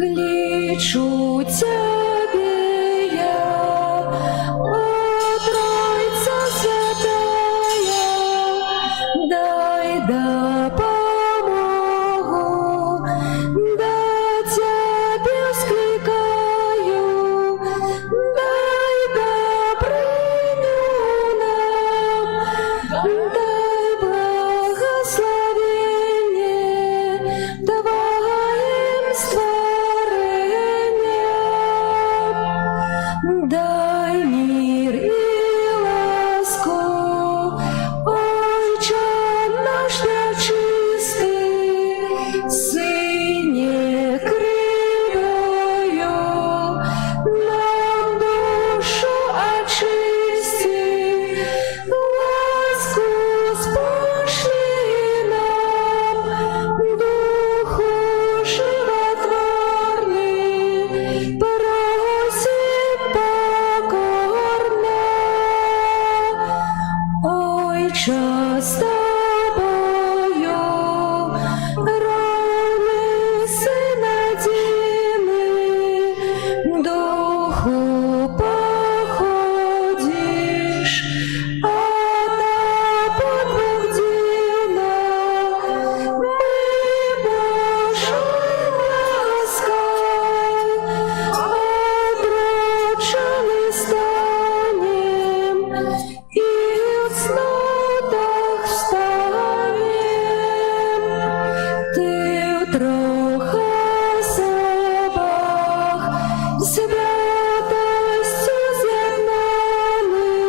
кличу Тебе я, о Тройца святая, дай допомогу, до Тебе скликаю, дай добрыню нам, дай благословение Твоим створениям, дай мир и ласку, Отче наш нечистый, Сыне кривдою, нам душу очисти, ласку спошли нам, Духу животворный, просим покорно. Отче, с Тобою, ровный Сын единый, Духу походишь, а под двухдина мы Божьей лаской отрочены станем и в снотах встанем. Ты в трех особах святостью з'єднаний,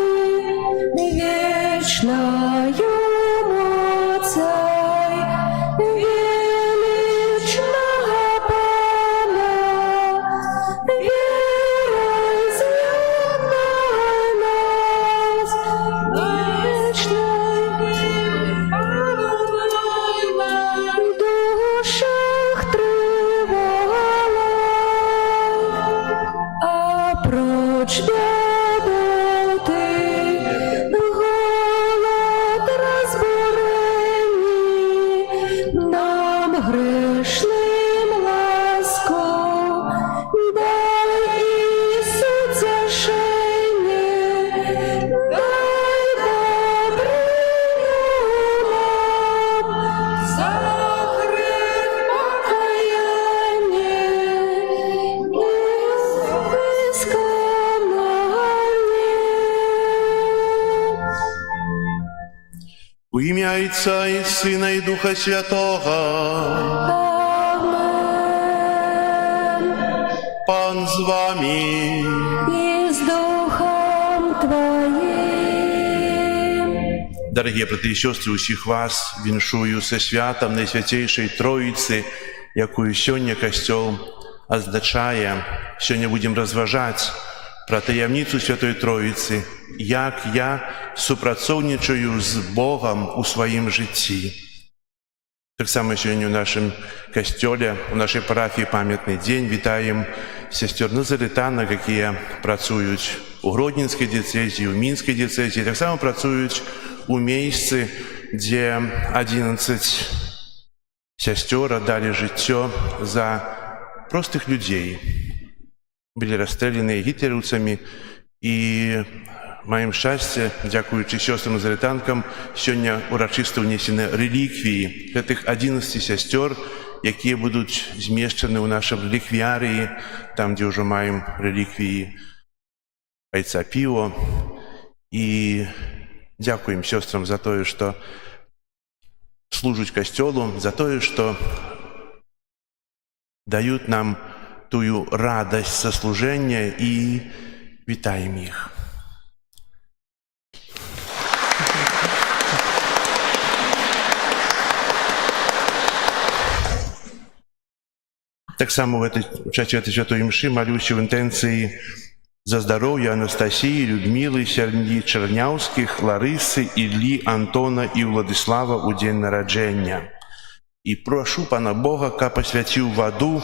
вечною моцей величного Пана, верой з'єднай нас, вечной душах тривалой, а проч бедоты, голод разбурені, нам грешним ласку дай Ісус утешення, дай добрыню нам, за грех покаяние и искупление. У ім'я Отця і Сина і Духа Святого, Амен. Пан з вами. И с Духом Твоим. Дорогі брати і сестри, усіх вас віншую со святом Найсвятейшої Троїці, яку сьогодні Костел означає. Сьогодні будемо розважати про таємницю Святої Троїці, як я супрацовничаю з Богом у своїм житті. Так само сьогодні у нашому костелі, у нашій парафії пам'ятний день, вітаємо сестер Назаританок, які працюють у Гродненській дієцезі, у Мінській дієцезі, так само працюють у місці, де 11 сестер отдали життя за простих людей. Були розстріляні гітлерівцями, і маємо щастя, дякуючи сестрам Назаританкам, сьогодні урочисто внесені реліквії тих 11 сестер, які будуть зміщені у нашому реліквіарії, там, де вже маємо реліквії Отця Піо. І дякуємо сестрам за те, що служать Костелу, за те, що дають нам ту радость сослуження, і вітаємо їх. Так само в часі этой святой мши молюсь в інтенції за здоров'я Анастасії, Людмили, Сергії Чернявських, Лариси, Іллі, Антона і Владислава у день народження. І прошу Пана Бога, ка посвятив воду,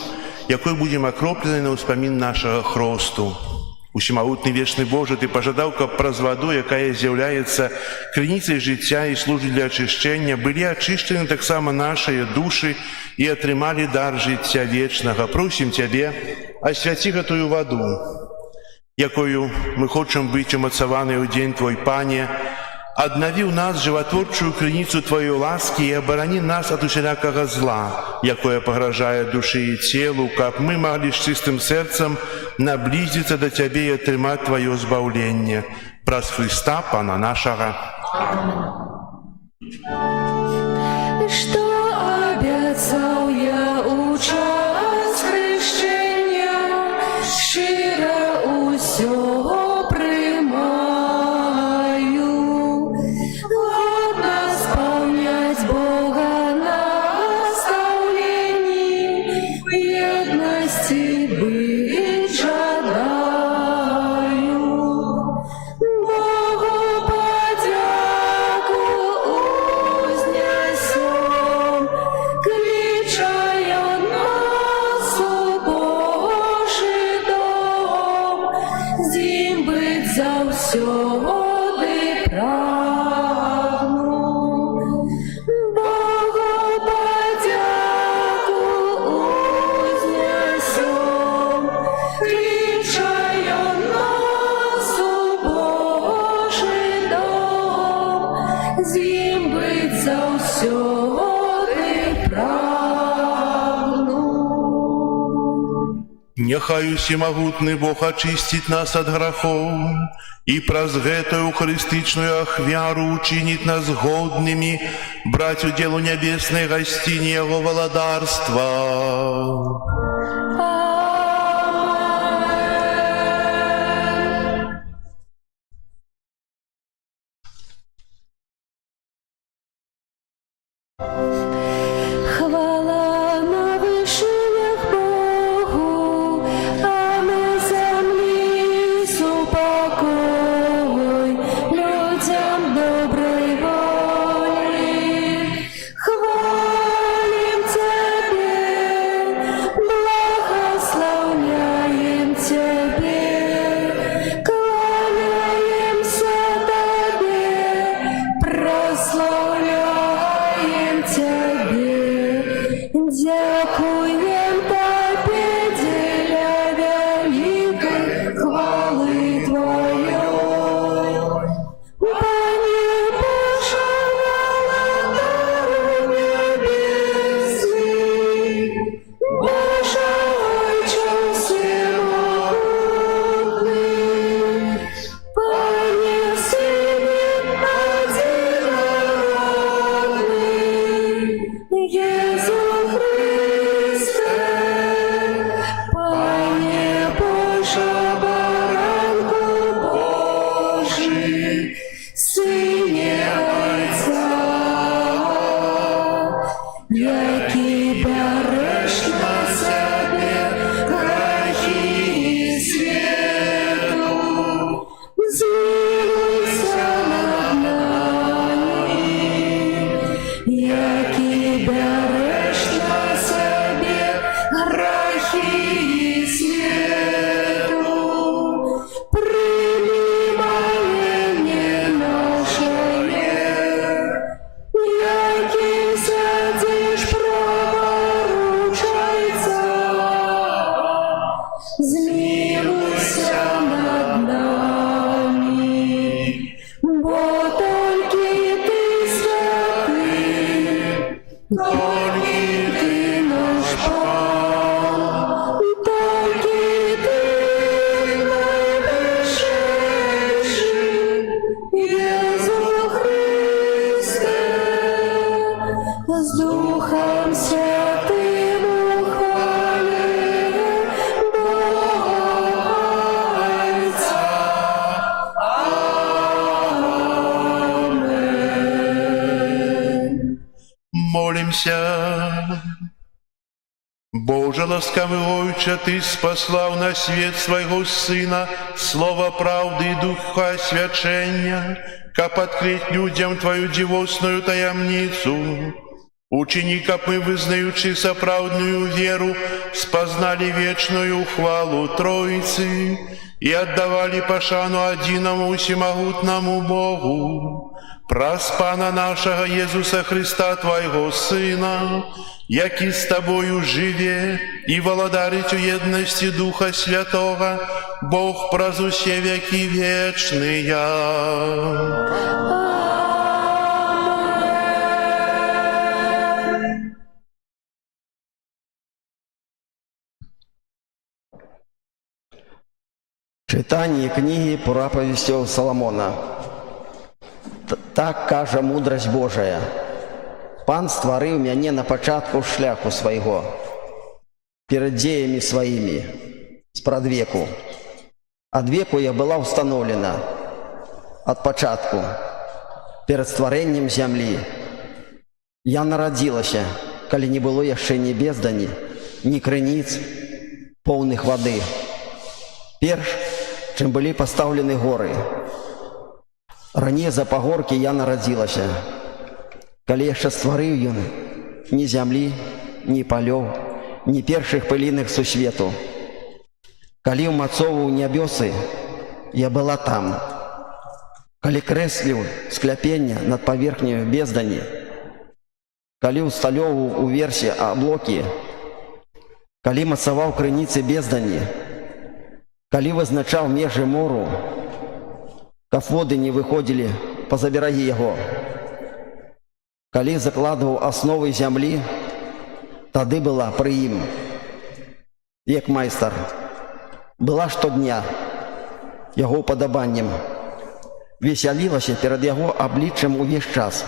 якою будемо окроплені на успомін нашого хросту. Усімогутний вічний Боже, Ти пожадав, каб праз воду, яка з'являється криницею життя і служить для очищення, були очищені так само наші душі і атрымалі дар жыцця вечнага. Просім Цябе, асвяці гэтую ваду, якою мы хочам быць умацаваныя ў дзень Твой, Пане. Аднаві ў нас жыватворчую крыніцу Тваёй ласкі і абарані нас ад усялякага зла, якое пагражае душы і целу, каб мы маглі з чыстым сэрцам наблізіцца да Цябе і атрымаць Тваё збаўленне. Праз Хрыста, Пана нашага. Что обяцал я у час хрещения, щиро усё приймаю. Годно сповнять Бога наставлений, в єдності быть жадаю. Богу подяку узнесем, кличая нас у Божий дом, зим быть завсёды прагну. Богу подяку узнесем, кличая нас у Божий дом, зим быть завсёды прагну. Няхай усемагутны Бог ачысціць нас ад грахоў і праз гэтую хрыстычную ахвяру учыніць нас годнымі браць удзел у нябеснай гасціні Яго валадарства. Хвала на вишнях Богу, а на землі супокой людям доброй воли. Хвалим Тебе, благословляем Тебе, кланяемся Тебе, прославляем Тебе. Дякуем Тебе, деля великой хвалы Твоей. Пане Боже, владару небесный, Боже, Отче всемогутный, Пане Сыне одинородный, Иисус Христе, Пане Боже, баранку Божий, Сыне Отца, який береш на себе грехи світу, змилуйся над нами, який береш на себе грехи світу, прийми моління наше, який сидиш праворуч Отця, змилуйся над нами, бо тільки Ти святий, тільки Ти наш Пан, тільки Ти найвищий, Єсус Христе, з Духом Святим у хвалі Бога Отця. Амен. Молимся. Боже ласкавый Отче, Ты спаслав на свет Свайго Сына, Слово правды и Духа свячення, каб открыть людям Твою дивосную таямницу. Учини, каб мы, вызнаючи сапраўдную веру, спознали вечную хвалу Троицы и отдавали пашану одиному всемогутному Богу, праз Пана нашего Иисуса Христа, Твоего Сына, Яки с Тобою живе и володарить у едности Духа Святого, Бог празусе веки вечные. Читання книги проповістів Соломона. Так каже мудрость Божия. Пан створив мяне на початку шляху свайго, перед дзеями своими, спрадвеку. Ад веку я была установлена, от початку, перед створением земли. Я народилася, калі не было яшчэ ні бездані, ні крыніц, поўных вады. Перш, чым былі пастаўлены горы. Раней за пагоркі я нарадзілася, калі яшчэ стварыў ён ні зямлі, ні палёў, ні першых пыліных сусвету. Калі ўмацоўваў нябёсы, я была там. Калі крэсліў скляпення над паверхняю бездані, калі ўсталёўваў уверсе аблокі, калі мацаваў крыніцы бездані, калі вызначаў межы мору, каб воды не выходзілі па-за берагі яго, калі закладваў асновы зямлі, тады была пры ім, як майстар, была штодня яго упадабаннем, весялілася перад яго абліччам увесь час,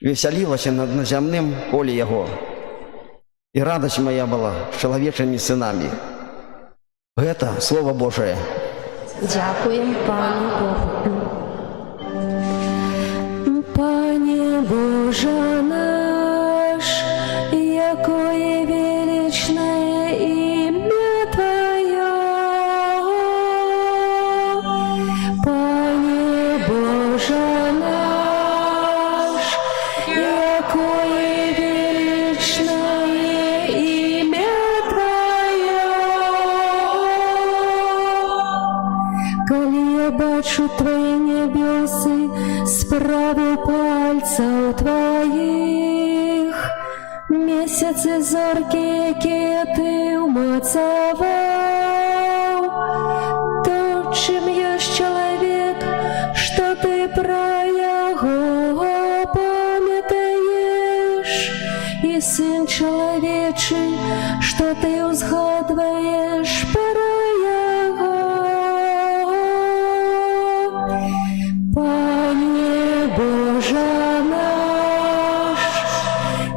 весялілася над назямным поле яго, і радасць моя была з чалавечымі сынамі. Гэта Слово Божие. Дякуємо Пану Богу. Пане Боже наш, якое величное имя Твое. Пане Боже наш, якое величное имя Твое. Коли я бачу Твои небесы, справу пальцев Твоих, месяцы зоркие, якие Ты умацаваў, то чим есть человек, что Ты про яго памятаешь, и сын человечий, что Ты узгадываешь про яго. Пане Боже наш,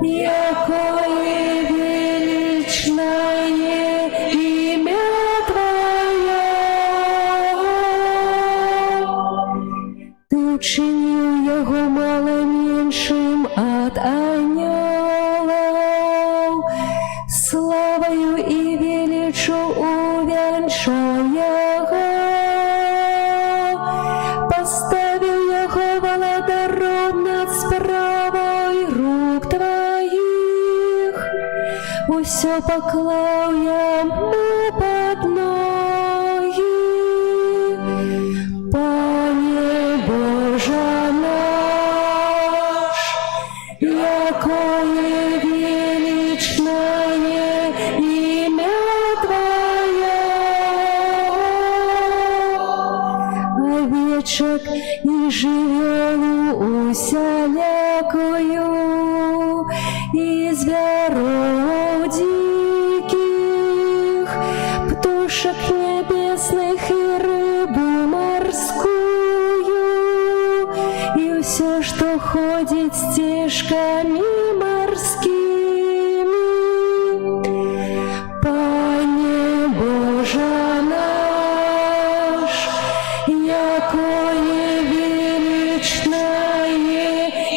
якое величное имя Твое. Ты учинил его мало меньшим от ангелов, славою и величу увенчал его. Поставил его володаром над справой рук Твоих, усё поклал ему под ноги. Пане Боже наш, якое величное имя Твое. Овечек и живёлу усялякую, и зверов диких, птушек небесных и рыбу морскую, и все, что ходит стежками морскими. Пане Боже наш, якое величное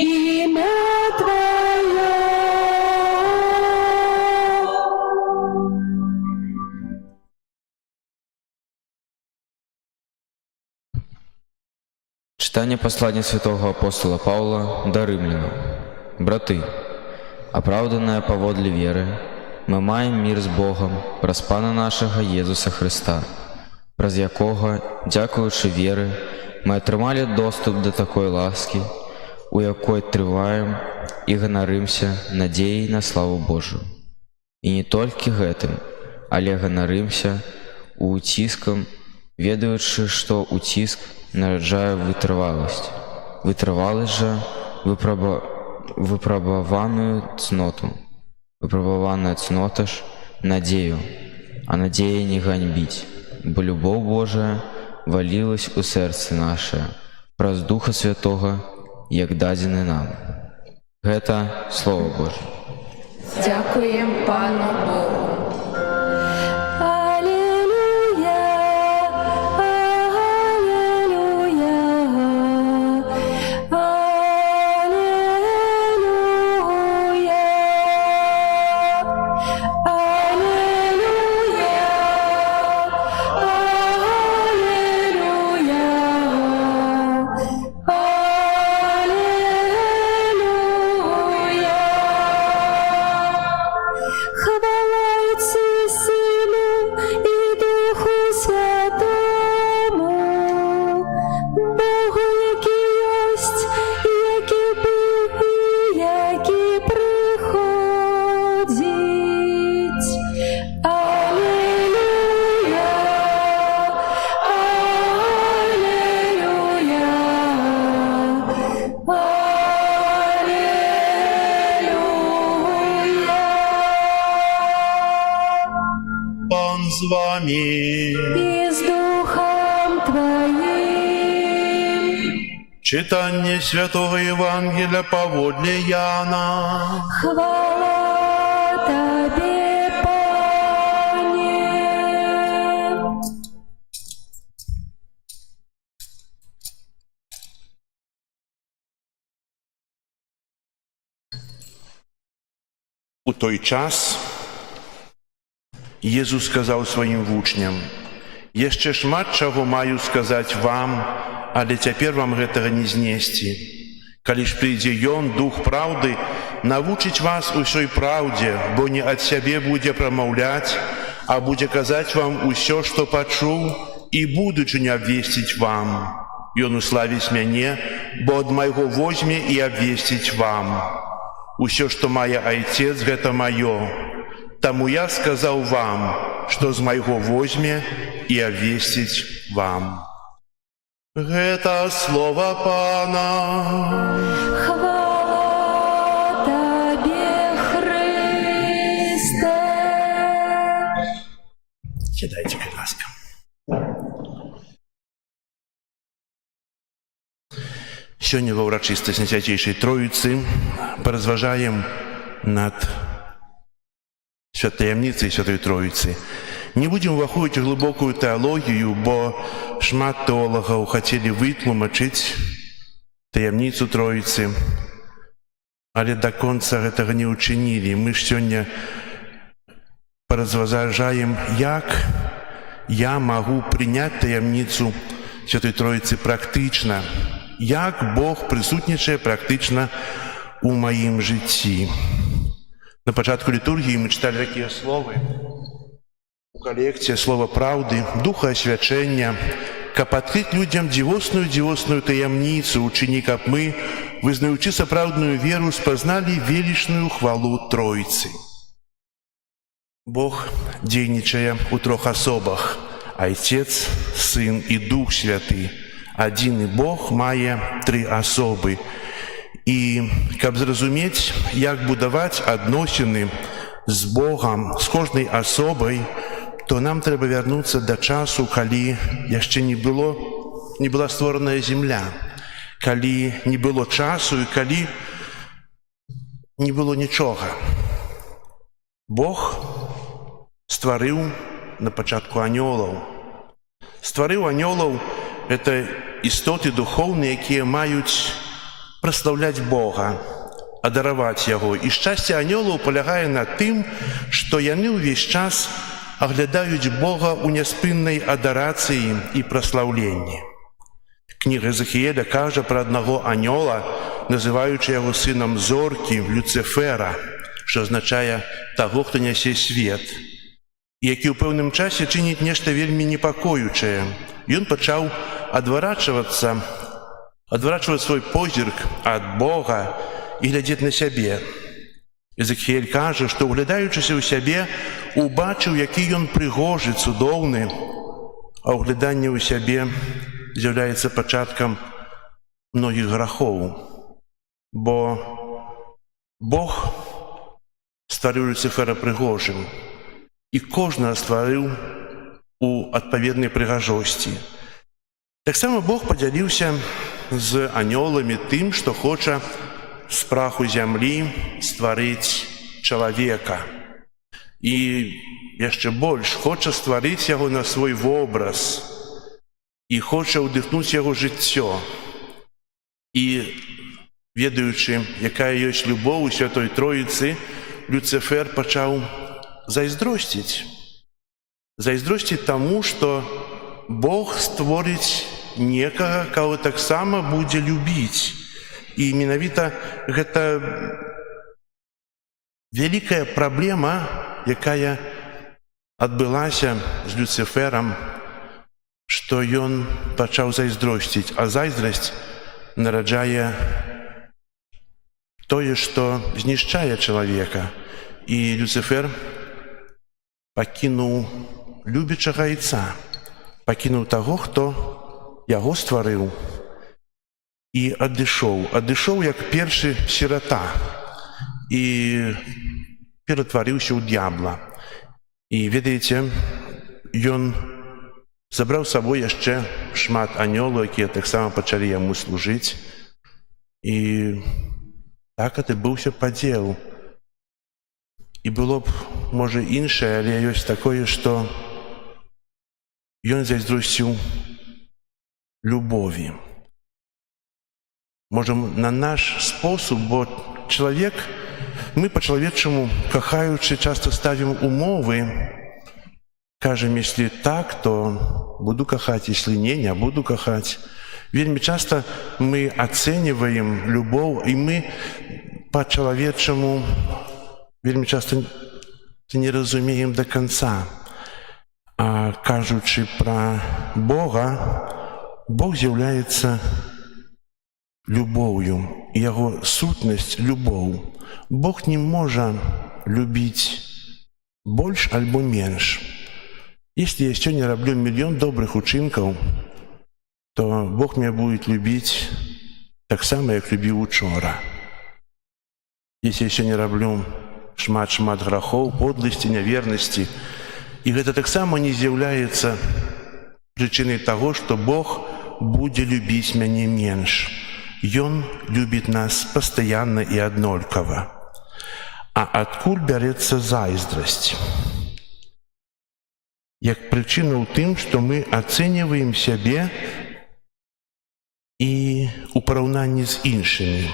имя Твое. Читання послання святого апостола Павла до римлянам. Брати, оправданные поводле веры, мы маем мир з Богом праз Пана нашого Єсуса Христа, праз якого, дякуючи віри, ми отримали доступ до такої ласки, у якой трываем і ганарымся надзеяй на славу Божую. І не толькі гэтым, але ганарымся уціскам, ведаючы, што уціск нараджае вытрываласць. Вытрываласць жа выпрабаваную цноту. Выпрабаваная цнота ж надзею, а надзея не ганьбіць, бо любоў Божая валілась у сэрцы нашае праз Духа Святога, як дадзены нам. Гэта Слово Божие. Дякуємо Пану Богу. Аллилуйя, аллилуйя, аллилуйя, аллилуйя, хвала Отцу и Сыну и Духу Святому, Богу, який єсть, який був і який приходить. Аллилуйя, аллилуйя. Пан з вами. И с Духом Твоим. Читання Святого Євангелія паводле Яна. Хвала Тебе, Пане. У той час Єзус сказав своїм вучням: «Яшчэ шмат чаго маю сказаць вам, але цяпер вам гэтага не знесці. Калі ж прыйдзе Ён, Дух праўды, навучыць вас усёй праўдзе, бо не ад сябе будзе прамаўляць, а будзе казаць вам усё, што пачуў, і будучыню абвесціць вам. Ён уславіць мяне, бо ад майго возьме і абвесціць вам. Усё, што мае Айцец, гэта маё. Таму я сказаў вам, што з майго возьме і абвесціць вам». Гэта слова Пана. Хвала Тебе, Христе. Сідайце, будь ласка. Сёння ва ўрачыстасць Свяцейшай Троіцы паразважаем над таямніцай Святой Троіцы. Не будзем уваходзіць у глыбокую тэалогію, бо шмат тэолагаў хацелі вытлумачыць таямніцу Троіцы, але да конца гэтага не ўчынілі. Мы ж сёння паразважаем, як я магу прыняць таямніцу Святой Троіцы практычна, як Бог прысутнічае практычна у маім жыцці. На пачатку літургіі мы чыталі такія словы у калекце «Слова праўды», духа асвячэння, каб адкрыць людзям дзівосную таямніцу, учыні, каб мы, вызнаючы сапраўдную веру, спазналі велічную хвалу Тройцы. Бог дзейнічае ў трох асобах: Айцец, Сын і Дух Святы. Адзіны Бог мае тры асобы. І каб зразумець, як будаваць адносіны з Богам, з кожнай асобай, то нам трэба вярнуцца да часу, калі яшчэ не была створаная зямля, калі не было часу і калі не было нічога. Бог стварыў на пачатку анёлаў. Стварыў анёлаў — гэта істоты духоўныя, якія маюць праслаўляць Бога, адараваць Яго. І шчасце анёлаў палягае на тым, што яны ўвесь час аглядаюць Бога ў няспыннай адарацыі і праслаўленні. Кніга Эзекіэля кажа пра аднаго анёла, называючы яго сынам зоркі, Люцифера, што азначае таго, хто нясе свет, які ў пэўным часе чыніць нешта вельмі непакоючае. Ён пачаў адварачвацца адварачваць свой позірк ад Бога і глядзець на сябе. Езекіэль кажа, што, углядаючыся ў сябе, убачыў, які ён прыгожы, цудоўны, а ўгляданне ў сябе з'яўляецца пачаткам многіх грахоў. Бо Бог стварыў Люцифера прыгожым, і кожнага стварыў у адпаведнай прыгажосці. Таксама Бог падзяліўся з анёламі тым, што хоча з праху зямлі стварыць чалавека. І яшчэ больш, хоча стварыць яго на свой вобраз і хоча ўдыхнуць яго жыццё. І ведаючы, якая ёсць любоў у Святой Троіцы, Люцифер пачаў зайздросціць. Зайздросціць таму, што Бог створыць некага, каго таксама будзе любіць. І менавіта гэта вялікая праблема, якая адбылася з Люциферам, што ён пачаў зайздросціць, а зайздрасць нараджае тое, што знішчае чалавека. І Люцифер пакінуў любячага айца, пакінуў таго, хто яго стварыў, і адышоў як першы сірата, і ператварыўся ў д'ябла. І ведаеце, ён забраў з сабой яшчэ шмат анёлаў, якія таксама пачалі яму служыць. І так адбыўся падзел. І было б, можа, іншае, але ёсць такое, што ён зайздросціў любові. Можа, на наш спосіб, бо чалавек, мы па-чалавечаму, кахаючы, часта ставім умовы, кажем, если так, то буду кахаць, если не буду кахаць. Вельмі часта мы ацэньваем любоў, і мы па-чалавечаму вельмі часта не разумеем до конца. А кажучы пра Бога, Бог з'яўляецца любоўю, і яго сутнасць — любоў. Бог не можа любіць больш альбо менш. Если я сёння раблю мільён добрых учынкаў, то Бог меня будет любіць таксама, як любіў учора. Если я сёння раблю шмат грахоў, подласці, нявернасці, і гэта таксама не з'яўляецца прычынай таго, што Бог будзе любіць мяне менш. Ён любіць нас пастаянна і аднолькава. А адкуль бярэцца зайздрасць? Як прычына ў тым, што мы ацэньваем сябе і ў параўнанні з іншымі.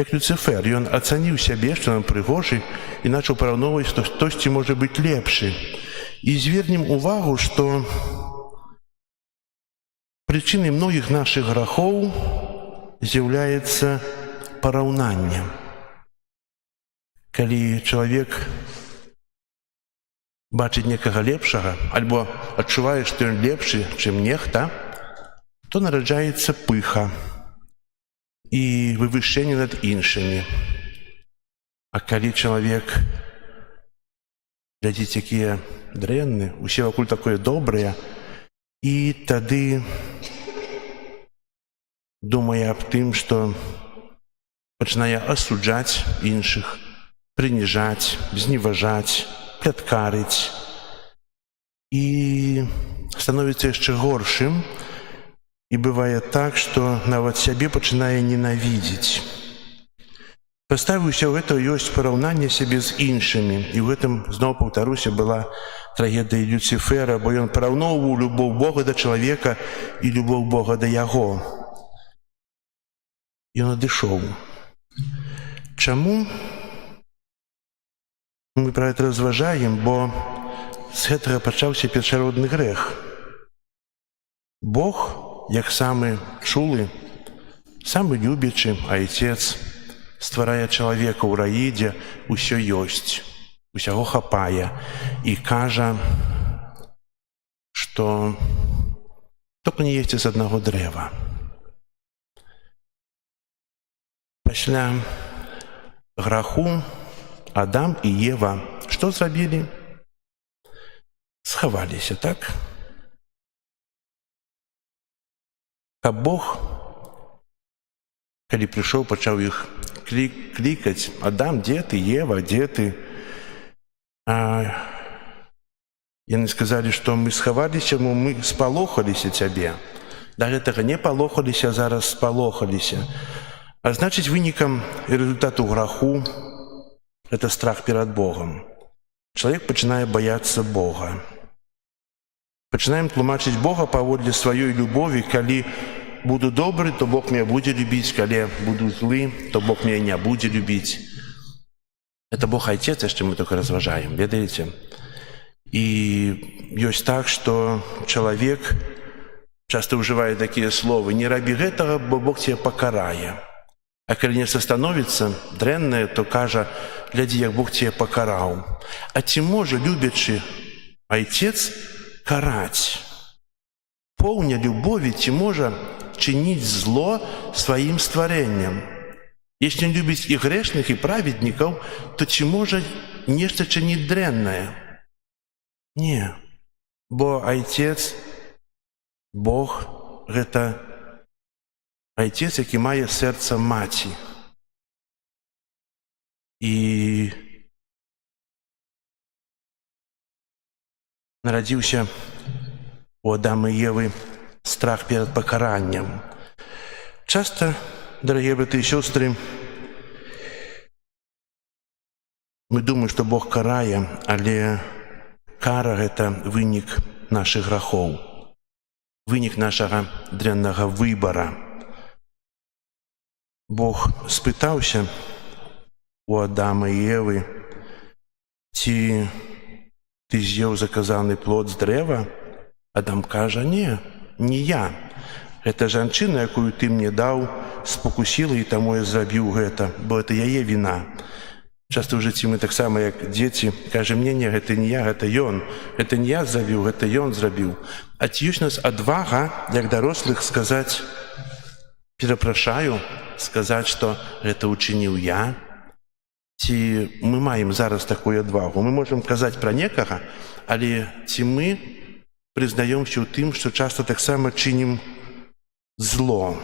Як Люцифер, ён ацаніў сябе, што ён прыгожы, і пачаў параўноўваць, што хтосьці можа быць лепшы. І звернем увагу, што прычынай многіх нашых грахоў з'яўляецца параўнанне. Калі чалавек бачыць некага лепшага, альбо адчувае, што ён лепшы, чым нехта, то нараджаецца пыха і вывышэнне над іншымі. А калі чалавек глядзіць, якія дрэнны, усе вакуль такое добрае, і тады думае аб тым, што пачынае асуджаць іншых, прыніжаць, зневажаць, пляткарыць, і становіцца яшчэ горшым, і бывае так, што нават сябе пачынае ненавідзець. Паставіўся ў гэта, ёсць параўнанне сябе з іншымі, і ў гэтым, зноў паўтаруся, была трагедыя Люцифера, бо ён параўноўваў любоў Бога да чалавека і любоў Бога да яго. Ён адышоў. Чаму мы пра гэта разважаем? Бо з гэтага пачаўся першародны грэх. Бог, як самы чулы, самы любячы айцец, стварае чалавека ў раі, дзе ўсё ёсць, усяго хапае, і кажа, што толькі не есці з аднаго дрэва. Пасля граху Адам і Ева што зрабілі? Схаваліся, так? А Бог, калі прыйшоў, пачаў іх клікаць: Адам, дзе ты? Ева, дзе ты? Яны сказалі, што мы схаваліся, мы спалохаліся цябе. Да гэтага не палохаліся, зараз спалохаліся. А значыць, вынікам і результату граху гэта страх перад Богом. Чалавек пачынае баяцца Бога. Пачынаем тлумачыць Бога паводле сваёй любові: калі буду добры, то Бог мяне будзе любіць, калі буду злы, то Бог мяне не будзе любіць. Это Бог Отец, яшчэ мы только разважаем, ведаеце? І ёсць так, што чалавек часта ўжывае такія словы: не рабі гэтага, бо Бог цябе пакарае. А калі нешта становіцца дрэннае, то кажа: глядзі, як Бог цябе пакараў. А ці можа любячы Отец караць? Поўня любові ці можа чыніць зло сваім стварэнням? Если он любіць і грэшных, і праведнікаў, то ці можа нешта чыніць дрэннае? Не, бо Отец, Бог, гэта Отец, які мае сэрца маці. І нарадзіўся у Адама і Евы страх перад пакараннем. Часта, дарагія браты і сёстры, мы думаем, што Бог карае, але кара – гэта вынік нашых грахоў, вынік нашага дрэннага выбара. Бог спытаўся у Адама і Евы: ці ты з'еў заказаны плод з дрэва? Адам кажа: не, не я. Гэта жанчына, якую ты мне даў, спакусіла, і таму я зрабіў гэта, бо гэта яе віна. Часта ў жыцці мы таксама, як дзеці, кажам: не, гэта не я, гэта ён. Гэта не я зрабіў, гэта ён зрабіў. А ці ёсць у нас адвага, як дарослых, сказаць: перапрашаю, сказаць, што гэта учыніў я? Ці мы маем зараз такую адвагу? Мы можам казаць пра некага, але ці мы прызнаёмся ў тым, што часта таксама чынім зло?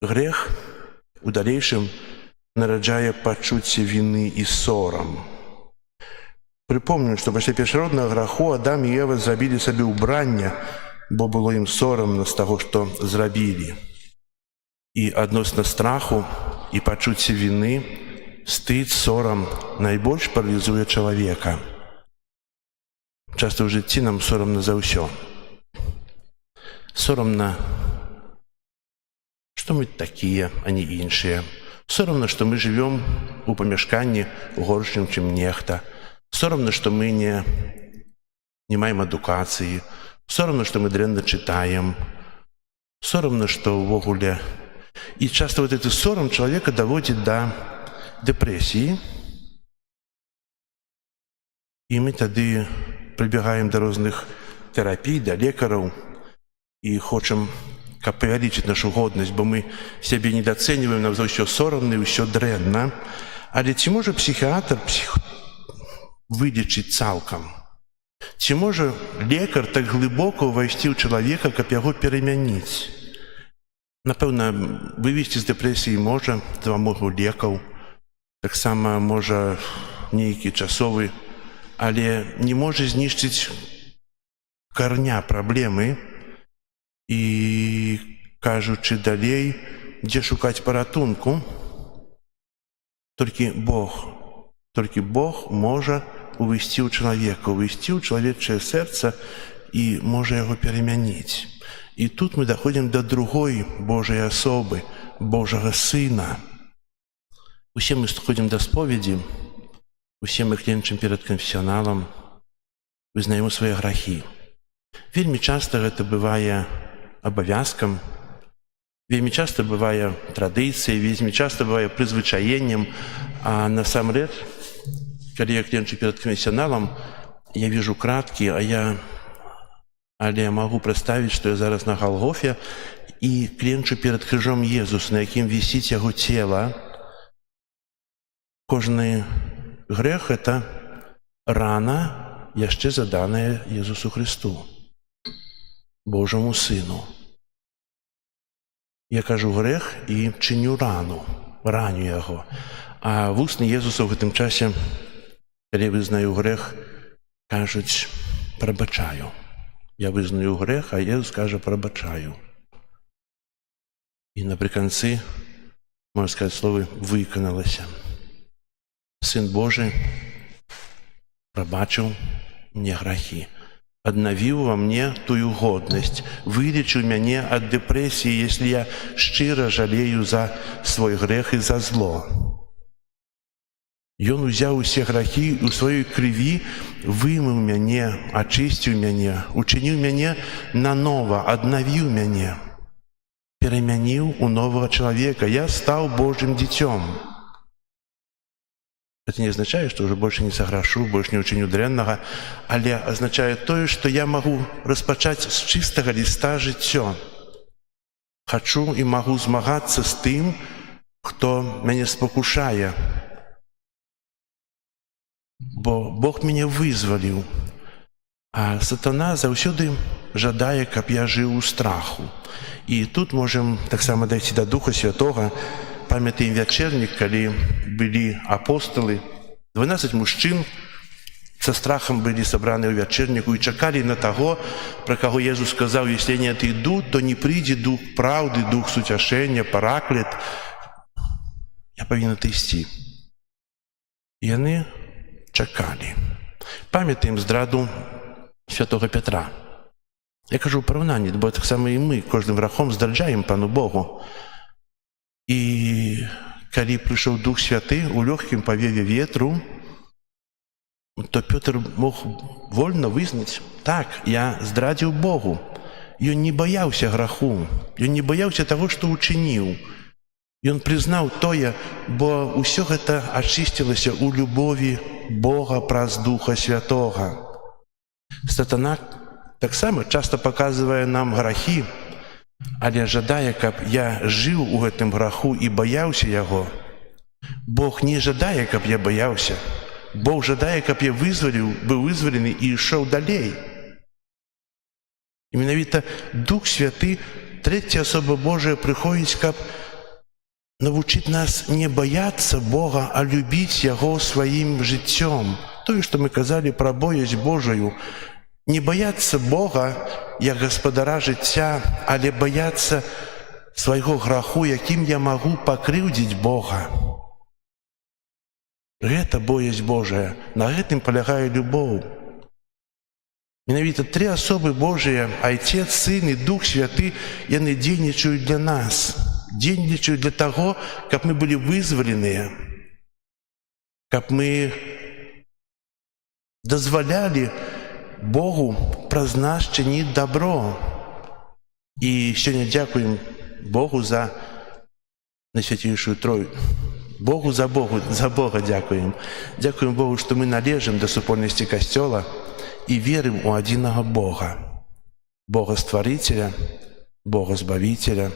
Грэх у далейшым нараджае пачуцце віны і сорам. Прыпомню, што пасля першароднага граху Адам і Ева зрабілі сабе ўбранне, бо было ім сорамна з таго, што зрабілі. І адносна страху і пачуцця віны, стыд, сорам найбольш паралізуе чалавека. Часта ў жыцці нам сорамна за ўсё. Сорамна, што мы такія, а не іншыя. Сорамна, што мы жывём у памяшканні горшым, чым нехта. Сорамна, што мы не маем адукацыі. Сорамна, што мы дрэнна чытаем. Сорамна, што ўвогуле... І часта вот этот сорам чалавека даводзіць да дэпрэсіі. І мы тады прыбегаем да розных тэрапій, да лекараў і хочам, каб павялічыць нашу годнасць, бо мы сябе недацэньваем, нам за ўсё сорамна і ўсё дрэнна. Але ці можа псіхіатр вылечыць цалкам? Ці можа лекар так глыбока ўвайсці ў чалавека, каб яго перамяніць? Напэўна, вывесці з дэпрэсіі можа за дапамогаю лекаў, таксама можа нейкі часовы, але не можа знішчыць карня праблемы. І, кажучы далей, дзе шукаць паратунку? Толькі Бог можа увайсці ў чалавека, увайсці ў чалавечае сэрца і можа яго перамяніць. І тут мы даходзім да другой Божай асобы, Божага Сына. Усе мы ходзім да споведзі, усе мы кленчым перад канфесіяналам, вызнаем свае грахі. Вельмі часта гэта бывае абавязкам, вельмі часта бывае традыцыяй, вельмі часта бывае прызвычаеннем, а насамрэч, калі я кленчу перад канфесіяналам, я вижу краткі, а я Але я магу прадставіць, што я зараз на Галгофе і кленчу перад крыжом Езус, на якім вісіць яго цела. Кожны грэх – это рана, яшчэ заданая Езусу Христу, Божаму Сыну. Я кажу грэх і чыню рану, раню яго. А вусны Езуса ў гэтым часе, калі вызнаю грэх, кажуць «прабачаю». Я вызнаю грэх, а Езус кажа «прабачаю». І напрыканцы, можна сказаць, словы «выканалася». Сын Божий прабачыў мне грахі, аднавіў ва мне тую годнасць, вылечыў мяне ад дэпрэсіі, если я шчыра жалею за свой грэх і за зло. Ён узяў усе грахі і ў сваёй крыві вымыў мяне, ачысціў мяне, учыніў мяне нанова, аднавіў мяне, перамяніў у новага чалавека. Я стаў Божым дзіцём. Это не означае, што ўжо больш не саграшу, больш не ўчыню дрэннага, але азначае тое, што я магу распачаць з чыстага ліста жыццё. Хачу і магу змагацца з тым, хто мяне спакушае. Бо Бог мяне вызваліў, а сатана заўсёды жадае, каб я жыў у страху. І тут можам таксама дайсці да Духа Святога. Памятаем вячэрнік, калі былі апосталы, 12 мужчын са страхам былі сабраны ў вячэрніку і чакалі на таго, пра каго Езус сказаў: «Если не отойду, то не прыйдзе дух праўды, дух суцяшэння, параклет. Я павінен ісці». Яны чакалі. Памятаем здраду святого Петра. Я кажу ў параўнанні, бо таксама і мы кожным грахом здраджаем Пану Богу. І калі прыйшоў Дух Святы у лёгкім павеве ветру, то Пётр мог вольна вызнаць: так, я здрадзіў Богу. Ён не баяўся граху, ён не баяўся таго, што ўчыніў. Ён прызнаў тое, бо ўсё гэта ачысцілася ў любові Бога праз Духа Святога. Сатана таксама часта паказвае нам грахі, але жадае, каб я жыў у гэтым граху і баяўся яго. Бог не жадае, каб я баяўся. Бог жадае, каб я быў вызвалены і ішоў далей. І менавіта Дух Святы, трэцяя асоба Божая, прыходзіць, каб навучыць нас не баяцца Бога, а любіць Яго сваім жыццём. Тое, што мы казалі пра боязь Божаю. Не баяцца Бога, як гаспадара жыцця, але баяцца свайго граху, якім я магу пакрыўдзіць Бога. Гэта боязь Божая, на гэтым палягае любоў. Менавіта тры асобы Божыя, Айцец, Сын і Дух Святы, яны дзейнічаюць для нас, дзейнічаюць для таго, каб мы былі вызваленыя, каб мы дазвалялі Богу праз нас чыніць дабро. І сёння дзякуем Богу за Найсвяцейшую Тройцу. За Бога дзякуем. Дзякуем Богу, што мы належым да супольнасці Касцёла і верым у адзінага Бога. Бога Стварыцеля, Бога Збавіцеля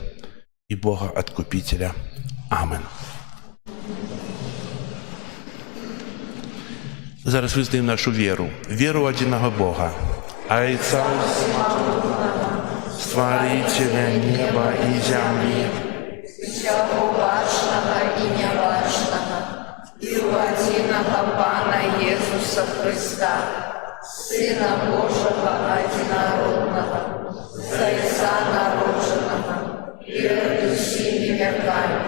і Бога Адкупіцеля. Амен. Зараз вызнаем нашу веру. Веру адзінага Бога. Айца Стварыцеля неба і зямлі, Всяго бачнага і нябачнага, і ў адзінага Пана Езуса Христа, Сына Божага адзінароднага, з Айца народжанага, перад усімі вякамі,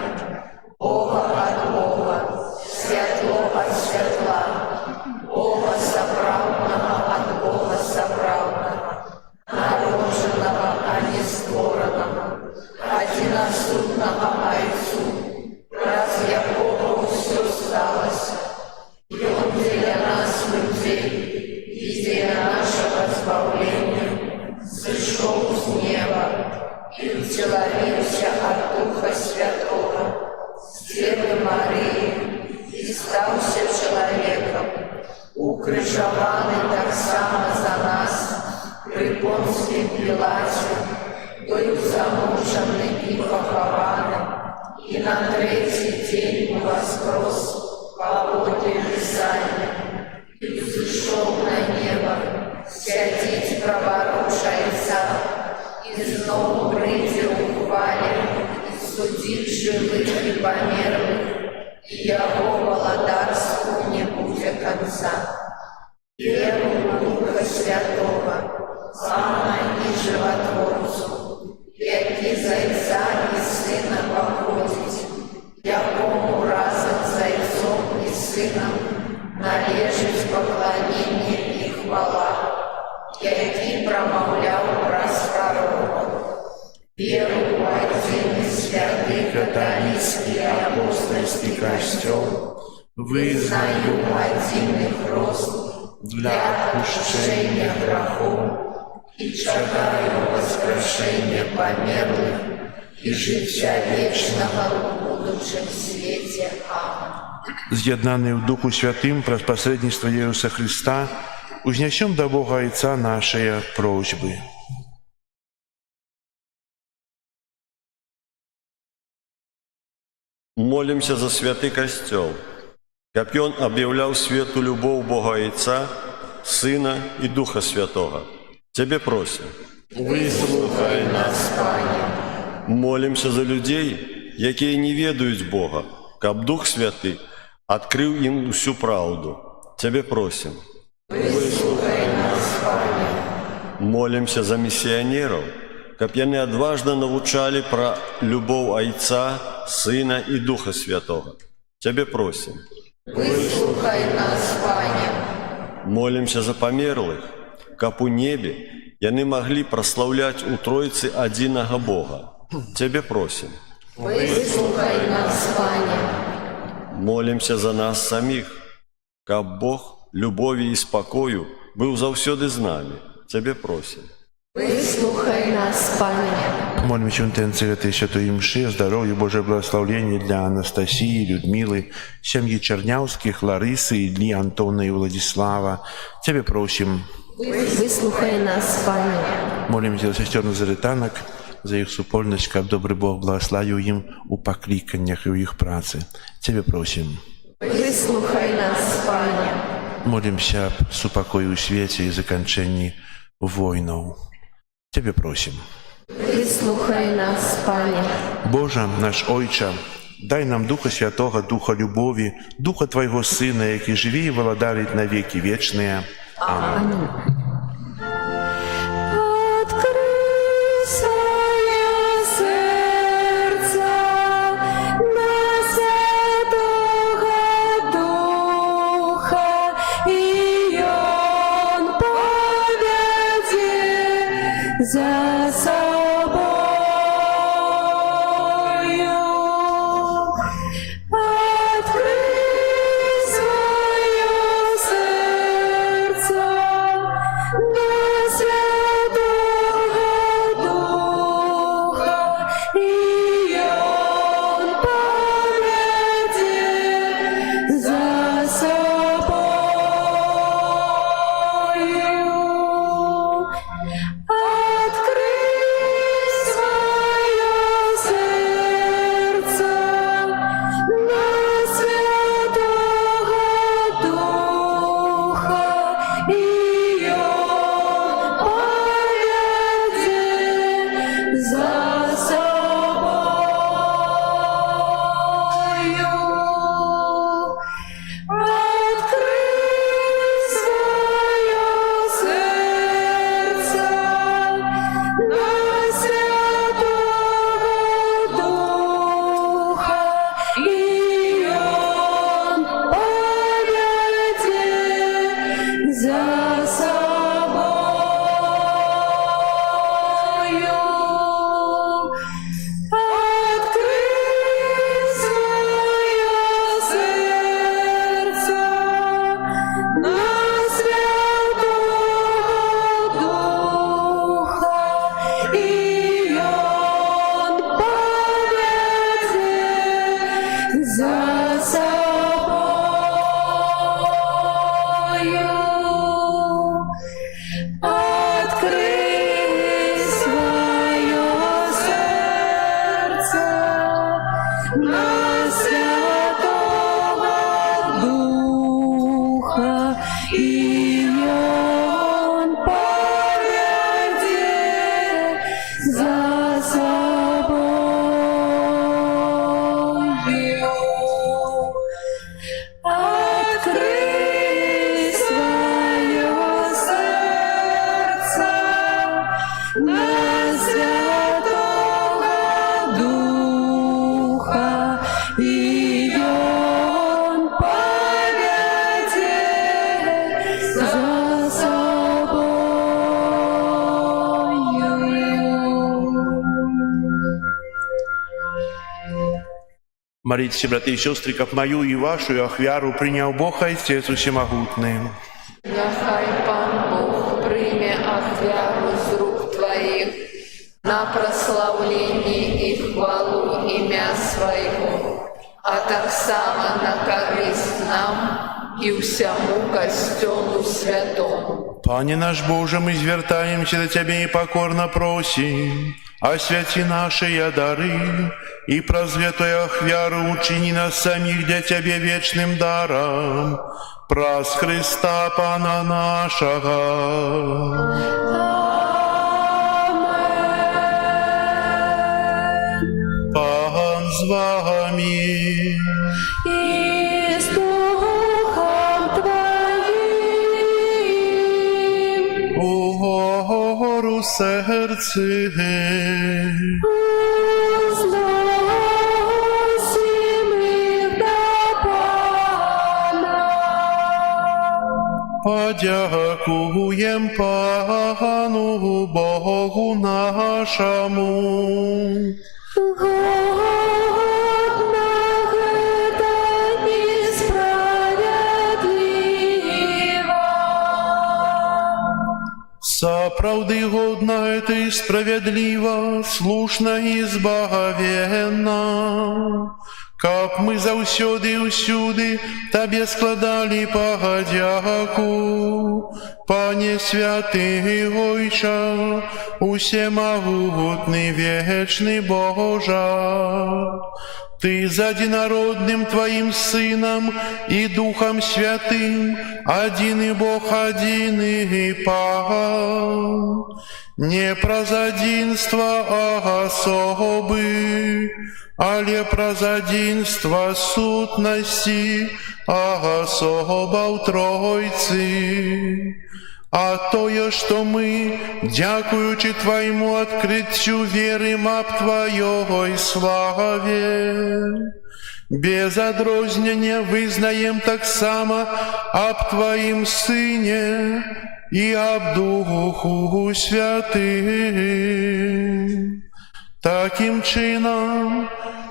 Бога ад Бога, святло ад святла, Бога сапраўднага ад Бога сапраўднага, народжанага, а не створанага, адзінасутнага Айцу, праз якога ўсё сталася. Ён дзеля нас, людзей, і дзеля нашага збаўлення зышоў з неба і уцелавіўся ад Духа Святога, з Дзевы Марыі, і стаўся чалавекам, укрыжаваны таксама за нас пры Понцыі належить поклоніння і хвала, який промовляв праз пророків. Віру в один і святий католицький апостольський костел, визнаю один і хрост для отпущення грехов і чекаю воскрешення померлих і життя вічного в будущем світі. Амінь. З'єднаний в Духу Святым, про посредничество Иисуса Христа, узнесем до Бога Отца наши просьбы. Молимся за святый костел, как он объявлял свету любовь Бога Отца, Сына и Духа Святого. Тебе просим. Вислухай нас, Пане. Молимся за людей, які не ведают Бога, как Дух Святый открыл им всю правду. Тебе просим. Вислухай нас, Пане. Молимся за миссионеров, как они отважно научали про любовь Отца, Сына и Духа Святого. Тебе просим. Вислухай нас, Пане. Молимся за померлых, как у небе, и они могли прославлять у Троицы одиного Бога. Тебе просим. Вислухай нас, Пане. Молимся за нас самих, как Бог любови и спокою был завсёды с нами. Тебе просим. Вислухай нас, Пане. Молимся в интенции этой святой мши, здоровья, Божие благословения для Анастасии, Людмилы, семьи Чернявских, Ларисы, Ильи, Антона и Владислава. Тебе просим. Вислухай нас, Пане. Молимся за сестер Назаретанок, за их супольность, как добрый Бог благословил им у покликаннях и у их працы. Тебе просим. Вислухай нас, Пане. Молимся об супокою в свете и закончении войнов. Тебе просим. Вислухай нас, Пане. Боже, наш Ойче, дай нам Духа Святого, Духа любови, Духа Твоего Сына, який живи и владарит на веки вечные. Аминь. Открой своє серце на Святого Духа, і Он поведе за собою. Открой своє серце на Святого Духа, і Он поведе за собою. Открой Молитесь, братья и сестры, как мою и вашу ахвяру принял Бог Отец Всемогутный. Нехай Пан Бог прийме ахвяру з рук Твоїх на прославлення і хвалу ім'я Своєго, а так само на користь нам і всьому костелу святому. Пане наш Боже, мы звертаемся до Тебя и покорно просим, освяти наши дары, и прозвятую ахвяру учини нас самих для Тебе вечным даром, праз Христа Пана нашего. Пан з вами. И с Духом Твоим. Угору серце. Возносим их до Пана. Подякуєм Пану Богу нашому. Годно это несправедливо. Соправды годно это и справедливо, слушно и збагавенно. Как мы заўсёды і ўсюды Табе складалі подяку, Пане святы Ойча, усемогутный вечный Божа. Ты за единородным Твоим Сыном и Духом Святым, один и Бог, один и Пан, не праз одинство особы, але праз одинство сутности особа у Тройцы. А тое, что мы, дякуючи Твоему открытию, верим об Твоей славе, без одрознения вызнаем так само об Твоим Сыне и об Духу Святым. Таким чином,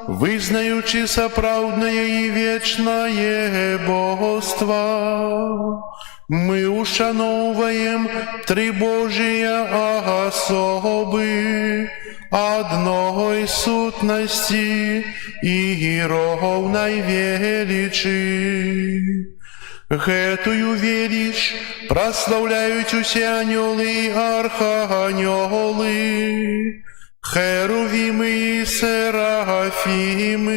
визнаючи справдное и вечное Богоство, мы ушановуем три Божие особы одной сутности и ровной величи. Гэтую велич прославляют усе анёлы и арханёлы, херувимы и серафимы,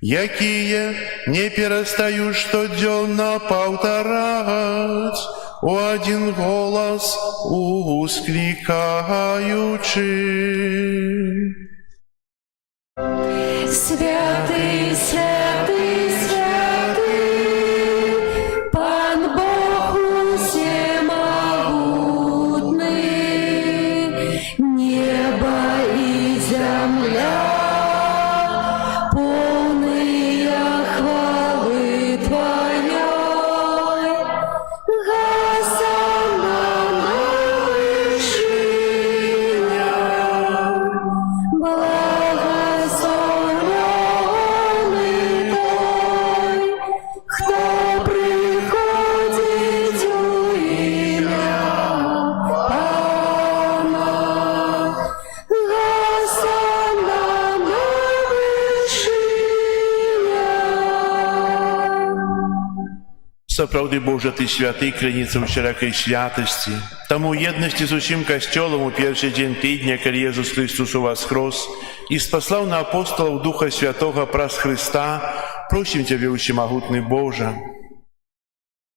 якие не перестают штоденно повторять у один голос ускликаючи. Святый, святый, святый, Пан Бог всемогутный, небо и земля, полные хвалы Твоей. Госанна на вышинах, благословенный Той, кто приходит у имя Пана. Госанна на вышинах. Соправды Боже, Ты святый, кляніцца ў всякой святости. Тому едности з усім костелом у перший день тыдня, коли Иисус Христос воскрес и спаслал на апостолов Духа Святого праз Христа, просим Тебя, всемогутный Боже,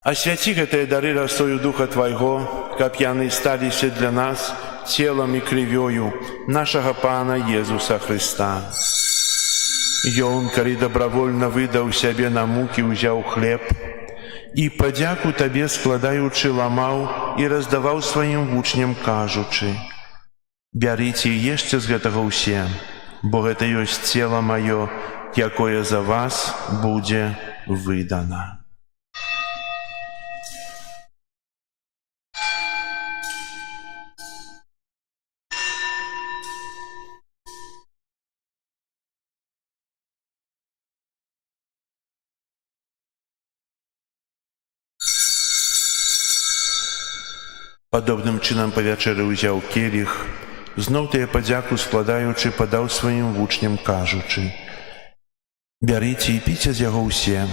освяти гэтыя дары росою Духа Твоего, каб яны сталіся для нас телом и кровью нашего Пана Иисуса Христа. Ён, коли добровольно выдал себе на муки, узял хлеб, і падзяку Табе складаючы ламаў і раздаваў сваім вучням, кажучы: «Бярыце і ешце з гэтага ўсе, бо гэта ёсць цела маё, якое за вас будзе выдана». Падобным чынам па вячэры ўзяў келіх, зноў тыя падзяку складаючы, падаў сваім вучням, кажучы: «Бярыце і піце з яго ўсе,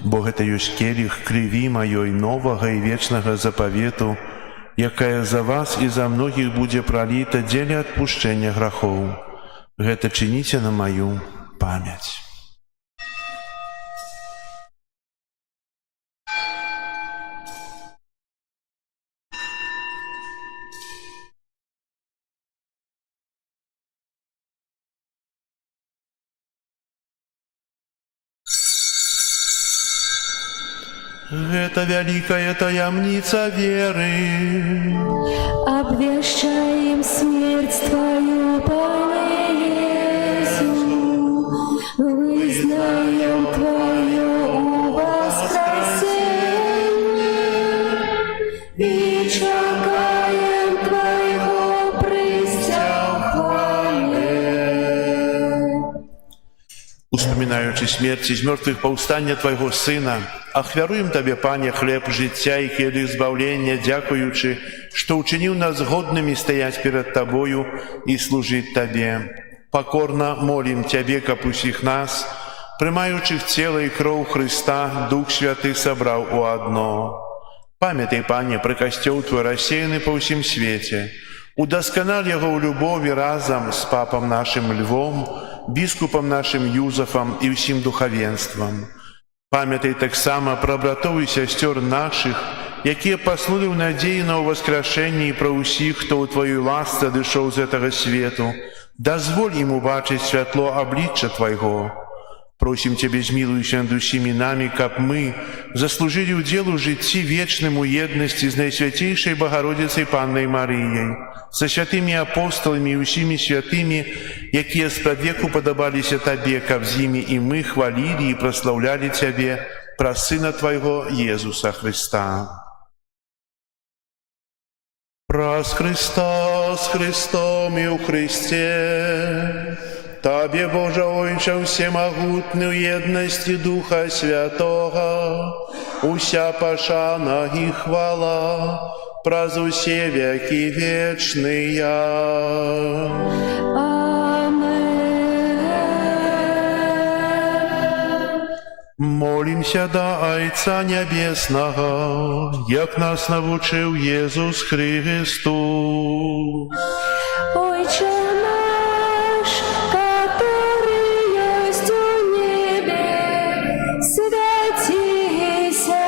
бо гэта ёсць келіх крыві маёй новага і вечнага запавету, якая за вас і за многіх будзе праліта дзеля адпушчэння грахоў. Гэта чыніце на маю памяць». Гэта вялікая таямніца веры. Обвещаем смерть Твою, Пане Иисус, вызнаем Твое воскресение и чекаем Твоего прыся в хвале. Успамінаючы смерці з мёртвых паўстання Твайго Сына, ахвяруем Табе, Пане, хлеб жыцця і келіх збаўлення, дзякуючы, што ўчыніў нас годнымі стаяць перад Табою і служыць Табе. Пакорна молім Цябе, каб усіх нас, прымаючых цела і кроў Хрыста, Дух Святы сабраў у адно. Памятай, Пане, пра касцёл Твой рассеяны па ўсім свеце. Удасканаль яго ў любові разам з папам нашым Львом, біскупам нашым Юзафам і ўсім духавенствам. Памятай таксама пра братоў і сясцёр нашых, якія паснулі ў надзеі на ўваскрашэнне, і пра ўсіх, хто ў Тваёй ласцы адышоў з гэтага свету. Дазволь ім убачыць святло аблічча Твайго. Просім Цябе, змілуйся над усімі намі, каб мы заслужылі ўдзел у жыцці вечным у еднасці з Найсвяцейшай Багародзіцай Паннай Марыяй, са святымі апосталамі і ўсімі святымі, якія спрадвеку падабаліся Табе, каб з імі і мы хвалілі і праслаўлялі Цябе праз Сына Твайго Езуса Хрыста. Праз Хрыста, з Христом і ў Христе, Табе, Божа Ойча, всемагутны ў еднасці Духа Святога, уся пашана і хвала праз усе векі вечныя. Молімся да Айца Нябеснага, як нас навучыў Езус Христос. Отче наш, который есть у небе, святися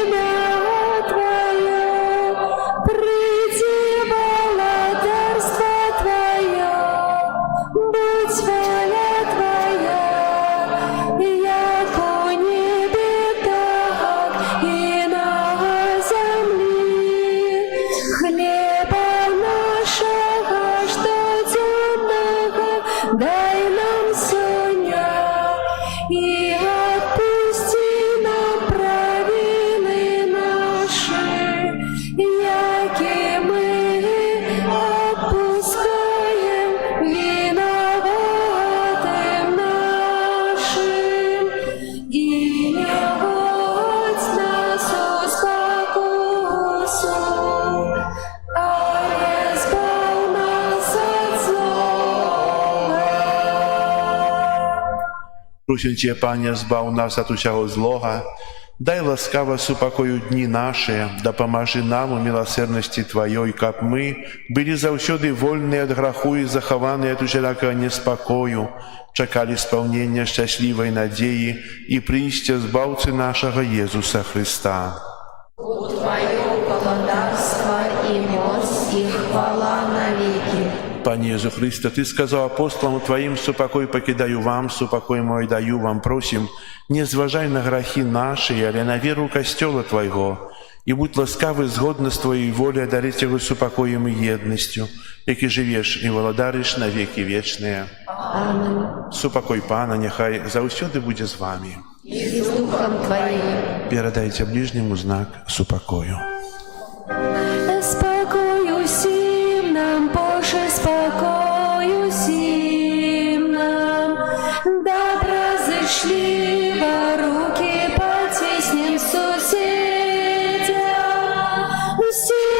имя Твое, приди владарство Твое, будь воля Твоя, як у небе, так и на земле. Хлеба нашего штоденного дай нам сегодня, и отпусти нам провины наши, яки мы отпускаем виноватым нашим, и не вводь нас в спокусу, а избавь нас от злого. Просім Цябе, Пане, збаў нас ад усяго злога, дай ласкава супакою дні нашыя, дапамажы нам у міласэрнасці Тваёй, каб мы былі заўсёды вольныя ад граху і захаваныя ад усялякага неспакою, чакалі спаўнення шчаслівай надзеі і прыйсця збаўцы нашага Езуса Хрыста. У Твоё владарство и моц и хвала навеки. Пане Езу Христе, Ты сказаў апостолам Тваім: «Супакой пакідаю вам, супакой мой даю вам». Просім, не зважай на грахі нашыя, але на веру касцёла Твайго, і будь ласкавы згодна з Твоей волі адарыць яго супакоем і еднасцю, які жывеш і валадарыш на векі вечныя. Аминь. Супакой Пана няхай заўсёды будзе з вамі. И с Духом Твоим. Перадайце ближняму знак супакою. Спокою всім нам, Боже, спокою всім нам, доброзичливо руки потиснем соседям, всім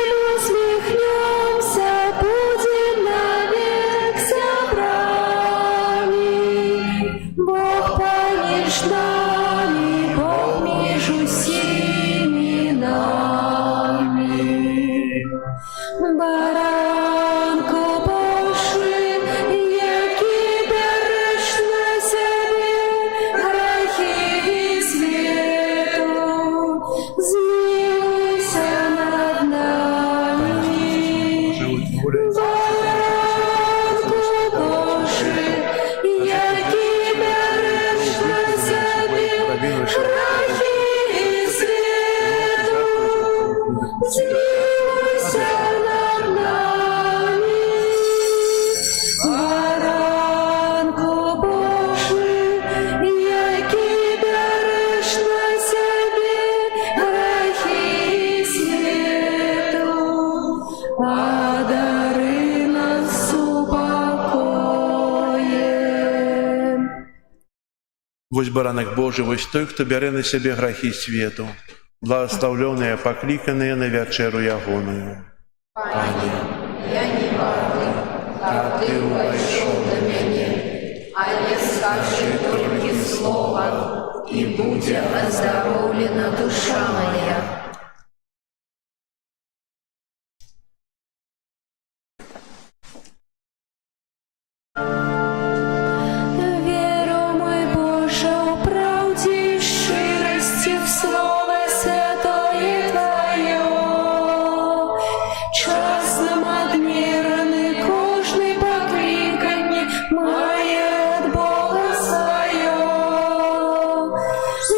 змилуйся над нами. Баранку Божий, який береш на себе грехи світу, подари нас упокоєм. Вось баранок Божий, вось той, хто бярэ на сябе грахі свету, благословленные, покликанные на вечеру ягоную. Пане, я не варты, каб ты увайшоў да мяне, але скажы толькі слова, і будзе аздароўлена душа моя. Веру, мой Боже, у правді й щирості в Слово Святое Твое. Час нам адміраны, кожний покликанні має от Бога своє.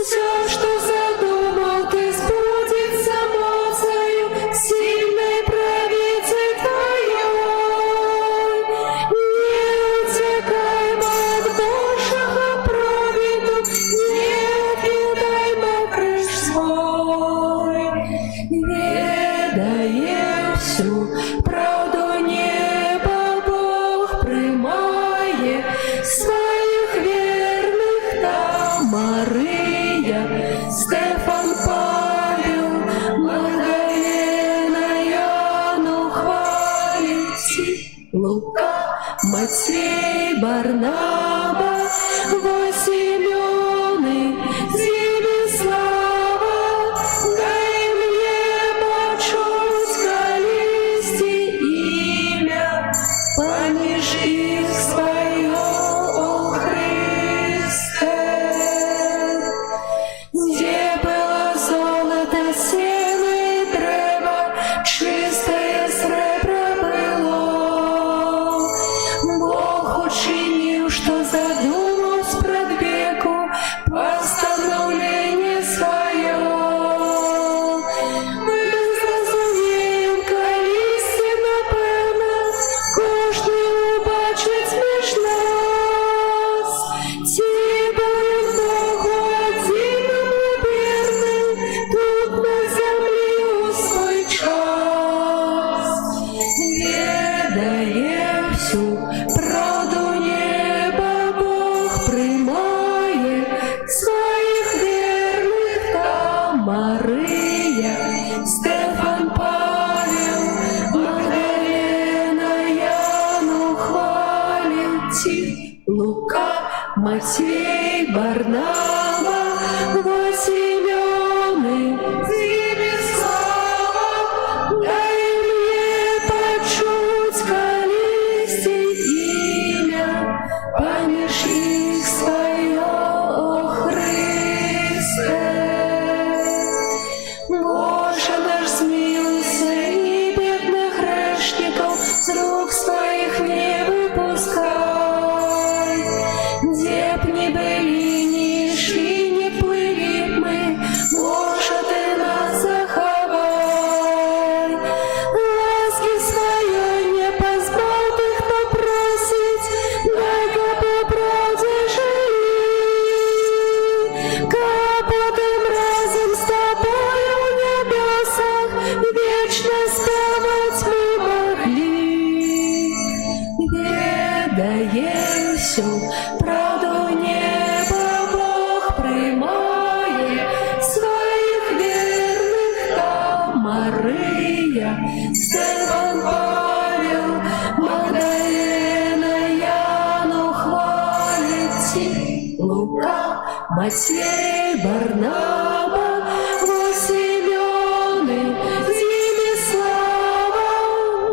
Все, что задумал ты, сбудется моцею сильной правицы Твоей. Не утекаймо от Божьего провиду, не откидаймо крыш свой. Ведая всю правду неба, Бог приймає своїх вірних там Мария, Стефан, Павел, Магдалена, Яну хвалить, Лука, Матвей, Барнаба, Симеоны, Зимислава. Дай мне почуть колисти имя, поміж их свое, о Христе. Где было золото, сено и древо, чистое сребро было. Бог учинил, что задумал спред веку постановление свое. Мы зрозумієм, колись напевно, кожний убачить між нас. Ті будем Богу одиному вірним, тут на землі у свой час. Ведає всю правду неба, Бог приймає своїх вірних там Мария, Стефан, Павел, Магдалена, Яну хвалить, Лука, Матвей, Барнаба, Симеоны, Зимислава. Дай мне почуть колисти имя, поміж их свое, о Христе. Боже наш, смилуйся, и бедных грешников с рук своих не выпускай. Где б ни были, ни шли, ни плыли б мы, Боже, ты нас заховай. Ласки своей не позвал ты, кто просить, дай-ка по правде жили. Капотом разом с тобою в небесах вечно спевать мы могли. Ведая всю правду неба, Бог приймає своїх вірних там Мария, Стефан, Павел, Магдалена, Яну хвалить, Лука, Матвей, Барнаба, Симеоны, Зимислава.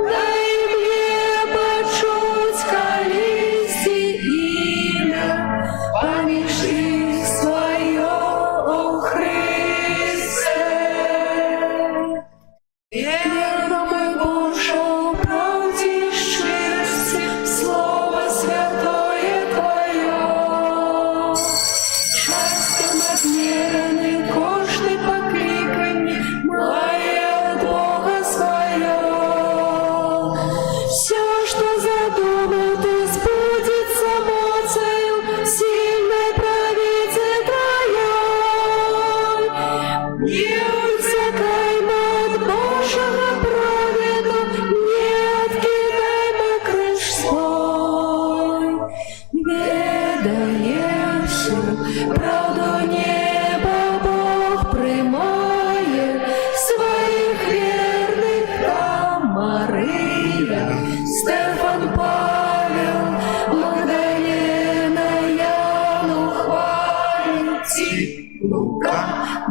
Дай мне почуть колисти имя, поміж их свое, о Христе. Веру, мой Боже, у правді й щирості, Слово Святое Твое. Часто надмірний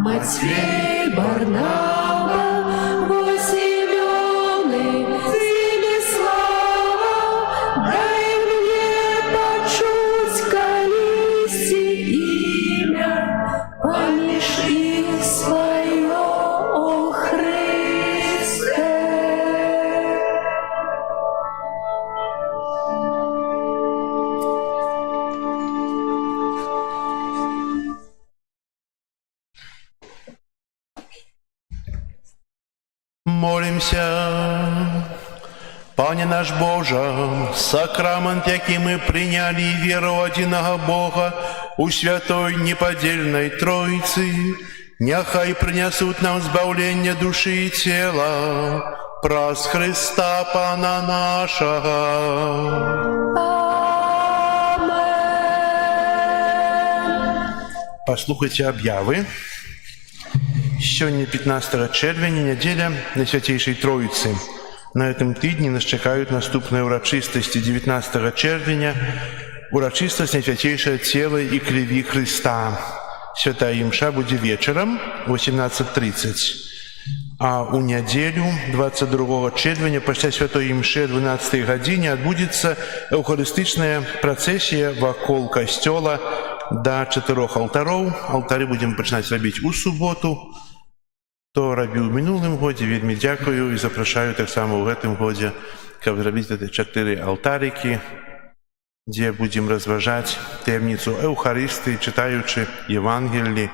Матвей, Барнаба, Восемёны, Зимислава, дай мне почуть колисти имя, поміж их свое, о Христе. Молимся. Пане наш Боже, сакрамент, який ми прийняли і віру в одиного Бога, у святой неподільной Троиці, нехай принесуть нам збавлення душі і тіла, праз Христа Пана нашого. Послухайте об'яви. Сьогодні 15 червня, неділя Найсвятейшей Троиці. На этом тижні нас чекають наступні урочистості. 19 червня урочистость Найсвятейшего тіла і крові Христа. Свята імша буде вечором 18:30. А у неділю 22 червня після Святої імши о 12 годині відбудеться евхаристична процесія вокруг костела до 4 алтарів. Алтари будемо починати робити у суботу. То робив у минулому годі, вельми дякую і запрошую так само в цьому годі, щоб зробити 4 алтарики, де будемо розважати таємницю Евхаристії, читаючи Євангелії,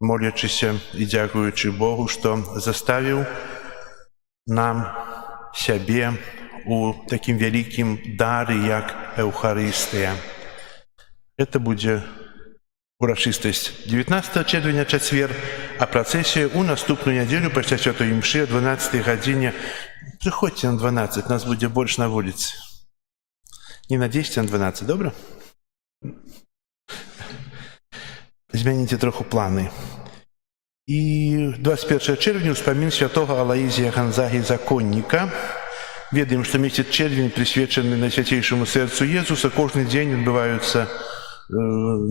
молячися і дякуючи Богу, що заставив нам себе у таким великим дарі, як Евхаристія. Це буде урочистость 19 червня, четвер, а процесія у наступну неділю після Святої імши о 12 годині. Приходьте на 12, нас буде більше на вулиці. Не на 10, а на 12, добре? Змініть трохи плани. І 21 червня успомін святого Алоїзія Гонзаги Законника. Ведаем, что месяц червень, присвячений Найсвятейшему серцу Єзуса, кожен день відбуваються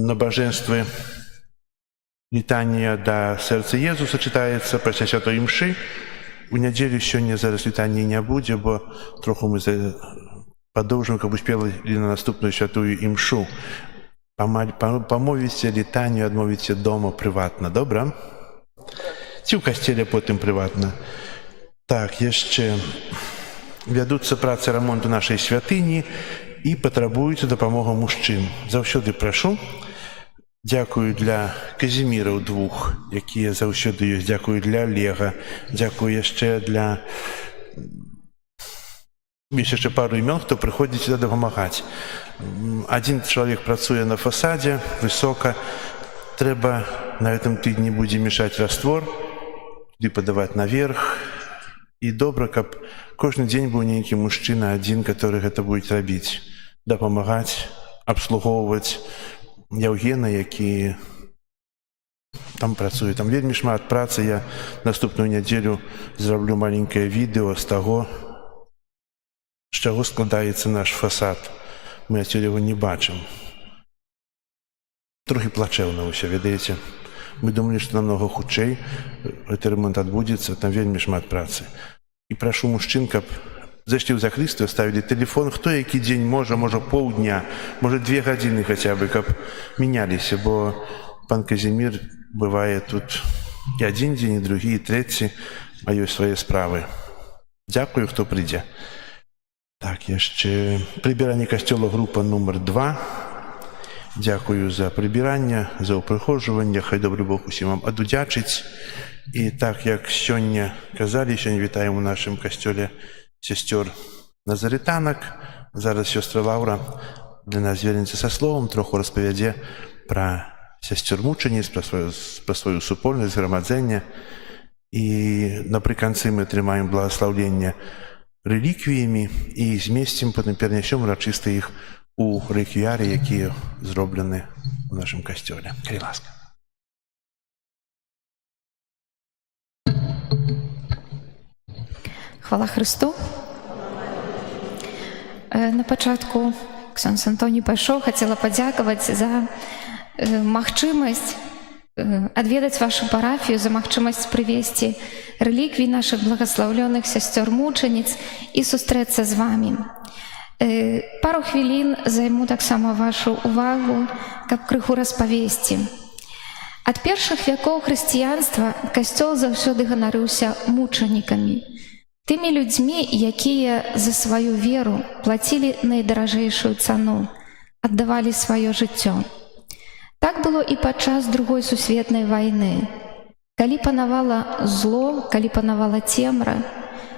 набоженства, літання до серця Єзуса читається після Святої імши. У неділю сьогодні зараз літання не буде, бо трохи ми подовжимо, як успіли на наступну Святую імшу. Помовіться літанню, відмовіться дома приватно, добре? Ці в костелі потім приватно. Так, ще ведуться праці ремонту нашої святині і потребується допомога мужчин. Завжди прошу. Дякую для Казімірів двох, які завжди є. Дякую для Олега. Дякую ще для... Є ще пару імен, хто приходить сюди допомагати. Один чоловік працює на фасаді, високо. Треба на цьому тижні буде мішати раствор, туди подавати наверх. І добре, щоб кожен день був некий мужчина один, який це буде робити. Допомагати, обслуговувати Євгена, який там працює. Там вельми шмат праці. Я наступну неділю зроблю маленьке відео з того, з чого складається наш фасад. Ми отсюди його не бачимо. Трохи плачевно усе, видаєте. Ми думали, що намного худший цей ремонт відбудеться, там вельми шмат праці. І прошу мужчин, щоб зайшли в закрistую, ставили телефон, хто який день може півдня, може 2 години хоча б, щоб мінялися, бо пан Казімір буває тут і один день, і другий, і третій, маю свої справи. Дякую, хто прийде. Так, я ще прибирання костела група номер 2. Дякую за прибирання, за оприходжування. Хай добрий Бог усім вам одудячить. І так, як сьогодні казали, сьогодні вітаємо у нашому костелі сестер Назаританок. Зараз сестра Лаура для нас звернеться со словом, трохи розповіде про сестер мучениць, про свою супольність, згромадження. І наприкінці ми тримаємо благословення реліквіями і змістимо, потім перенесемо урочисто їх у реквіарі, які зроблені у нашому костелі. Будь ласка. Хвала Христу. На початку ксьондз Антоній Пайшов хотіла подякувати за магчимість адведаць вашу парафію за магчымасць прывесці рэліквій нашых благаслаўлёных сясцёр-мучаніц і сустрэцца з вамі. Пару хвілін займу таксама вашу увагу, каб крыху распавесці. Ад першых вякоў хрысціянства касцёл заўсёды ганарыўся мучанікамі, тымі людзьмі, якія за сваю веру плацілі найдаражэйшую цану, аддавалі сваё жыццё. Так было і падчас Другой сусветнай вайны. Калі панавала зло, калі панавала цемра,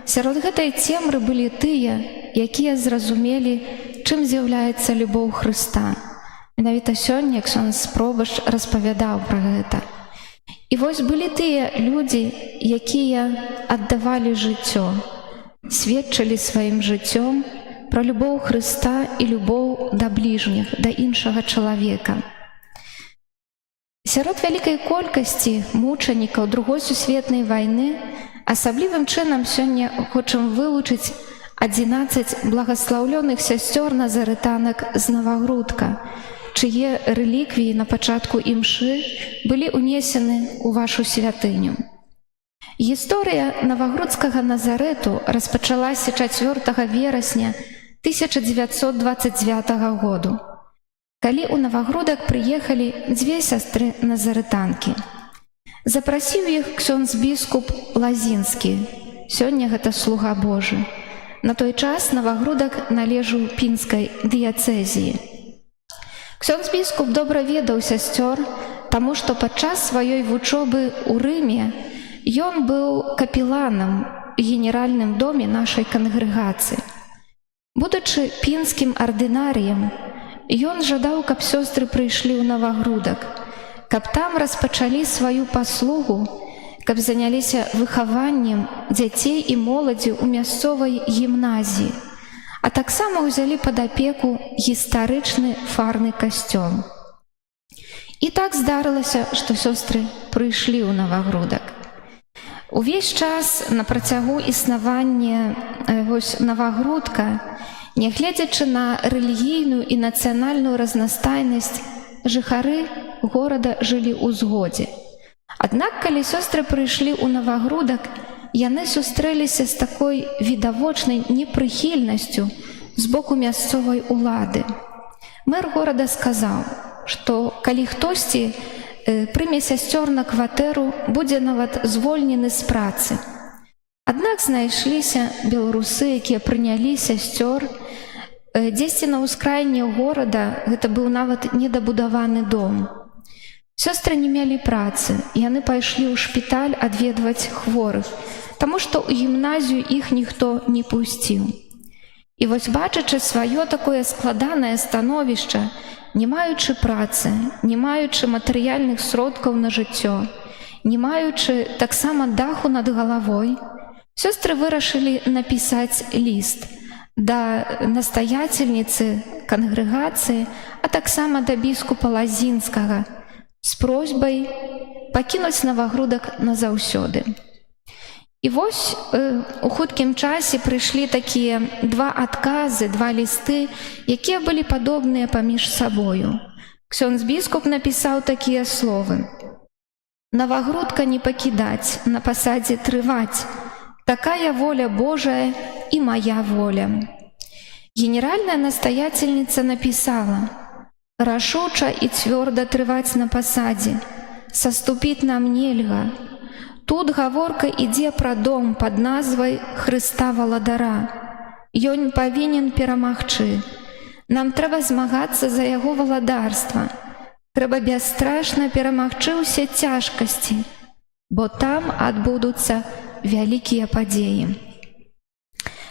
сярод гэтай цемры былі тыя, якія зразумелі, чым з'яўляецца любоў Хрыста. Менавіта сёння ксёндз Пробашч распавядаў пра гэта. І вось былі тыя людзі, якія аддавалі жыццё, сведчылі сваім жыццём пра любоў Хрыста і любоў да бліжніх, да іншага чалавека. Сярод вялікай колькасці мучанікаў Другой сусветнай вайны асаблівым чынам сёння хочам вылучыць 11 благаслаўлёных сясцёр назарытанак з Навагрудка, чые рэліквіі на пачатку імшы былі ўнесены ў вашу святыню. Гісторыя Навагрудскага Назарэту распачалася 4 верасня 1929 году, калі ў Навагрудак прыехалі дзве сястры назарытанкі. Запрасіў іх ксёндз біскуп Лазінскі, сёння гэта слуга Божы. На той час Навагрудак належаў пінскай дыяцэзіі. Ксёндз біскуп добра ведаў сясцёр, таму што падчас сваёй вучобы ў Рыме ён быў капеланам у генеральным доме нашай кангрэгацыі. Будучы пінскім ардынарыем, ён жадаў, каб сёстры прыйшлі ў Навагрудак, каб там распачалі сваю паслугу, каб заняліся выхаваннем дзяцей і моладзі ў мясцовай гімназіі, а таксама ўзялі пад апеку гістарычны фарны касцёл. І так здарылася, што сёстры прыйшлі ў Навагрудак. Увесь час на працягу існавання Навагрудка, нягледзячы на рэлігійную і нацыянальную разнастайнасць, жыхары горада жылі ў згодзе. Аднак, калі сёстры прыйшлі ў Навагрудак, яны сустрэліся з такой відавочнай непрыхільнасцю з боку мясцовай улады. Мэр горада сказаў, што калі хтосьці прыме сясцёр на кватэру, будзе нават звольнены з працы. Аднак знайшліся беларусы, якія прынялі сясцёр. Дзесьці на ўскраіне горада гэта быў нават недабудаваны дом. Сёстры не мелі працы, яны пайшлі ў шпіталь адведваць хворых, таму што ў гімназію іх ніхто не пусціў. І вось бачачы сваё такое складанае становішча, не маючы працы, не маючы матэрыяльных сродкаў на жыццё, не маючы таксама даху над галавой, сёстры вырашылі напісаць ліст да настаяцельніцы кангрэгацыі, а таксама да біскупа Лазінскага з просьбай пакінуць Навагрудак назаўсёды. І вось у хуткім часе прыйшлі такія два адказы, два лісты, якія былі падобныя паміж сабою. Ксёндз біскуп напісаў такія словы: «Навагрудка не пакідаць, на пасадзе трываць. Такая воля Божая и моя воля». Генеральная настоятельница написала: «Рашуча и твердо трываць на пасадзе, саступіць нам нельга. Тут гаворка ідзе пра дом пад назвай Хрыста Валадара. Ён павінен перамагчы. Нам трэба змагацца за яго валадарства. Трэба бясстрашна перамагчы ўсе цяжкасці, бо там адбудуцца вялікія падзеі».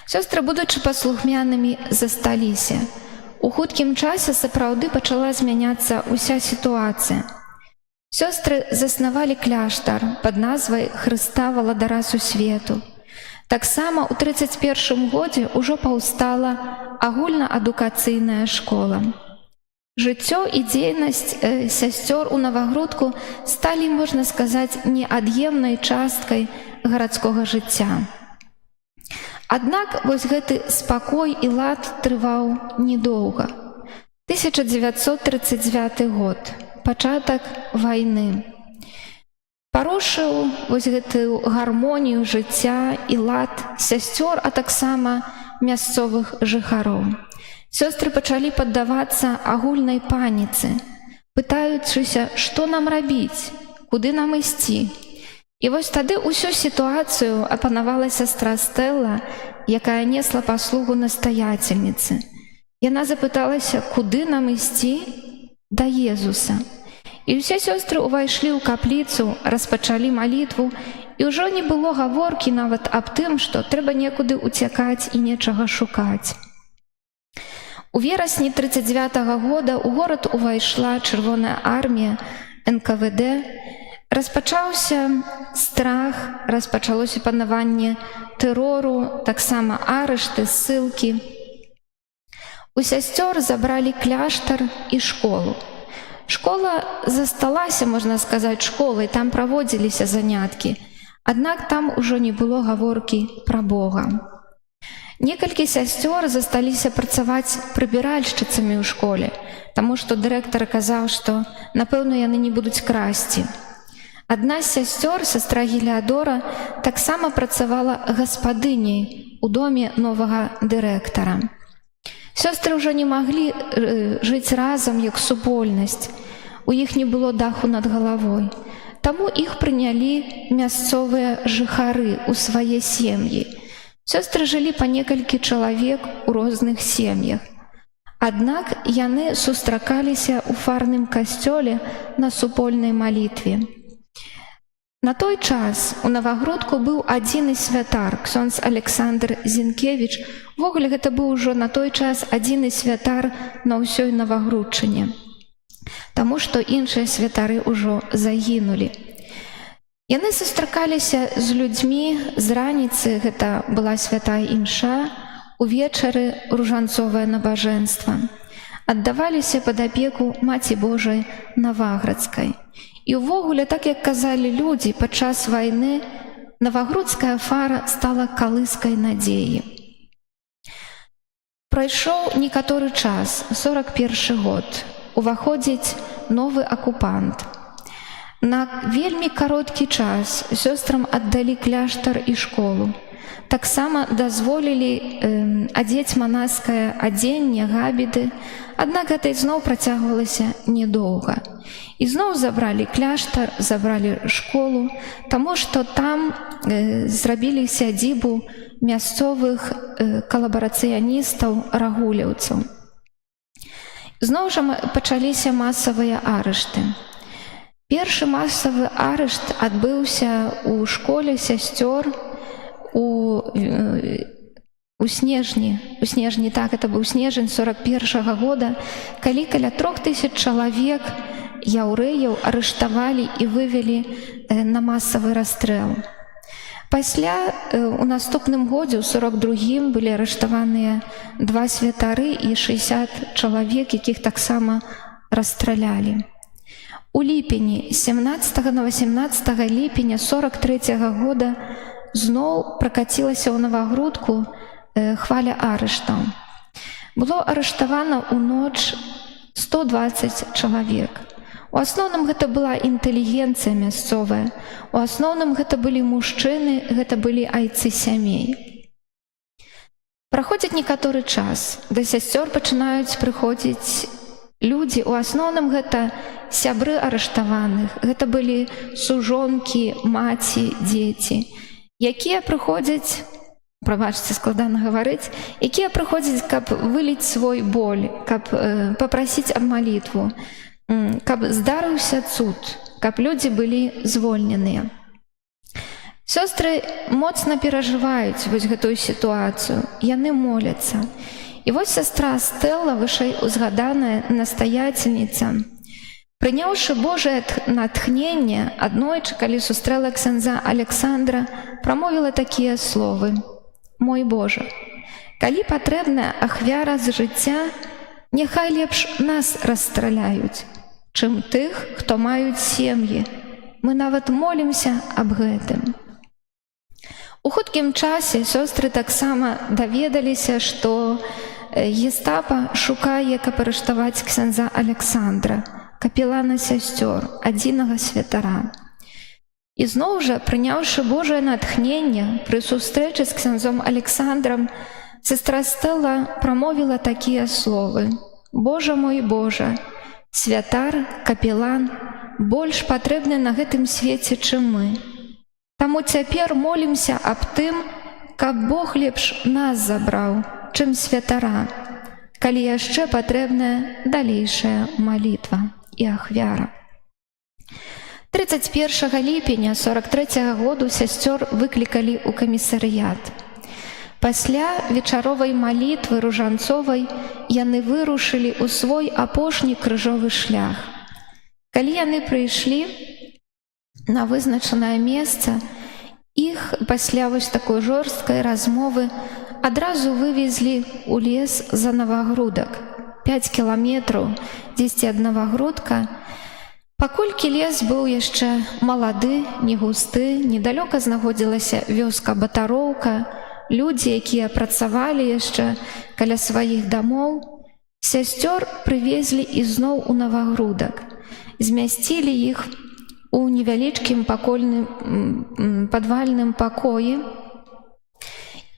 Сёстры, будучы паслухмянымі, засталіся. У хуткім часе сапраўды пачала змяняцца ўся сітуацыя. Сёстры заснавалі кляштар пад назвай Хрыста Валадара Сусвету. Таксама ў 31 годзе ўжо паўстала агульнаадукацыйная школа. Жыццё і дзейнасць сясцёр у Навагрудку сталі, можна сказаць, неад'емнай часткай гарадскога жыцця. Аднак вось гэты спакой і лад трываў недоўга. 1939 год, пачатак вайны. парушыў вось гэтую гармонію жыцця і лад сясцёр, а таксама мясцовых жыхароў. Сёстры пачалі паддавацца агульнай паніцы, пытаючыся, што нам рабіць, куды нам ісці. І вось тады ўсю сітуацыю апанавала сястра Стэлла, якая несла паслугу настаяцельніцы. Яна запыталася, куды нам ісці? Да Езуса. І ўсе сёстры ўвайшлі ў капліцу, распачалі малітву, і ўжо не было гаворкі нават аб тым, што трэба некуды ўцякаць і нечага шукаць. У верасні 1939 года ў горад увайшла Чырвоная армія, НКВД, распачаўся страх, распачалося панаванне тэрору, таксама арышты, ссылкі. У сясцёр забралі кляштар і школу. Школа засталася, можна сказаць, школай, там праводзіліся заняткі, аднак там ужо не было гаворкі пра Бога. Некалькі сясцёр засталіся працаваць прыбіральшчыцамі ў школе, таму што дырэктар казаў, што, напэўна, яны не будуць красці. Адна з сясцёр, сястра Геліадора, таксама працавала гаспадыняй у доме новага дырэктара. Сёстры ўжо не маглі жыць разам як супольнасць, у іх не было даху над галавой, таму іх прынялі мясцовыя жыхары ў свае сем'і. Сёстры жылі па некалькі чалавек у розных сем'ях. Аднак яны сустракаліся ў фарным касцёле на супольнай малітве. На той час у Навагрудку быў адзіны святар, ксёндз Александр Зінкевіч. Увогуле гэта быў ужо на той час адзіны святар на ўсёй Навагрудчыне, таму што іншыя святары ўжо загінулі. Яны сустракаліся з людзьмі з раніцы, гэта была святая імша, увечары ружанцовае набажэнства. Аддаваліся пад апеку Маці Божай Наваградскай. І ўвогуле, так як казалі людзі, падчас вайны Навагрудская фара стала калыскай надзеі. Прайшоў некаторы час, 41 год, уваходзіць новы акупант. На вельмі кароткі час сёстрам аддалі кляштар і школу. Таксама дазволілі адзець манаскае адзенне, габіды, аднак гэта ізноў працягвалася недоўга. І зноў забралі кляштар, забралі школу, таму што там зрабілі сядзібу мясцовых калабарацыяністаў, рагулеўцаў. Зноў жа пачаліся масавыя арышты. Першы масавы арышт адбыўся ў школе сясцёр у снежні, так, это быў снежань 41 года, калі каля 3000 чалавек яўрэяў арыштавалі і вывелі на масавы расстрэл. Пасля, у наступным годзе, у 42-м, былі арыштаваныя 2 святары і 60 чалавек, якіх таксама расстралялі. У ліпені, 17 на 18 ліпеня 43-го года зноў пракацілася ў Навагрудку хваля арыштаў. Было арыштавана ў ноч 120 чалавек. У асноўным гэта была інтэлігенцыя мясцовая, у асноўным гэта былі мужчыны, гэта былі айцы сямей. Праходзіць некаторы час, да сясцёр пачынаюць прыходзіць людзі, у асноўным гэта сябры арыштаваных, гэта былі сужонкі, маці, дзеці, якія прыходзяць, прабачце, складана гаварыць, якія прыходзяць, каб выліць свой боль, каб папрасіць аб малітву, каб здарыўся цуд, каб людзі былі звольненыя. Сёстры моцна перажываюць вось гэтую сітуацыю, яны моляцца. І вось сястра Стэлла, вышэй узгаданая настаяцельніца, прыняўшы Божае натхненне, аднойчы, калі сустрэла ксяндза Александра, прамовіла такія словы: «Мой Божа, калі патрэбная ахвяра з жыцця, няхай лепш нас расстраляюць, чым тых, хто маюць сем'і. Мы нават молімся аб гэтым». У хуткім часе сёстры таксама даведаліся, што гестапа шукае, каб арыштаваць ксяндза Александра, капелана сясцёр, адзінага святара. І зноў жа, прыняўшы Божае натхненне, пры сустрэчы з ксяндзом Александрам, сестра Стэла прамовіла такія словы: «Божа мой Божа, святар, капелан, больш патрэбны на гэтым свеце, чым мы. Таму цяпер молімся аб тым, каб Бог лепш нас забраў, чым святара, калі яшчэ патрэбная далейшая малітва і ахвяра». 31 ліпеня 43 году сясцёр выклікалі ў камісарыят. Пасля вечаровай малітвы ружанцовай яны вырушылі ў свой апошні крыжовы шлях. Калі яны прыйшлі на вызначанае месца, іх пасля вось такой жорсткай размовы адразу вывезлі ў лес за Навагрудак. 5 кіламетраў дзесьці ад Навагрудка. Паколькі лес быў яшчэ малады, не густы, недалёка знаходзілася вёска Батароўка, людзі, якія працавалі яшчэ каля сваіх дамоў, сясцёр прывезлі ізноў у Навагрудак, змясцілі іх у невялічкім падвальным пакоі,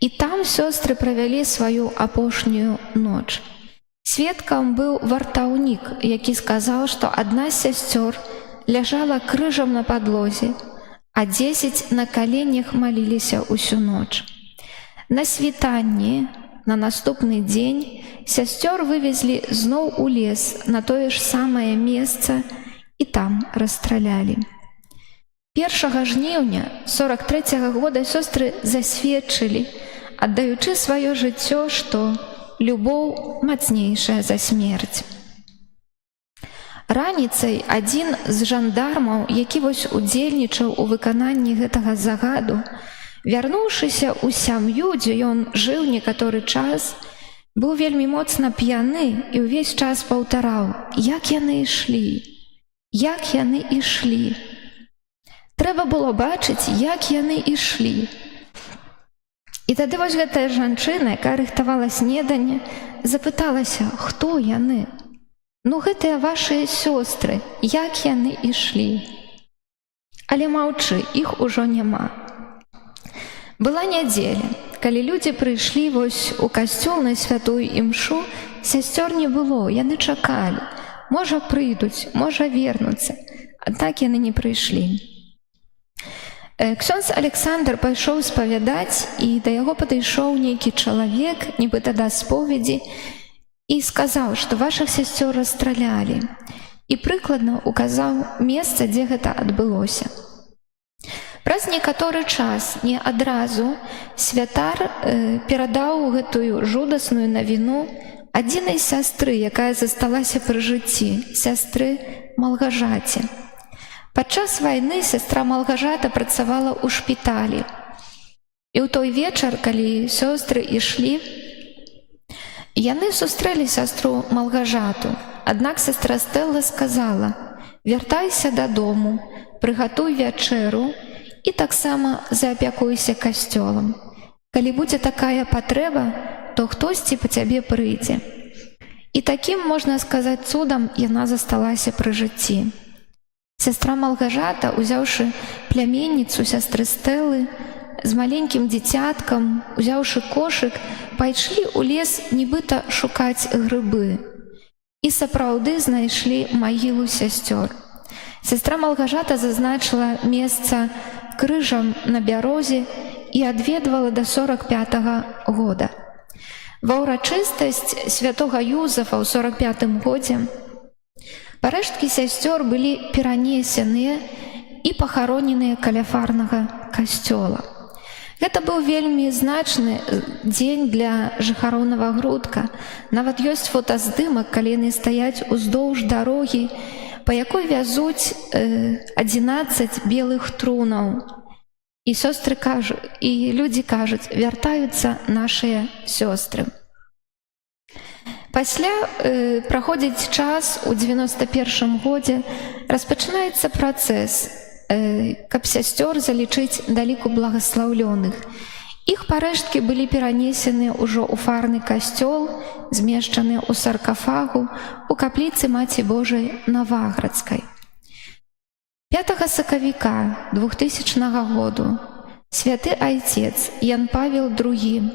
і там сёстры правялі сваю апошнюю ноч. Сведкам быў вартаўнік, які сказаў, што адна з сясцёр ляжала крыжам на падлозе, а 10 на каленях маліліся ўсю ноч. На світанні, на наступны дзень, сясцёр вывезлі зноў у лес на тое ж самае месца і там расстралялі. 1 жніўня 43 года сёстры засведчылі, аддаючы сваё жыццё, што любоў мацнейшая за смерць. Раніцай адзін з жандармаў, які вось удзельнічаў у выкананні гэтага загаду, вярнуўшыся ў сям'ю, дзе ён жыў некаторы час, быў вельмі моцна п'яны і ўвесь час паўтараў: «Як яны ішлі, як яны ішлі». Трэба было бачыць, як яны ішлі. І тады вось гэтая жанчына, якая рыхтавала снеданне, запыталася: «Хто яны? Ну, гэтыя вашыя сёстры, як яны ішлі?» Але маўчы, іх ужо няма. Была нядзеля. Калі людзі прыйшлі вось у касцёл на святую імшу, сясцёр не было, яны чакалі. Можа, прыйдуць, можа, вернуцца. Аднак яны не прыйшлі. Ксёндз Александр пайшоў спавядаць, і да яго падышоў нейкі чалавек, нібыта да споведзі, і сказаў, што вашых сясцёр расстралялі, і прыкладна указаў месца, дзе гэта адбылося. Праз некаторы час, не адразу, святар перадаў гэтую жудасную навіну адзінай сястры, якая засталася пры жыцці, сястры Малгажаце. Падчас вайны сястра Малгажата працавала ў шпіталі. І ў той вечар, калі сёстры ішлі, яны сустрэлі сястру Малгажату. Аднак сестра Стэла сказала: «Вяртайся дадому, прыгатуй вячэру і таксама заапякуйся касцёлам. Калі будзе такая патрэба, то хтосьці па цябе прыйдзе». І такім, можна сказаць, цудам яна засталася пры жыцці. Сестра Малгажата, узяўшы пляменніцу сястры Стэлы, з маленькім дзіцяткам, узяўшы кошык, пайшлі ў лес нібыта шукаць грыбы. І сапраўды знайшлі магілу сясцёр. Сестра Малгажата зазначыла месца крыжам на бярозе і адведвала да 45-го года. Ва ўрачыстасць святога Юзафа ў 45-м годзе парэшткі сясцёр былі перанесеныя і пахароненыя каля фарнага касцёла. Гэта быў вельмі значны дзень для жыхароў Навагрудка. Нават ёсць фотаздымак, калі яны стаяць уздоўж дарогі, па якой вязуць 11 белых трунаў. І сёстры кажуць, і людзі кажуць: «Вяртаюцца нашыя сёстры». Пасля праходзіць час, у 91-м годзе распачынаецца працэс, каб сясцёр залічыць да ліку благаслаўлёных. Іх парэшткі былі перанесены ўжо ў фарны касцёл, змешчаны ў саркафагу у капліцы Маці Божай Наваградскай. 5 сакавіка 2000 году святы айцец Ян Павел II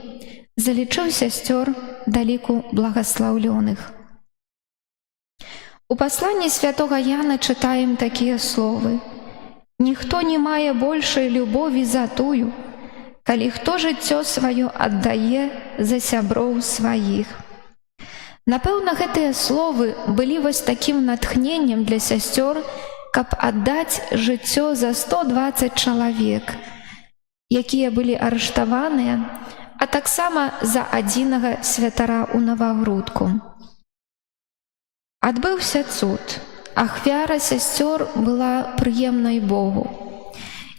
залічыў сясцёр да ліку благаслаўлёных. У пасланні святога Яна чытаем такія словы: «Ніхто не мае большай любові за тую, калі хто жыццё сваё аддае за сяброў сваіх». Напэўна, гэтыя словы былі вось такім натхненнем для сясцёр, каб аддаць жыццё за 120 чалавек, якія былі арыштаваныя, а таксама за адзінага святара ў Навагрудку. Адбыўся цуд. Ахвяра сясцёр была прыемнай Богу.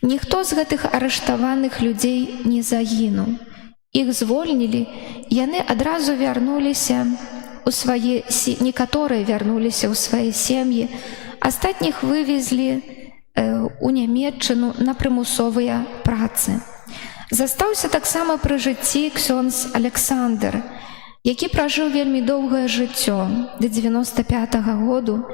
Ніхто з гэтых арыштаваных людзей не загінуў. Іх звольнілі, яны адразу вярнуліся у свае некаторыя вярнуліся ў свае сем'і, астатніх вывезлі у Нямецчыну на прымусовыя працы. Застаўся таксама пры жыцці ксёндз Александр, які пражыў вельмі доўгае жыццё да 95-го году.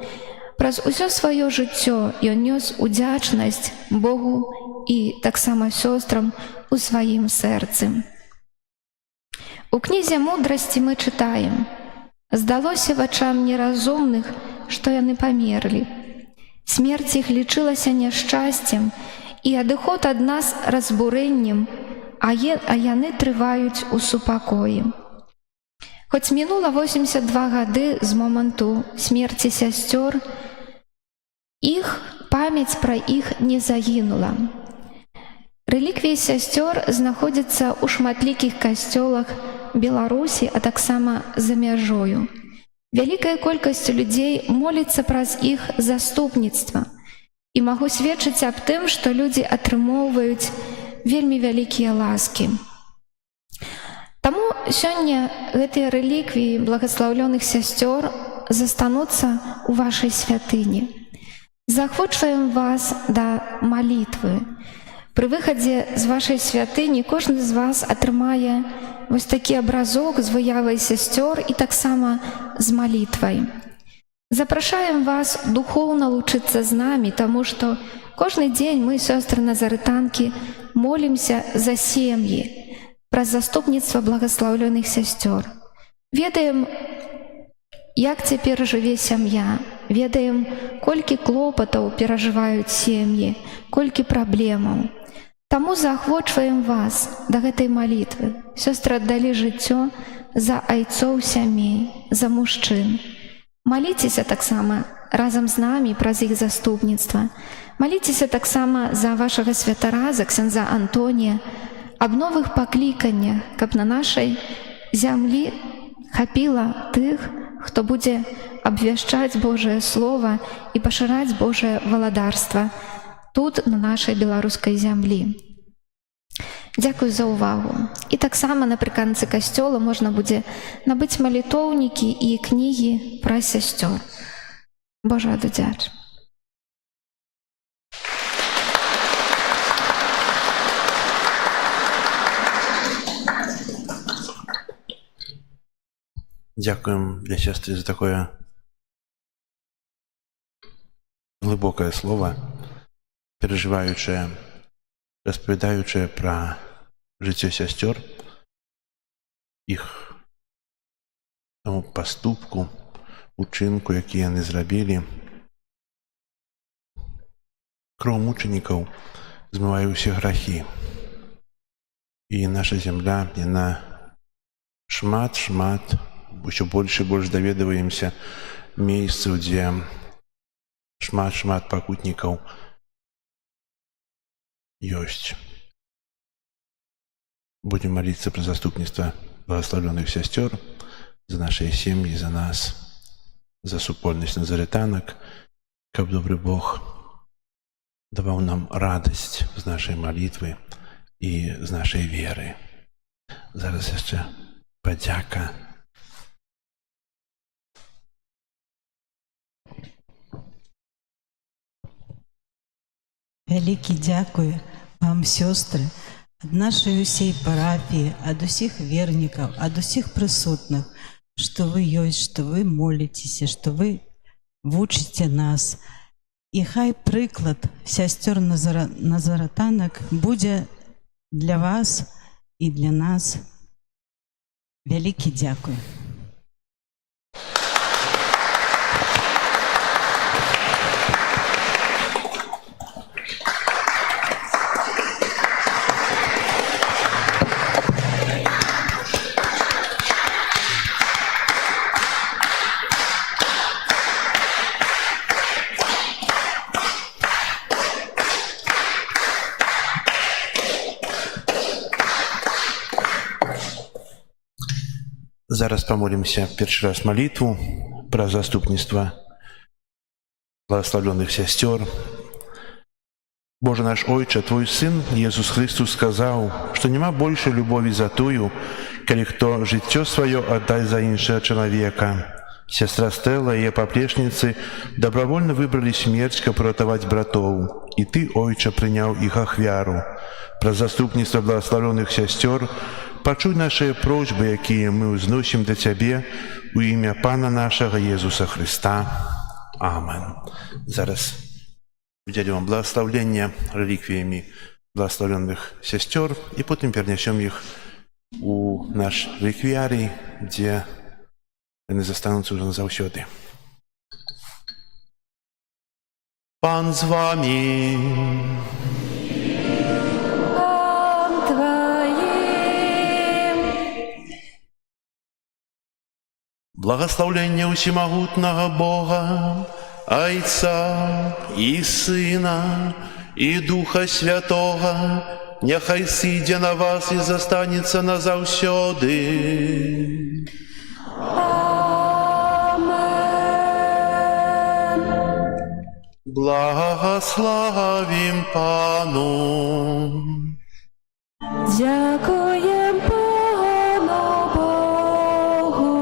Праз усё сваё жыццё ён нёс удзячнасць Богу і таксама сёстрам у сваім сэрцы. У кнізе мудрасці мы чытаем: «Здалося вачам неразумных, што яны памерлі. Смерць іх лічылася няшчасцем і адыход ад нас разбурэннем, а яны трываюць у супакоі». Хоць мінула 82 гады з моманту смерці сясцёр, іх памяць пра іх не загінула. Рэліквіі сясцёр знаходзяцца ў шматлікіх касцёлах Беларусі, а таксама за мяжою. Вялікая колькасць людзей моліцца праз іх заступніцтва. І магу сведчыць аб тым, што людзі атрымоўваюць вельмі вялікія ласкі. Таму сёння гэтыя рэліквіі благаслаўлёных сясцёр застануцца ў вашай святыні. Заахвочваем вас да малітвы. Пры выхадзе з вашай святыні кожны з вас атрымае вось такі абразок з выявай сясцёр і таксама з малітвай. Запрашаем вас духоўна лучыцца з намі, таму што кожны дзень мы, сёстры назарытанкі, молімся за сем'і, праз заступніцтва благаслаўлёных сясцёр. Ведаем, як цяпер жыве сям'я, ведаем, колькі клопатаў перажываюць сем'і, колькі праблемаў. Таму заахвочваем вас да гэтай малітвы. Сёстры аддалі жыццё за айцоў сямей, за мужчын. Маліцеся таксама разам з намі праз іх заступніцтва. Маліцеся таксама за вашага святара, за ксяндза Антонія, аб новых пакліканнях, каб на нашай зямлі хапіла тых, хто будзе абвяшчаць Божае Слова і пашыраць Божае валадарства тут, на нашай беларускай зямлі. Дзякую за ўвагу. І таксама напрыканцы касцёла можна будзе набыць малітоўнікі і кнігі пра сясцёр. Божа дудзяч. Дякуем для сестры за такое глибокое слово, переживаючее, розповідаюче про життя сестер, їх тому поступку, учинку, які вони зробили. Кров мучеників змиває усі грехи. І наша земля, вона шмат, еще больше и больше доведываемся месяцев, где шмат покутников есть. Будем молиться про заступництво благословенных сестер, за наши семьи, за нас, за супольность назаританок, как добрый Бог давал нам радость з нашей молитвы и з нашей веры. Зараз еще подяка. Велике дякую вам, сестры, ад нашай усей парафіі, ад усіх вернікаў, ад усіх прысутных, што вы ёсць, што вы моліцеся, што вы вучыце нас. І хай приклад сястер назаратанок буде для вас і для нас. Велике дякую. Зараз помолимся першы раз молитву про заступництво благословленных сестер. Боже наш Ойче, Твой Сын Иисус Христос сказал, что нема больше любови за тую, коли кто життё свое отдай за іншего человека. Сестра Стелла и ее поплечницы добровольно выбрали смерть, как поратовать братов, и Ты, Ойче, принял их ахвяру. Про заступництво благословленных сестер почуй наши просьбы, якие мы узносим до Тебе у ім'я Пана нашего Иисуса Христа. Амен. Зараз уделим благословление реликвиями благословенных сестер, и потом перенесем их у наш реквиарий, где они застанутся уже назавсёды. Пан з вами. Пан Твоим. Благословление усемогутного Бога, Отца и Сына и Духа Святого, нехай сидя на вас и застанется назавсёды. Амен. Благословим Пану. Дякуєм Пану Богу.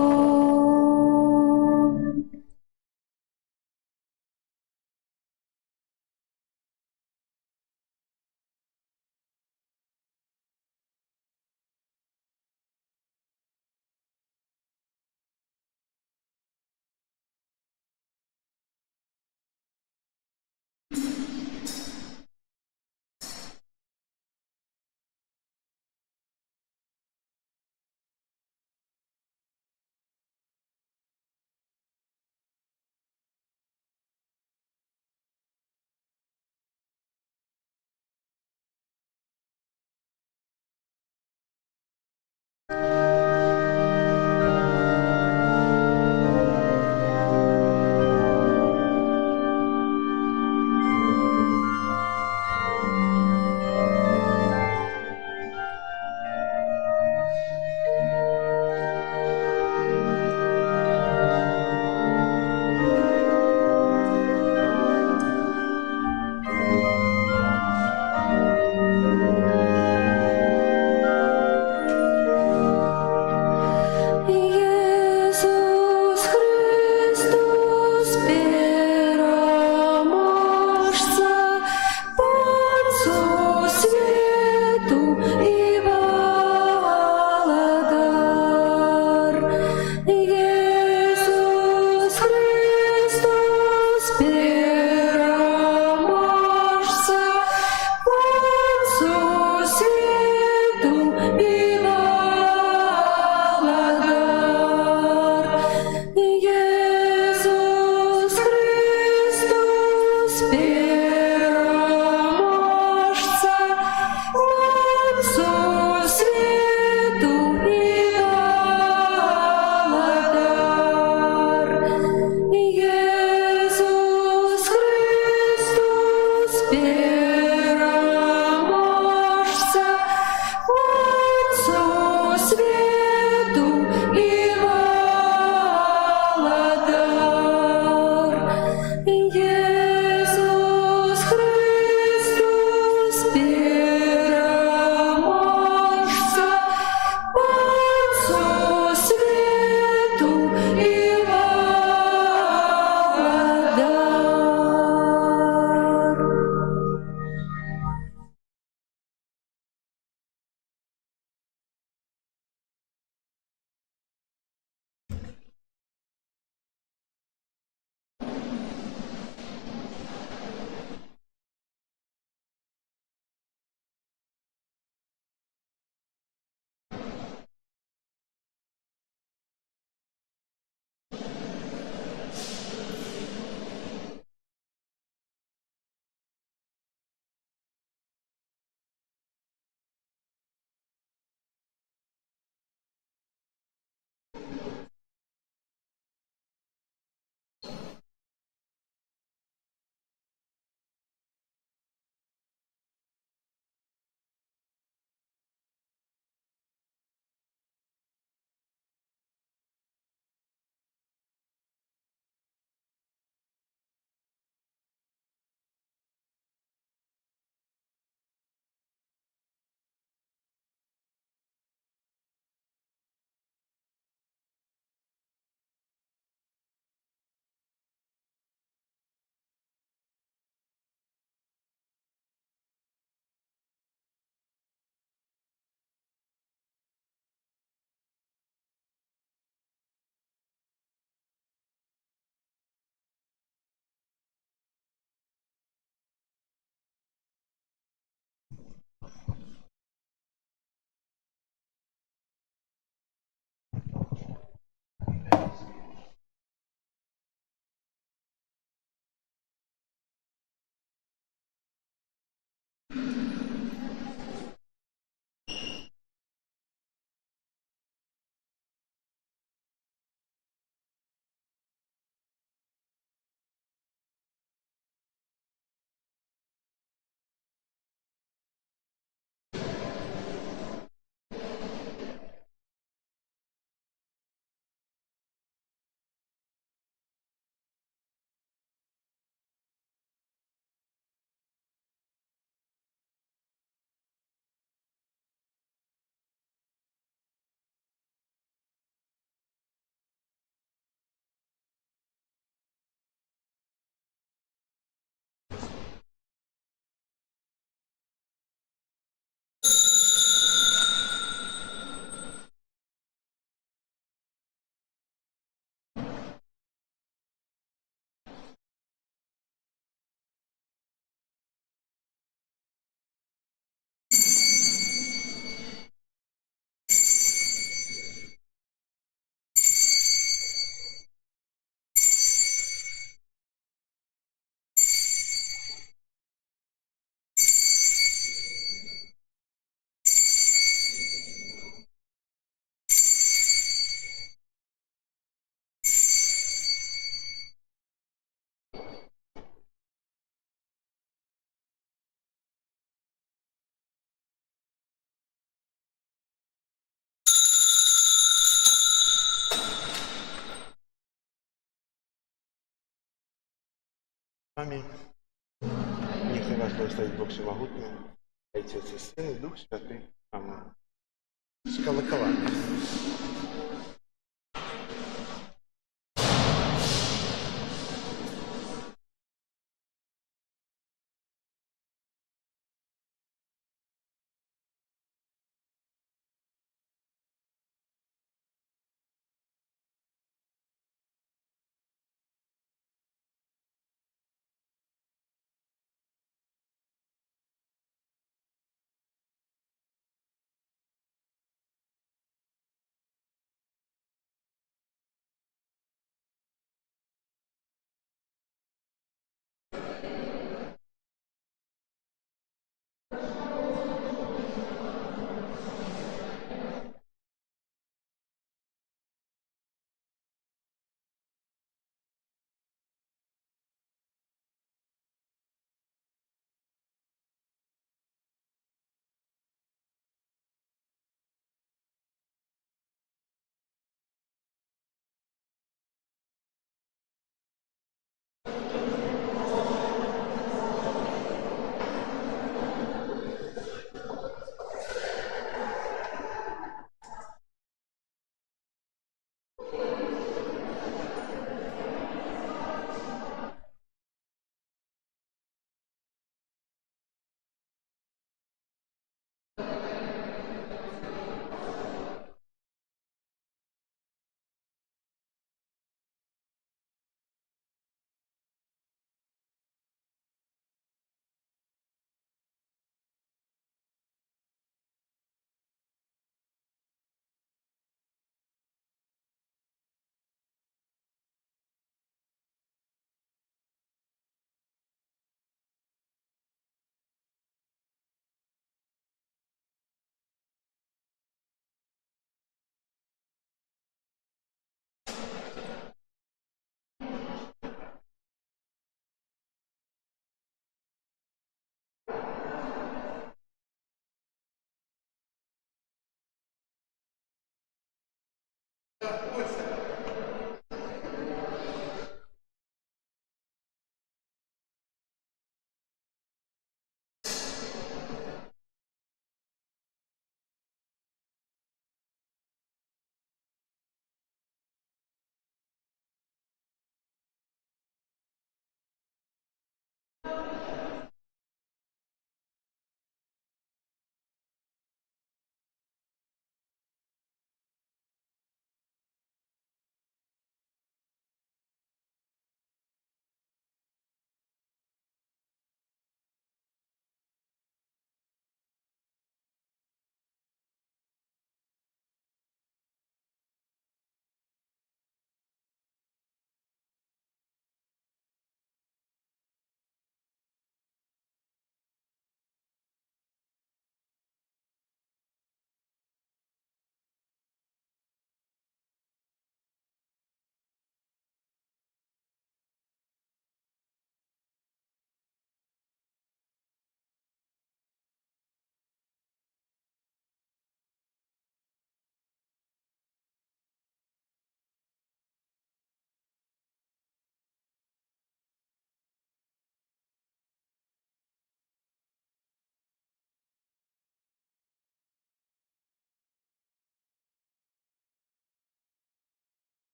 Амінь. Нехай вас благословить Бог Всемогутний, Отець і Син, і Дух Святий. Амінь. З колоколами.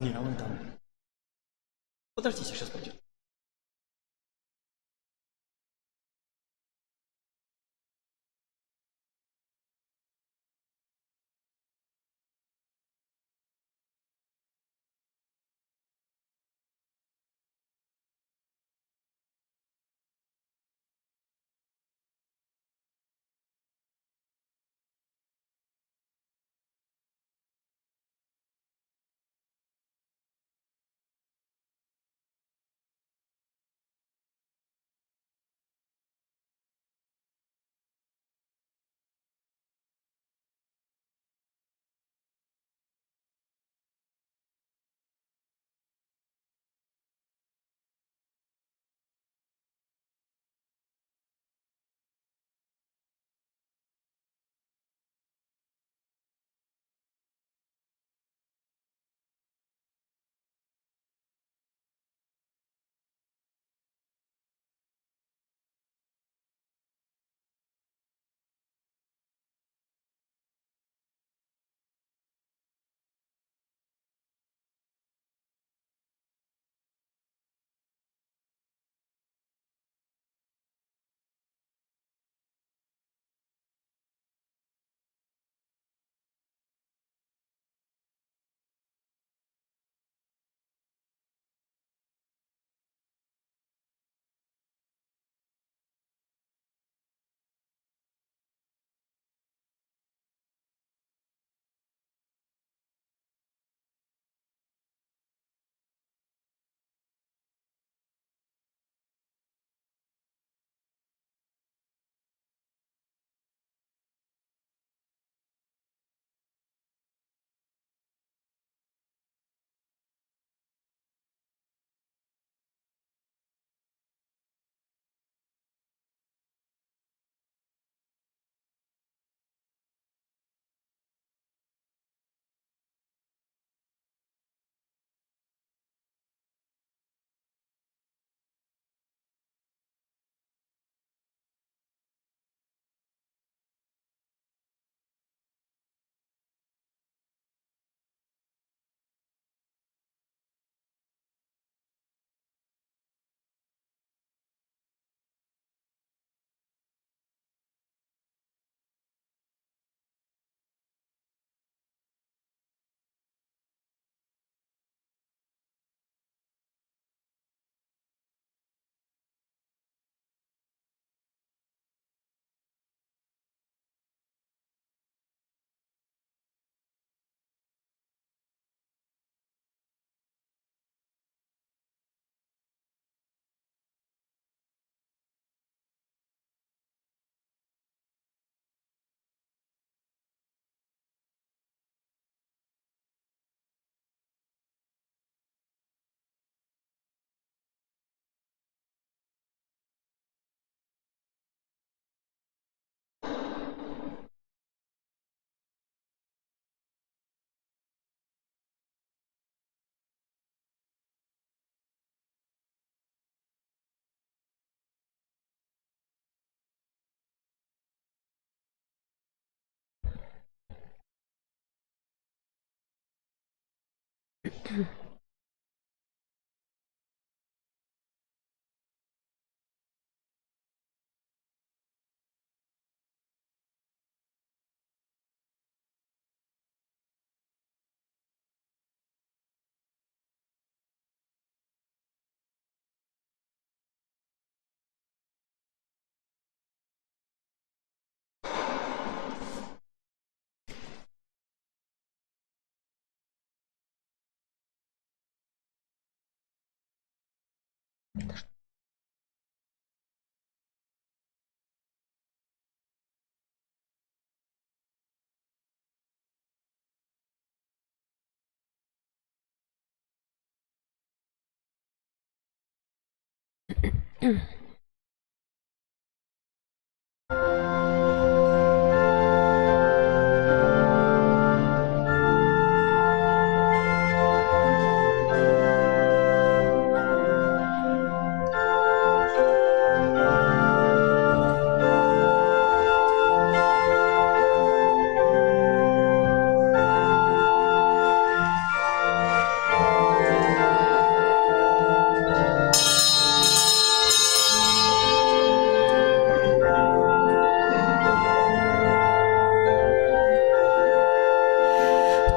Не, а вон там. Подождите, сейчас пойдет.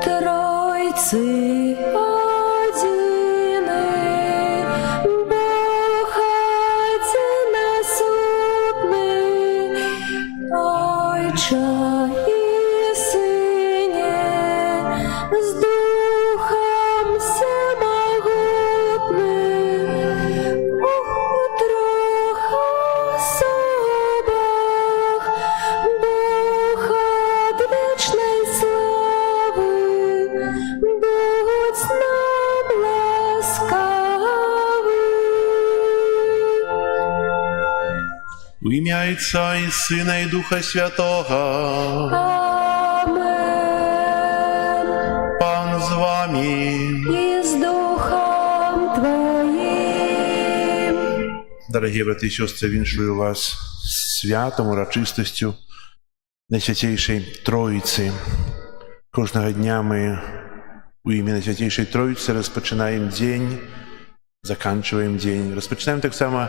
Тройцы одины, Бог единосудный, Отче и Сыне, с Духом всемогутным, у трех особах, Дух от вечной славы, будь нам ласкавы. В ім'я Отця і Сина і Духа Святого. Амен. Пан з вами. И с Духом Твоим. Дорогі брати і сестри, віншую вас святом, урочистостю Найсвятейшої Троїці. Кожного дня ми у ім'я Найсвятейшої Троїці розпочинаємо день, заканчиваем день. Розпочинаємо так само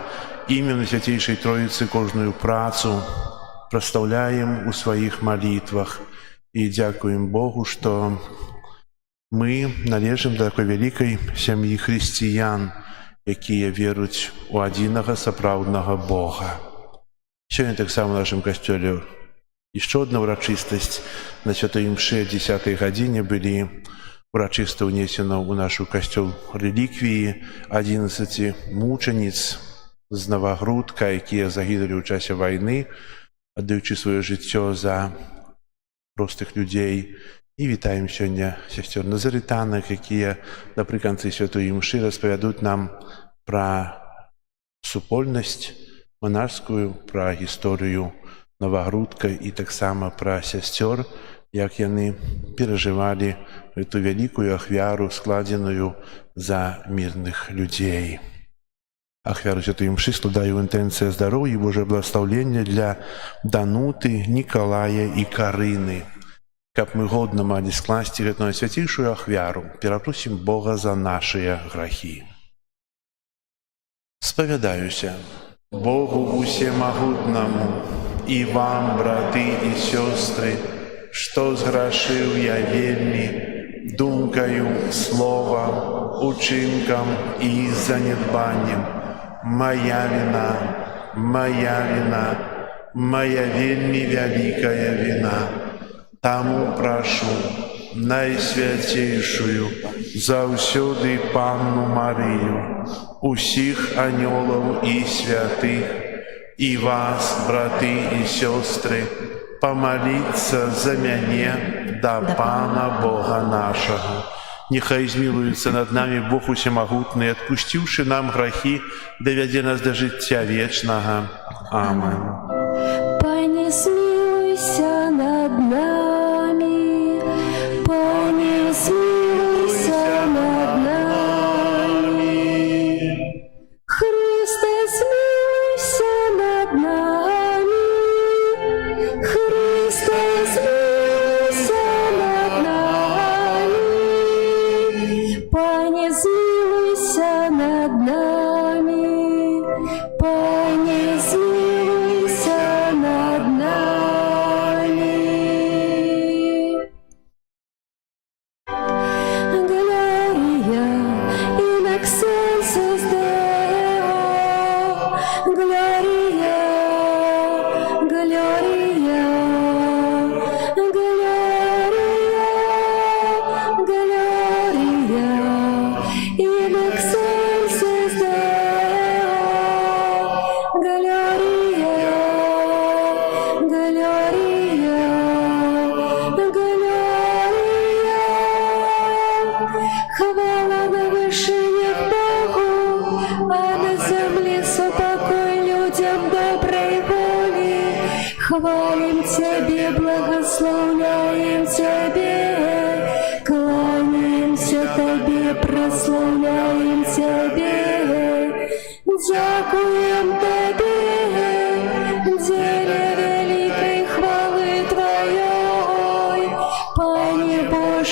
ім'ям Найсвятейшої Троїці кожну працю, проставляємо у своїх молитвах і дякуємо Богу, що ми належимо до такої великої сім'ї християн, які вірують у одного справдного Бога. Сьогодні так само в нашому костелі ще одна урочистость. На святої мші о 10 годині були урочисто внесено у нашу костел реліквії 11 мучениць з Новогрудка, які загинули у часі війни, віддаючи своє життя за простих людей. І вітаємо сьогодні сестер Назаританок, які наприкінці святої мші розповідуть нам про супольність монашську, про історію Новогрудка і так само про сестер, як вони переживали эту великую ахвяру, складенную за мирных людей. Ахвяру святой мши складаю интенция здоровья и Божьего благословения для Дануты, Николая и Карины. Как мы годно могли скласти эту святейшую ахвяру, перепросим Бога за наши грехи. Споведаюся Богу всемогутному и вам, браты и сестры, что сгрешил я вельми, думкою, словом, учинком и занедбанием. Моя вина, моя вельми великая вина. Тому прошу Найсвятейшую, заусюди Панну Марию, усіх аньолов и святых, и вас, браты и сестры, помолиться за меня до Пана Бога нашего. Нехай змилуется над нами Бог Усемогутный, отпустивший нам грехи, доведя нас до життя вечного. Амин. Пане, смилуйся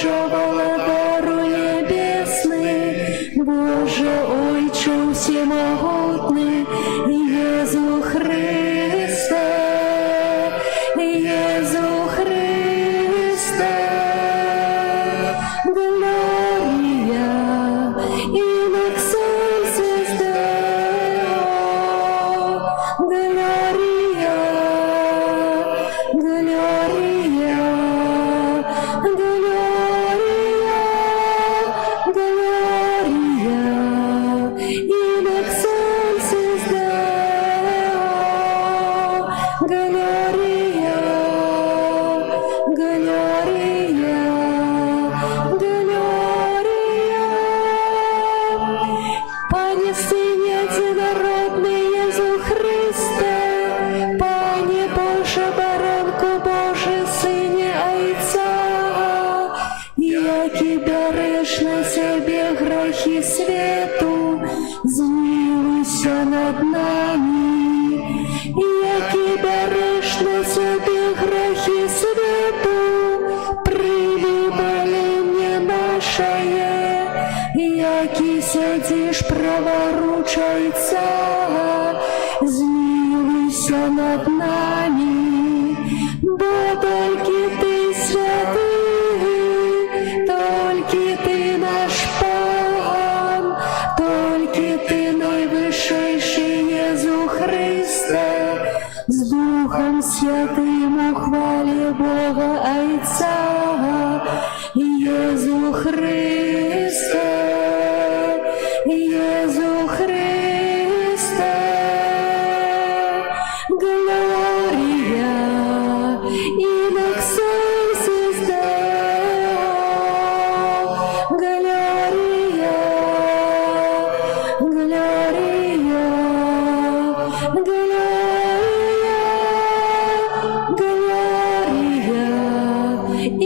Боже, Володару небесный, Боже, Ойче всемогутный, Иезу Христе, Иезу Христе. Gloria in excelsis Deo, Gloria, Gloria, Gloria, Gloria in excelsis Deo, Gloria, Gloria, Gloria. Пане Сыне Единородный Иезу Христе, Пане Боже, Баранку Божий, Сыне Отца, яки берешь на себе грехи свету, змилуйся над нами. Яки берешь на себе грехи свету, прими моление наше, яки сидишь праворуч Отца, змилуйся над нами, бо только Ты святый, только Ты наш Пан, только Ты наивысший Иезу Христе, с Духом Святым у хвале Бога Отца, Иезу Христе, Иезу Христе. Gloria in excelsis Deo, Gloria, Gloria, Gloria, Gloria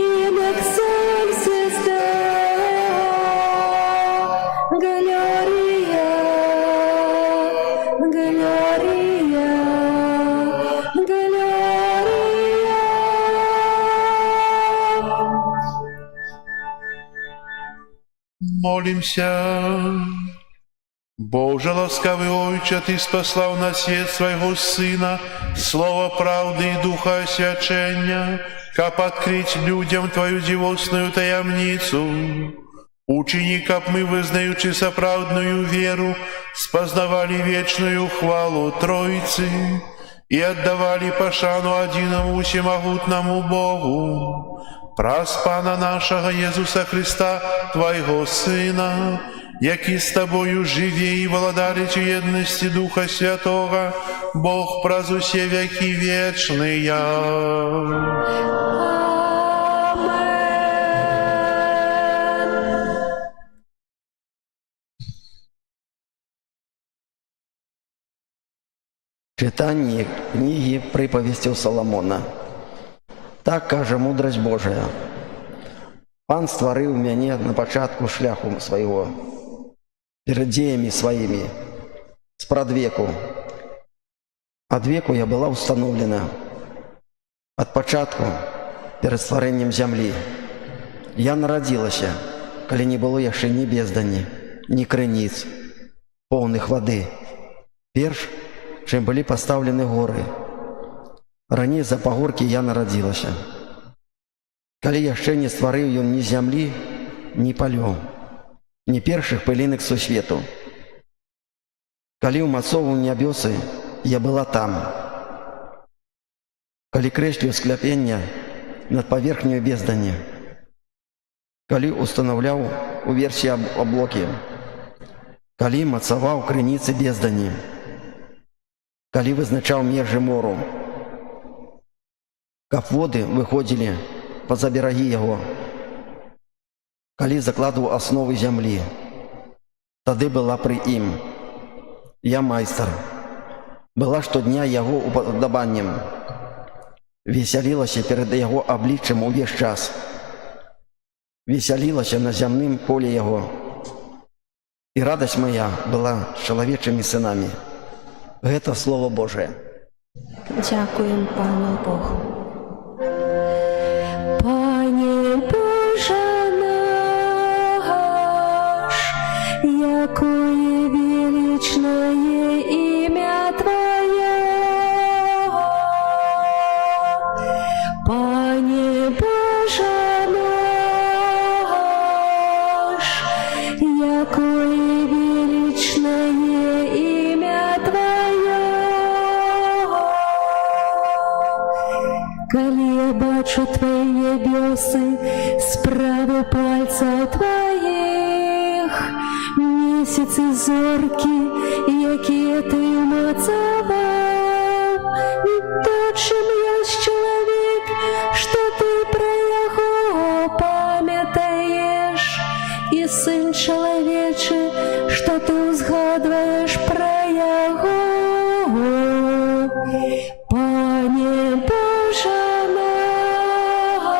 in excelsis Deo, Gloria, Gloria, Gloria. Молимся. Боже, ласкавый Ойче, Ты спаслав на свет Своего Сына, Слово правды и Духа освячения, как открыть людям Твою дивосную таямницу. Учини, как мы, вызнаючи соправдную веру, спознавали вечную хвалу Троицы и отдавали пошану одиному всемогутному Богу, праз Пана нашего Иисуса Христа, Твоего Сына, який с Тобою живе и владарить в едности Духа Святого, Бог праз усе веки вечные. Читание книги приповестей Соломона. Так каже мудрость Божия. Пан створив мяне на початку шляху свайго, перед дзеями своими, спрадвеку. Ад веку я была установлена, от початку, перед створением земли. Я народилася, коли не было яшчэ ні бездані, ні крыніц, полных воды. Перш, чым былі пастаўлены горы. Раней за пагоркі я нарадзілася. Калі яшчэ не стварыў ён ні зямлі, ні палёў, ні першых пылінак сусвету. Калі ўмацоўваў нябёсы, я была там. Калі крэсліў скляпення над паверхняю бездані. Калі устанаўляў уверсе аблокі. Калі мацаваў крыніцы бездані. Калі вызначаў межы мору. Каб воды выходзілі па-за берагі яго. Калі закладваў асновы зямлі, тады была пры ім. Я майстар. Была штодня яго упадабаннем. Весялілася перад яго абліччам увесь час. Весялілася на зямным поле яго. І радасць моя была з чалавечымі сынамі. Гэта Слово Божие. Дякуємо Пану Богу. Пане Боже Пане Боже наш, якое величное имя Твое. Коли я бачу Твои небесы справа пальца Твоих, месяцы зорки, які Ти умацавав, то чим я ж чоловік, що Ти про його пам'ятаєш, і син чоловічий, що Ти згадуєш про його. Пане Боже наш,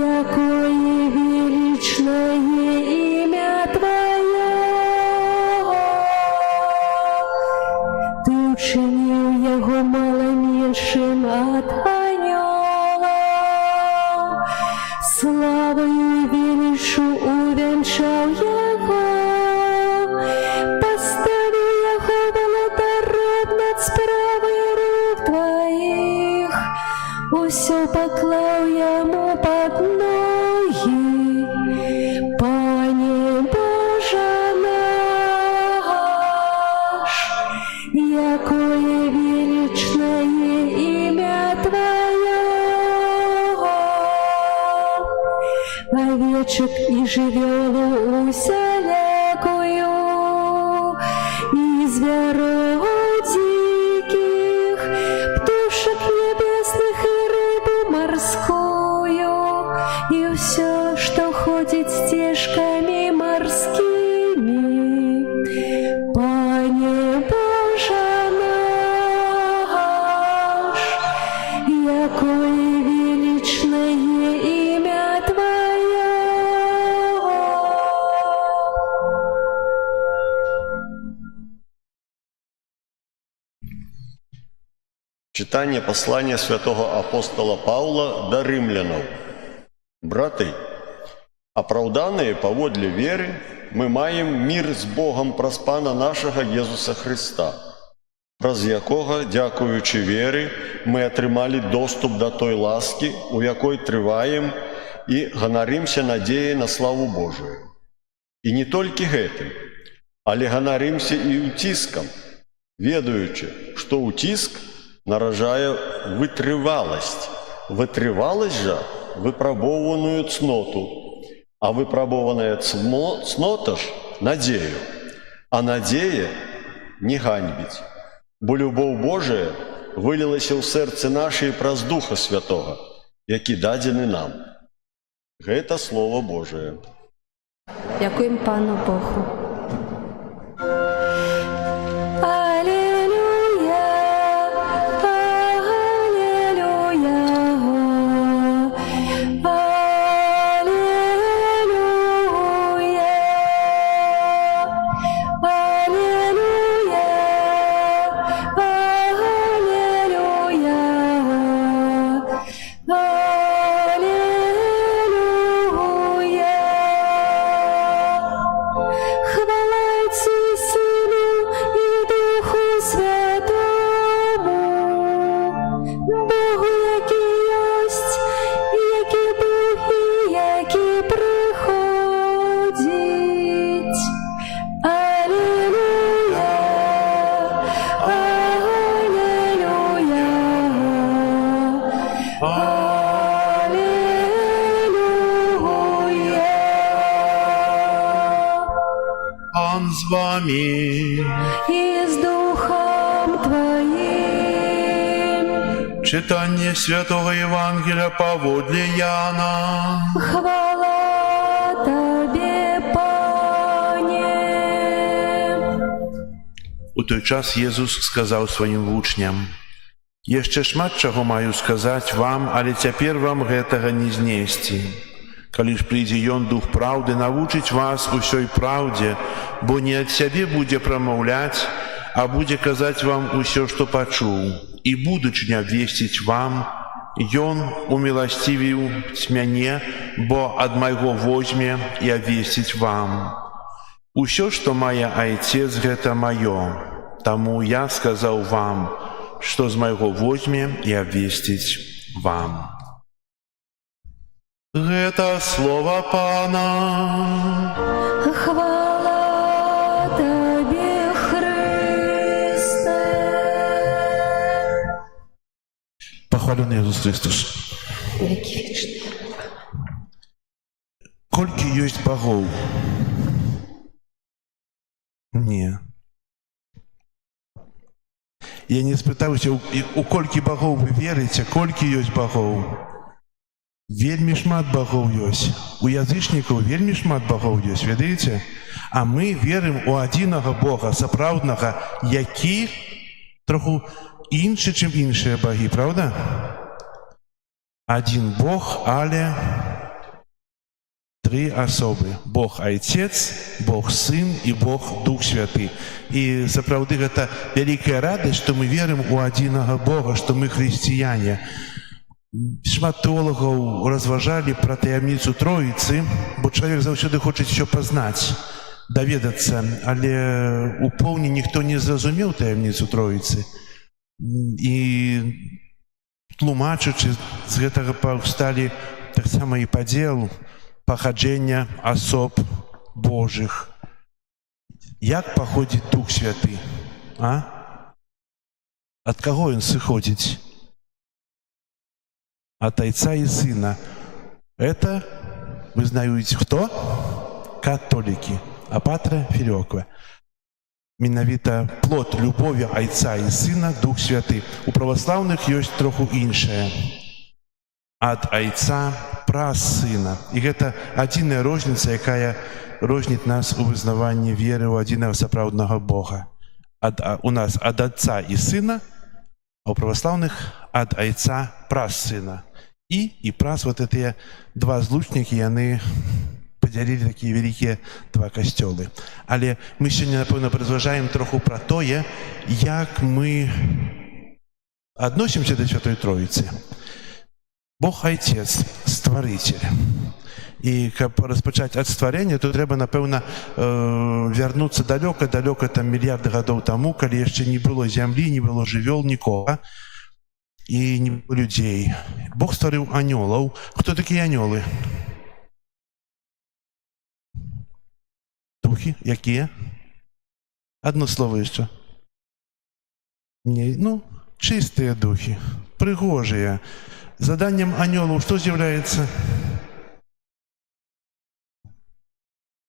якое величное имя Твое. Ты учинил его маломеньшим от ангелов, славою и величию увенчал его, поставил его володарод над справой рук Твоих, усё поклал ему под ноги. Пане Боже наш, якое величное имя Твое. Овечек и живёлу усялякую, и зверов диких, птушек небесных и рыбу морскую, и все, что ходит стежками морскими. Пане Боже наш, якое величное имя Твое. Читание послания святого апостола Павла до римлянам. Браты, оправданные поводле веры, мы маем мир з Богом праз Пана нашого Єсуса Христа, праз якого, дякуючи віри, ми отримали доступ до той ласки, у якой триваем і ганаримся надеей на славу Божию. І не толькі гэтым, але ганаримся і уціскам, ведаючи, што уціск наражае вытрываласць. Вытрываласць жа выпрабоўваную цноту, а выпрабованная цнота ж надзею, а надзея не ганьбіць, бо любоў Божая вылілася ў сэрцы нашай праз Духа Святога, які дадзены нам. Гэта Слово Божие. Дякуємо Пану Богу. Алілуя, алілуя, Пан з вами. І з Духом Твоїм. Читання Святого Євангелія поводле Яна. Хвала Тобі, Пане. У той час Єсус сказав своїм вучням: «Jeszcze шмат чаго маю сказаць вам, але цяпер вам гэтага не знесці. Калі ж прыйдзе Ён, Дух праўды, навучыць вас усёй праўдзе, бо не ад сябе будзе прамаўляць, а будзе казаць вам усё, што пачуў, і будучыня весціць вам. Ён уміласцівіў мяне, бо ад майго возьме і абвесціць вам. Усё, што мае Айцец, гэта маё, таму я сказаў вам, што з майго возьме і абвесціць вам. Гэта слова Пана. Хвала Табе, Христе. Похваленый Иисус Христос. Веки вечные. Колькі ёсць багоў? Не. Я не спытаўся, у колькі багоў вы верыце, колькі ёсць багоў? Вельмі шмат багоў ёсць. У язычнікаў вельмі шмат багоў ёсць, ведаеце? А мы верым у адзінага Бога, сапраўднага, які троху іншы, чым іншыя багі, правда? Адзін Бог, але тры асобы. Бог Айцец, Бог Сын і Бог Дух Святы. І сапраўды гэта вялікая радасць, што мы верым у адзінага Бога, што мы хрысціяне. Шмат тэолагаў разважалі пра таямніцу Троіцы, бо чалавек заўсёды хоча ўсё пазнаць, даведацца, але у поўні ніхто не зразумеў таямніцу Троіцы. І тлумачачы, з гэтага паўсталі таксама і падзел паходження асоб Божых. Як паходзіць Дух Святы? Ад каго ён сыходзіць? Ад Айца і Сына. Это вызнаюць хто? Католікі. Апатра Філёква. Менавіта плод любові Айца і Сына, Дух Святы. У праваслаўных ёсць троху іншае. Ад Айца праз Сына. І гэта адзіная розніца, якая розніць нас у вызнаванні веры ў адзінага сапраўднага Бога. У нас ад Отца і Сына, а у праваслаўных ад Айца праз Сына. І праз вот гэтыя два злучнікі яны падзялілі такія вялікія два касцёлы. Але мы сёння, напэўна, разважаем троху пра тое, як мы адносімся да Святой Троіцы. Бог Айцец, Стварыцель. І каб распачаць ад стварэння, то трэба, напэўна, вярнуцца далёка-далёка, там мільярды гадоў таму, калі яшчэ не было зямлі, не было жывёл, нікога, і не было людзей. Бог стварыў анёлаў. Хто такія анёлы? Духі? Якія? Адно слово яшчэ. Чыстыя духі, прыгожыя. Заданнем анёлаў што з'яўляецца?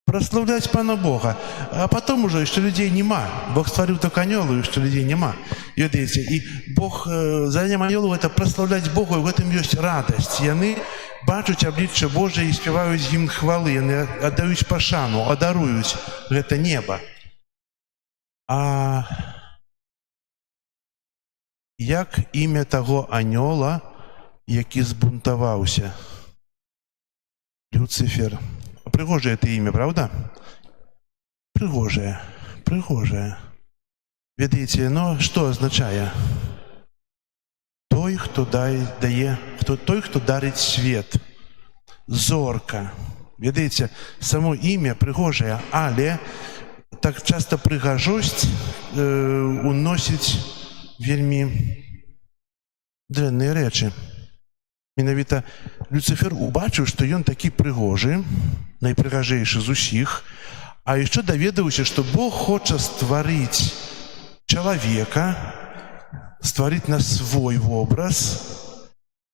Прославлять Пана Бога. А потом уже, что людей нема. Бог створил только анёлов, что людей нема. И вот видите, и Бог, заданнем анёлов это прославлять Бога, и в этом есть радость. И они бачат обличчя Божие и спевают гимн хвалы. Они отдают пашану, одаруют это небо. А як імя того анёла, які збунтаваўся? Люцифер. Пригожее это имя, правда? Пригожее, пригожее. Ведаеце, что означає? Той, хто той, хто дарить свет. Зорка. Ведаеце, само імя пригожее, але так часто пригожосць уносіць вельмі дрэнныя рэчы. Менавіта Люцифер убачыў, што ён такі прыгожы, найпрыгажэйшы з усіх, а яшчэ даведаўся, што Бог хоча стварыць чалавека, стварыць на свой вобраз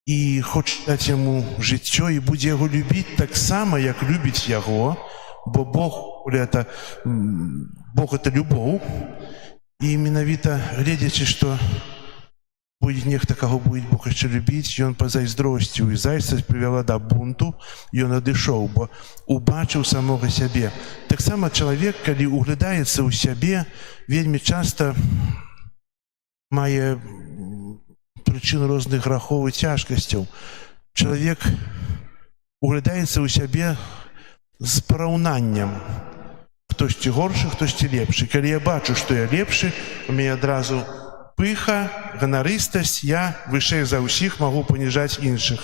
і хоча даць яму жыццё і будзе яго любіць таксама, як любіць яго, бо Бог это любоў. І менавіта гледзячы, што будет нехта, каго будет Бог яшчэ любіць, ён пазайздросціў, і зайздрасць прывяла да бунту, ён адышоў, бо убачыў самога сябе. Таксама чалавек, калі углядаецца ў сябе, вельмі часта мае прычыны розных грахоў і цяжкасцяў. Чалавек углядаецца ў сябе з параўнаннем. Хтосьці горшы, хтосьці лепшы. Калі я бачу, што я лепшы, у мяне адразу пыха, ганарыстасць, я вышэй за ўсіх магу паніжаць іншых.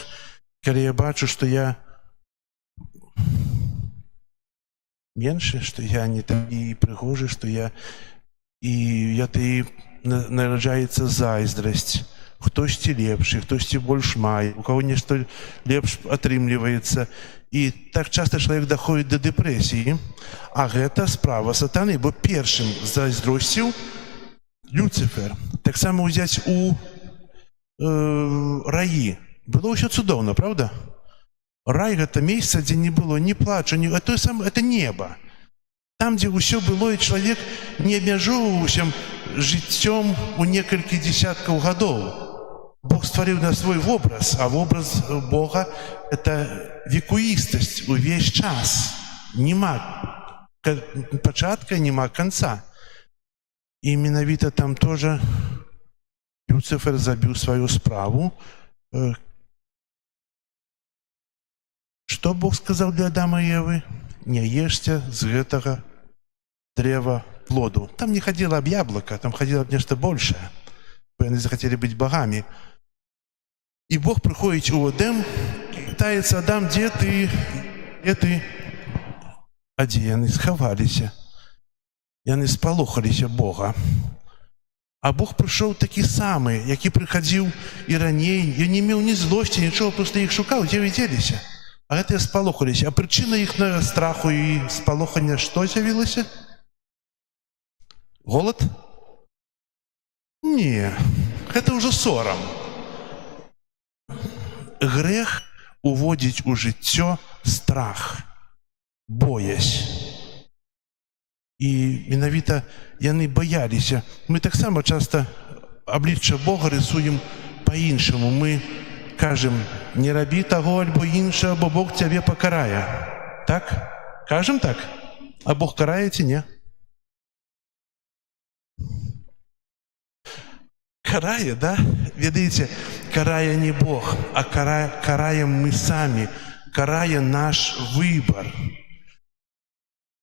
Калі я бачу, што я меншы, што я не такі прыгожы, што я нараджаецца зайздрасць. хтосьці лепшы, хтосьці больш мае, у каго нешта лепш атрымліваецца. І так часта чалавек даходзіць да дэпрэсіі, а гэта справа сатаны, бо першым зайздросціў Люцифер. Таксама ўзяць у раі. Было ўсё цудоўна, правда? Рай – гэта месца, дзе не было ні плачу, ні... это неба. Там, дзе ўсё было, і чалавек не абмяжоўваўся жыццём у некалькі дзесяткаў гадоў. Бог стварыў на свой вобраз, а вобраз Бога – это векуістасць увесь час. Нема пачатка, нема канца. І менавіта там тоже Люцифер забіў сваю справу. Што Бог сказаў для Адама і Евы? Не ешце з гэтага дрэва плоду. Там не хадзіла аб яблыка, там хадзіла аб нешта большае, бо яны захацелі быць багамі. І Бог прыходзіць у Эдем, пытаецца: Адам, дзе ты? Дзе ты? А дзе яны схаваліся? Яны спалохаліся Бога. А Бог прыйшоў такі самы, які прыхадзіў і раней. Ён не меў ні злосці, нічога, проста іх шукаў, дзе вы дзеліся. А гэтыя спалохаліся. А прычына іх на страху і спалохання што з'явілася? Голад? Не, гэта ўжо сорам. Грэх уводзіць у жыццё страх, боязь. І менавіта яны баяліся. Мы таксама часта аблічча Бога рысуем па-іншаму. Мы кажам: не рабі таго альбо іншае, бо Бог цябе пакарае. Так? Кажам так? А Бог карае ці не? Карае, да? Ведаеце, карае не Бог, а караем мы самі. Карае наш выбар.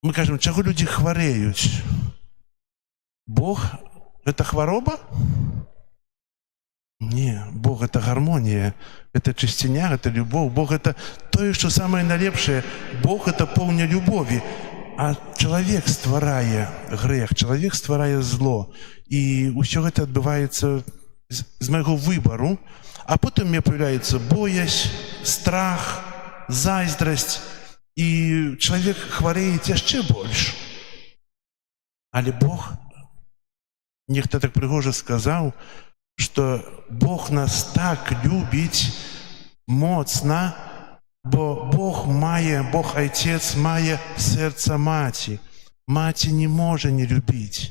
Мы кажам: чаго людзі хварэюць? Бог – гэта хвароба? Не, Бог – это гармонія, это чысціня, это любоў. Бог – это тое, што самае найлепшае. Бог – это поўня любові. А чалавек стварае грэх, чалавек стварае зло. І ўсё гэта адбываецца з майго выбару. А потым мне паяўляецца боязь, страх, зайздрасць. І чалавек хварэе яшчэ больш. Але Бог, нехта так прыгожа сказаў, што Бог нас так любіць моцна, бо Бог Айцец мае сэрца маці. Маці не можа не любіць.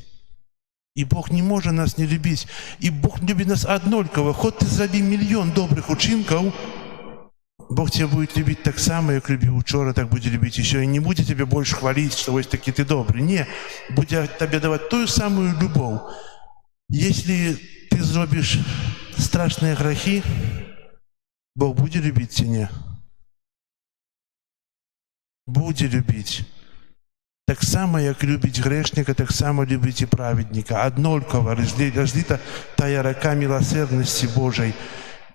І Бог не можа нас не любіць. І Бог любіць нас аднолькава. Хоць ты зрабі мільён добрых учынкаў, Бог тебя будет любить так само, как любил учора, так будет любить еще. И не будет тебя больше хвалить, что вот таки ты добрый. Не, будет тебе давать ту самую любовь. Если ты зробишь страшные грехи, Бог будет любить тебя? Будет любить. Так само, як любить грешника, так само любить и праведника. Однолькова разлита тая рака милосердности Божией.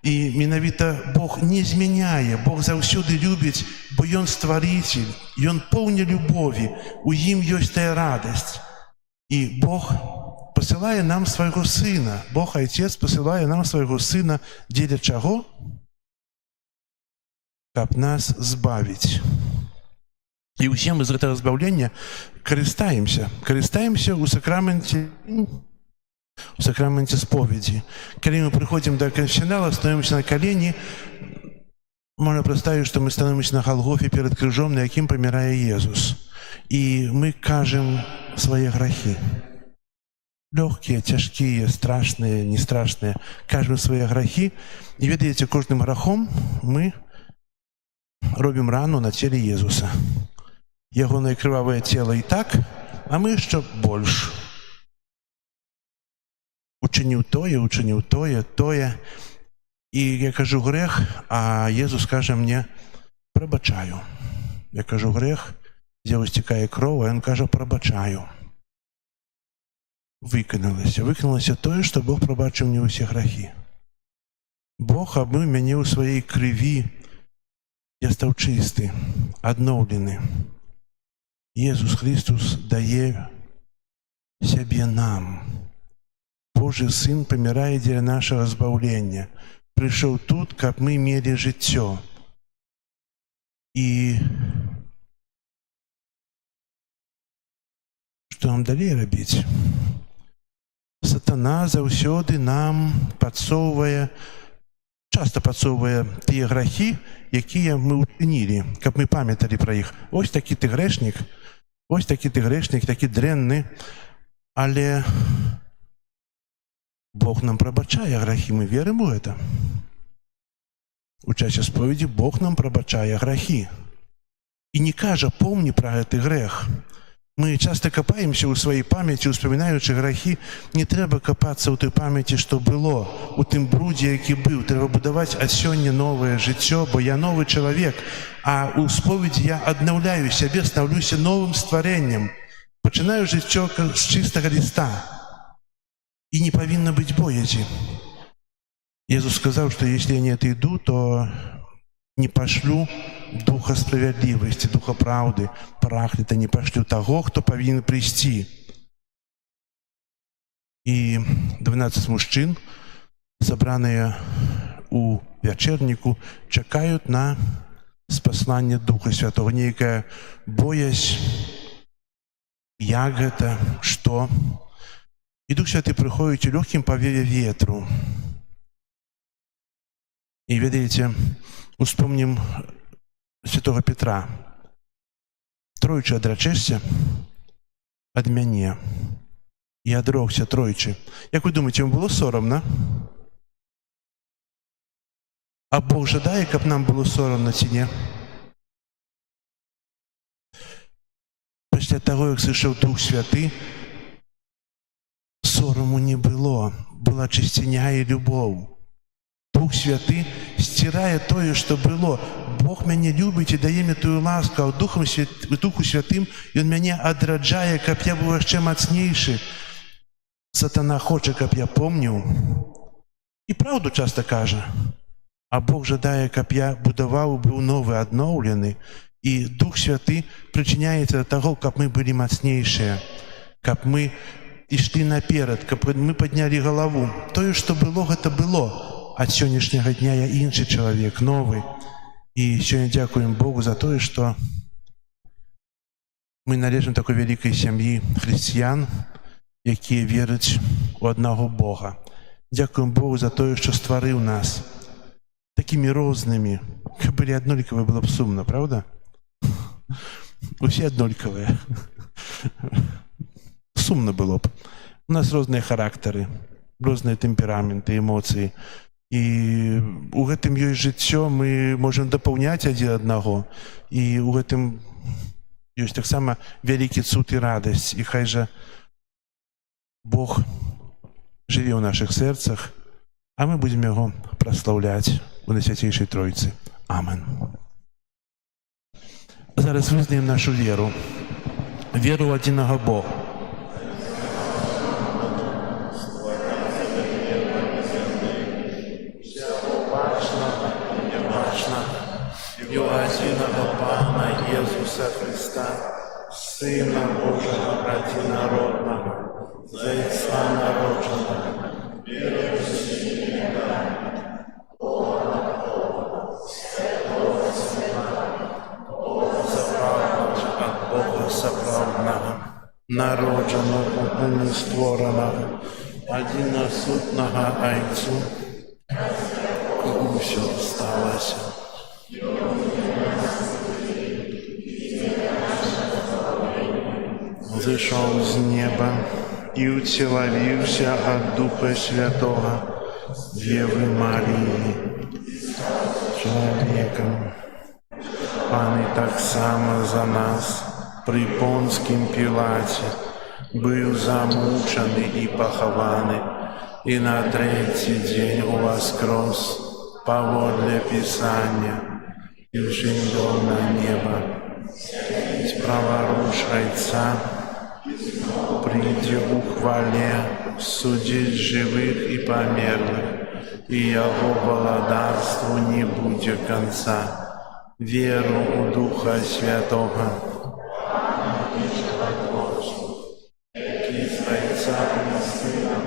І менавіта Бог не змяняе, Бог заўсёды любіць, бо Ён стварыцель, Ён поўня любові, у ім ёсць тая радасць. І Бог пасылае нам свайго Сына, Бог Айцец пасылае нам свайго Сына дзеля чаго? Каб нас збавіць. І ўсе мы з гэтага збаўлення карыстаемся ў сакраменце споведzi. Калі мы прыходзім да канфесіянала, становімся на калені, можна прадставіць, што мы становімся на Галгофе перад крыжом, на якім памірае Езус. І мы кажам свае грахі. Лёгкія, цяжкія, страшныя, не страшныя. Кажам свае грахі. І ведаеце, кожным грахом мы робім рану на целе Езуса. Ягонае крывавае цела і так, а мы яшчэ больш. Учыніў тое. І я кажу грэх, а Езус кажа мне: прабачаю. Я кажу грэх, дзе высцікае кроў, а ён кажа: прабачаю. Выканалася тое, што Бог прабачыў мне ўсе грахі. Бог абмыў мяне ў сваёй крыві. Я стаў чысты, адноўлены. Езус Христос дае сябе нам. Божий Сын памірае дзеля нашага збаўлення. Прыйшоў тут, каб мы мелі жыццё. І што нам далей рабіць? Сатана заўсёды нам часта падсоўвае тыя грахі, якія мы ўчынілі, каб мы памяталі пра іх. Ось такі ты грэшнік, такі дрэнны, але Бог нам прабачае грахі, мы верым у гэта. У часе споведзі Бог нам прабачае грахі. І не кажа, помні пра гэты грэх. Мы часта капаемся ў сваёй памяці, успамінаючы грахі. Не трэба капацца ў той памяці, што было, у тым брудзе, які быў. Трэба будаваць ад сёння новае жыццё, бо я новы чалавек, а ў споведзі я аднаўляю сябе, стаўлюся новым стварэннем. Пачынаю жыццё з чыстага ліста. І не павінна быць боязі. Езус сказаў, што если я не отойду, то не пашлю Духа справядлівасці, Духа праўды, паракліта, не пашлю таго, хто павінен прыйсці. І 12 мужчын, сабраныя у вячэрніку, чакаюць на спасланне Духа Святого. Нейкая боязь, як гэта, што. І Дух Святы прыходзіць у лёгкім павеве ветру. І ведаеце, успомнім святого Петра. Тройчы адрачэшся ад мяне. І адрокся тройчы. Як вы думаеце, яму было сорамна? А Бог жадае, каб нам было сорамна ці не? Пасля таго, як сышоў Дух Святы, сораму не было. Была чысціня і любоў. Дух Святы сцірае тое, што было. Бог мяне любіць і дае мне тую ласку, а ў Духу Святым Ён мяне адраджае, каб я быў яшчэ мацнейшы. Сатана хоча, каб я помніў. І праўду часта кажа. А Бог жадае, каб я будаваў, быў новы, адноўлены. І Дух Святы прычыняецца да таго, каб мы былі мацнейшыя, каб мы ішлі наперад, каб мы паднялі галаву. Тое, што было, гэта было. Ад сённяшняга дня я іншы чалавек, новы. І сёння дзякуем Богу за тое, што мы належым такой вялікай сям'і хрысціян, якія вераць у аднаго Бога. Дзякуем Богу за тое, што стварыў нас такімі рознымі. Каб былі аднолькавыя, было б сумна, правда? Усе аднолькавыя. Сумна было б. У нас розныя характары, розныя тэмпераменты, эмоцыі. І у гэтым ёсць жыццё, мы можам дапаўняць адзін аднаго. І у гэтым ёсць таксама вялікі цуд і радасць. І хай жа Бог жыве ў нашых сэрцах, а мы будзем яго праслаўляць у Найсвяцейшай Тройцы. Амен. Зараз вызнаем нашу веру. Веру ў адзінага Бога. І у адзінага Пана Езуса Христа, Сына Божага адзінароднага, Зайца народжанага, веруем у Сына, ад Бога сапраўднага, народжанага, а не створанага, адзінасутнага Айцу, усё сталася. Зышоў з неба і ўцелавіўся ад Духа Святога, Девы Марыі, чалавекам. Пан і таксама за нас пры Понскім Пілаце быў замучаны і пахаваны, і на трэці дзень уваскрос паводле Пісання і ўзыдоў на неба. Справаруш Айца прыйдзе ў хвале судзіць жывых і памерлых, і яго валадарству не будзе канца. Веру ў Духа Святога, які з Айца і Сына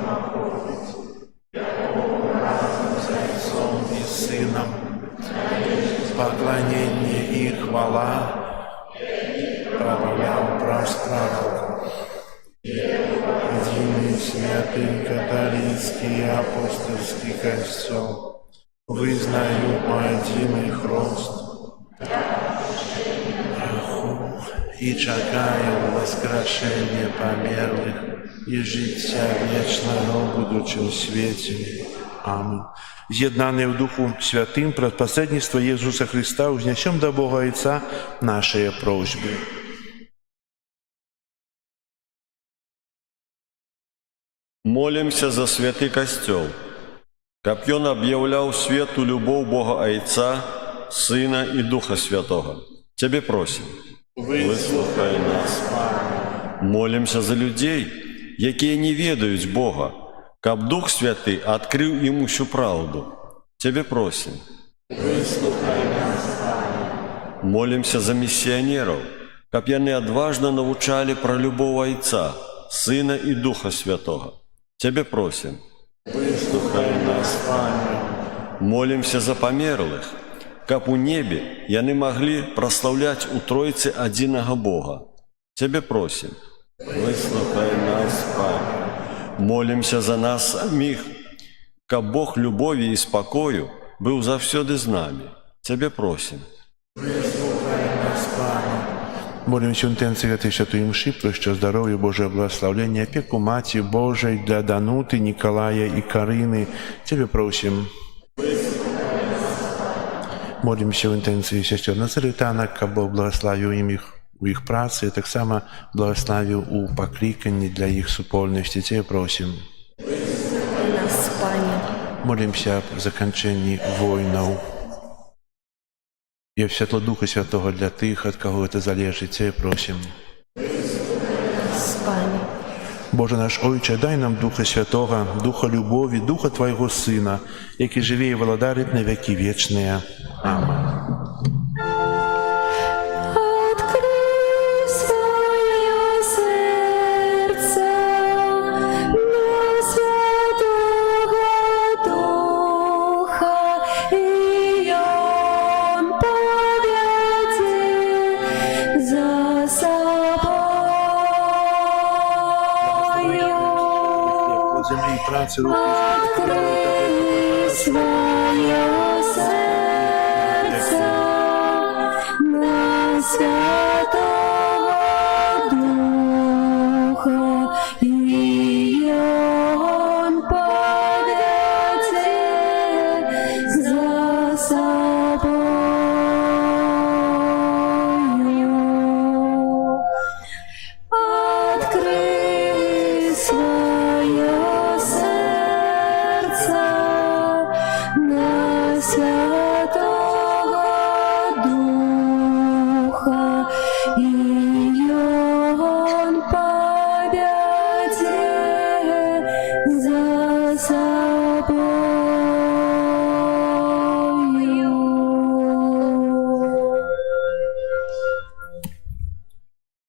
поклонение и хвала, промовлял просправок. Единый святый католический апостольский костел, вызнаю один их рост и чекаю воскрешения померлых и життя вечного, будучи у свете. Аминь. З'єднаний в Духу Святым, пред посредничество Иисуса Христа, узнесем до Бога Отца наши просьбы. Молимся за святый костел, каб ён объявлял свету любовь Бога Отца, Сына и Духа Святого. Тебе просим, выслухай нас. Молимся за людей, якія не ведаюць Бога, каб Дух Святый открыл им всю правду. Тебе просим, выслухай нас. Молимся за миссионеров, каб яны отважно научали про любовь Отца, Сына и Духа Святого. Тебе просим, выслухай нас, Пане. Молимся за померлых, каб у небе яны могли прославлять у Троицы одиного Бога. Тебе просим, выслухай нас, Пане. Молимся за нас самих, каб Бог любови и спокою был завсёды с нами. Тебе просим, Выслухай нас, Пане. Молимся в інтенції этой святой мши, про здоров'я, Божие благословлення, опеку Матери Божией для Дануты, Николая и Карины. Тебе просим. Молимся в інтенції сестер Назаританок, каб Бог благословив им их у их праці, так само благословив у покликанні для их супольності. Тебе просим. Нас, Пане. Молимся о закінченні війнів і в світло Духа Святого для тих, від кого це залежить. Тебе просим. Нас, Пане. Боже наш Отче, дай нам Духа Святого, Духа любові, Духа Твоего Сына, який живе і владарить на веки вечные. Аминь. Открой свое сердце для Святого Духа, и Он поведет за собою. От землі і праці руки Открой свое сердце на Святого Духа, и Он поведет за собою. Открой свое сердце на Святого Духа, и Он поведет за собою.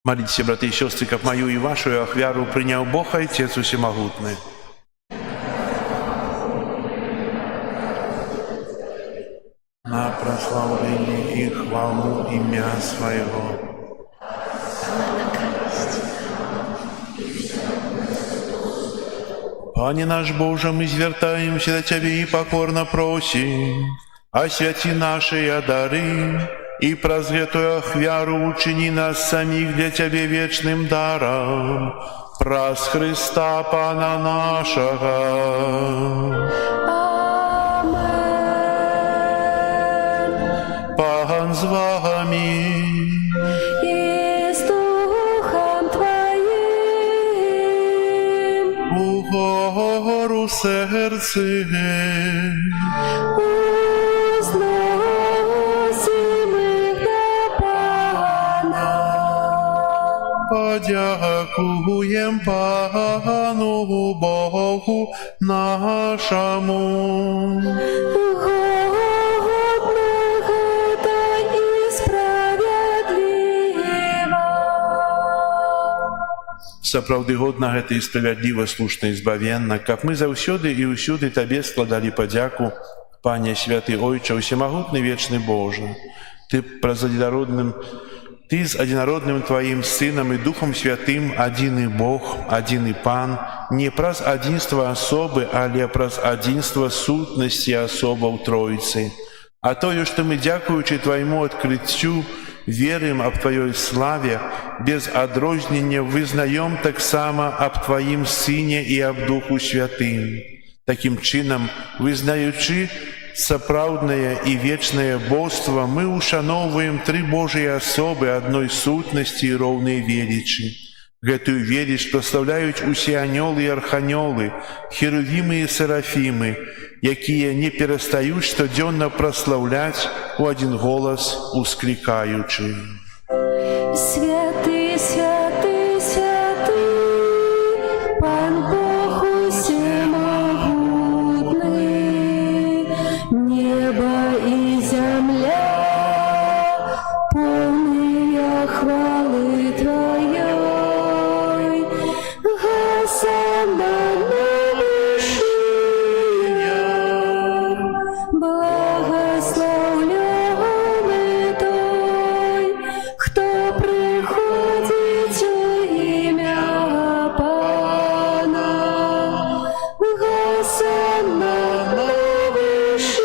Молитесь, браты и сестры, как мою и вашу ахвяру принял Бог Отец Всемогутный. На прославление и хвалу имя Своего. Пане наш Боже, мы звертаемся до Тебя и покорно просим, освяти наши дары, и прозветую ахвяру учини нас самих для Тебе вечным даром, праз Христа Пана нашего. Амен. Пан з вами, И с Духом Твоим угору серце, узносимых до Пана. подякуєм Пану Богу нашому. Угодного да и справедливо. Сапраўды годна гэта і справядліва, слушна і збавенна, каб мы заўсёды і ўсюды Табе складалі падзяку Пане святый Ойче, всемогутный вечный Боже, Ты с одинородным Твоим Сыном и Духом Святым один и Бог, один и Пан, не праз одинство особы, але праз одинство сутности особа в Троицы. А то, что мы, дякуючи Твоему открытию, верим об Твоей славе, без одрознения вызнаем так само об Твоим Сыне и об Духу Святым. Таким чином, вызнаючи сапраўднае и вечное Божство, мы ушановываем три Божьи особы одной сутности и ровной величи. Гэтую величь прославляют усе анёлы и арханёлы, херувимы и серафимы, якія не перестают штоденно прославлять у один голос ускликаючи. Святый, святый, святый, Пан Бог всемогутный, небо и земля, полные хвалы Твоей. Госанна на вышиях, благословленный той, кто приходит во имя Пана. Госанна на вышиях.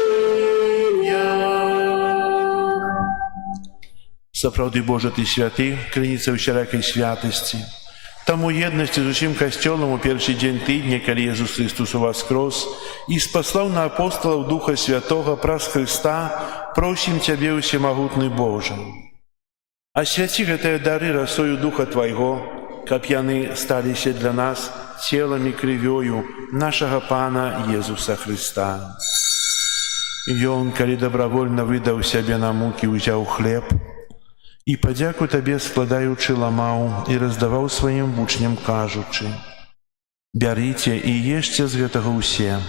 Сапраўды Боже, Ты святы, крыніца ўсялякай святасці. Таму єднасці з усім касцёлам у першы дзень тыдня, калі Езус Христос уваскрос і спаслаў на апосталаў Духа Святога праз Хрыста, просім Цябе, усемагутны Боже. Асвяці гэтыя дары расою Духа Твайго, каб яны сталіся для нас целам і крывёю нашага Пана Езуса Христа. Ён, калі добравольна выдаў сябе на мукі, узяў хлеб, і падзяку Табе складаючы ламаў і раздаваў сваім вучням, кажучы: «Бярыце і ешце з гэтага ўсе,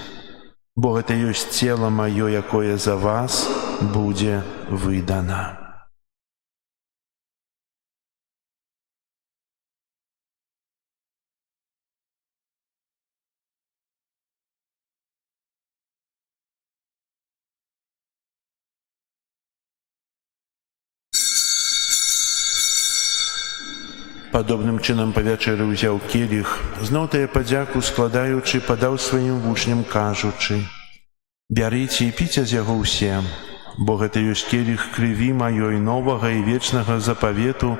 бо гэта ёсць цела маё, якое за вас будзе выдана». Падобным чынам па вячэры ўзяў келіх, зноў тая падзяку складаючы, падаў сваім вучням, кажучы: «Бярыце і піце з яго ўсе, бо гэта ёсць келіх крыві маёй новага і вечнага запавету,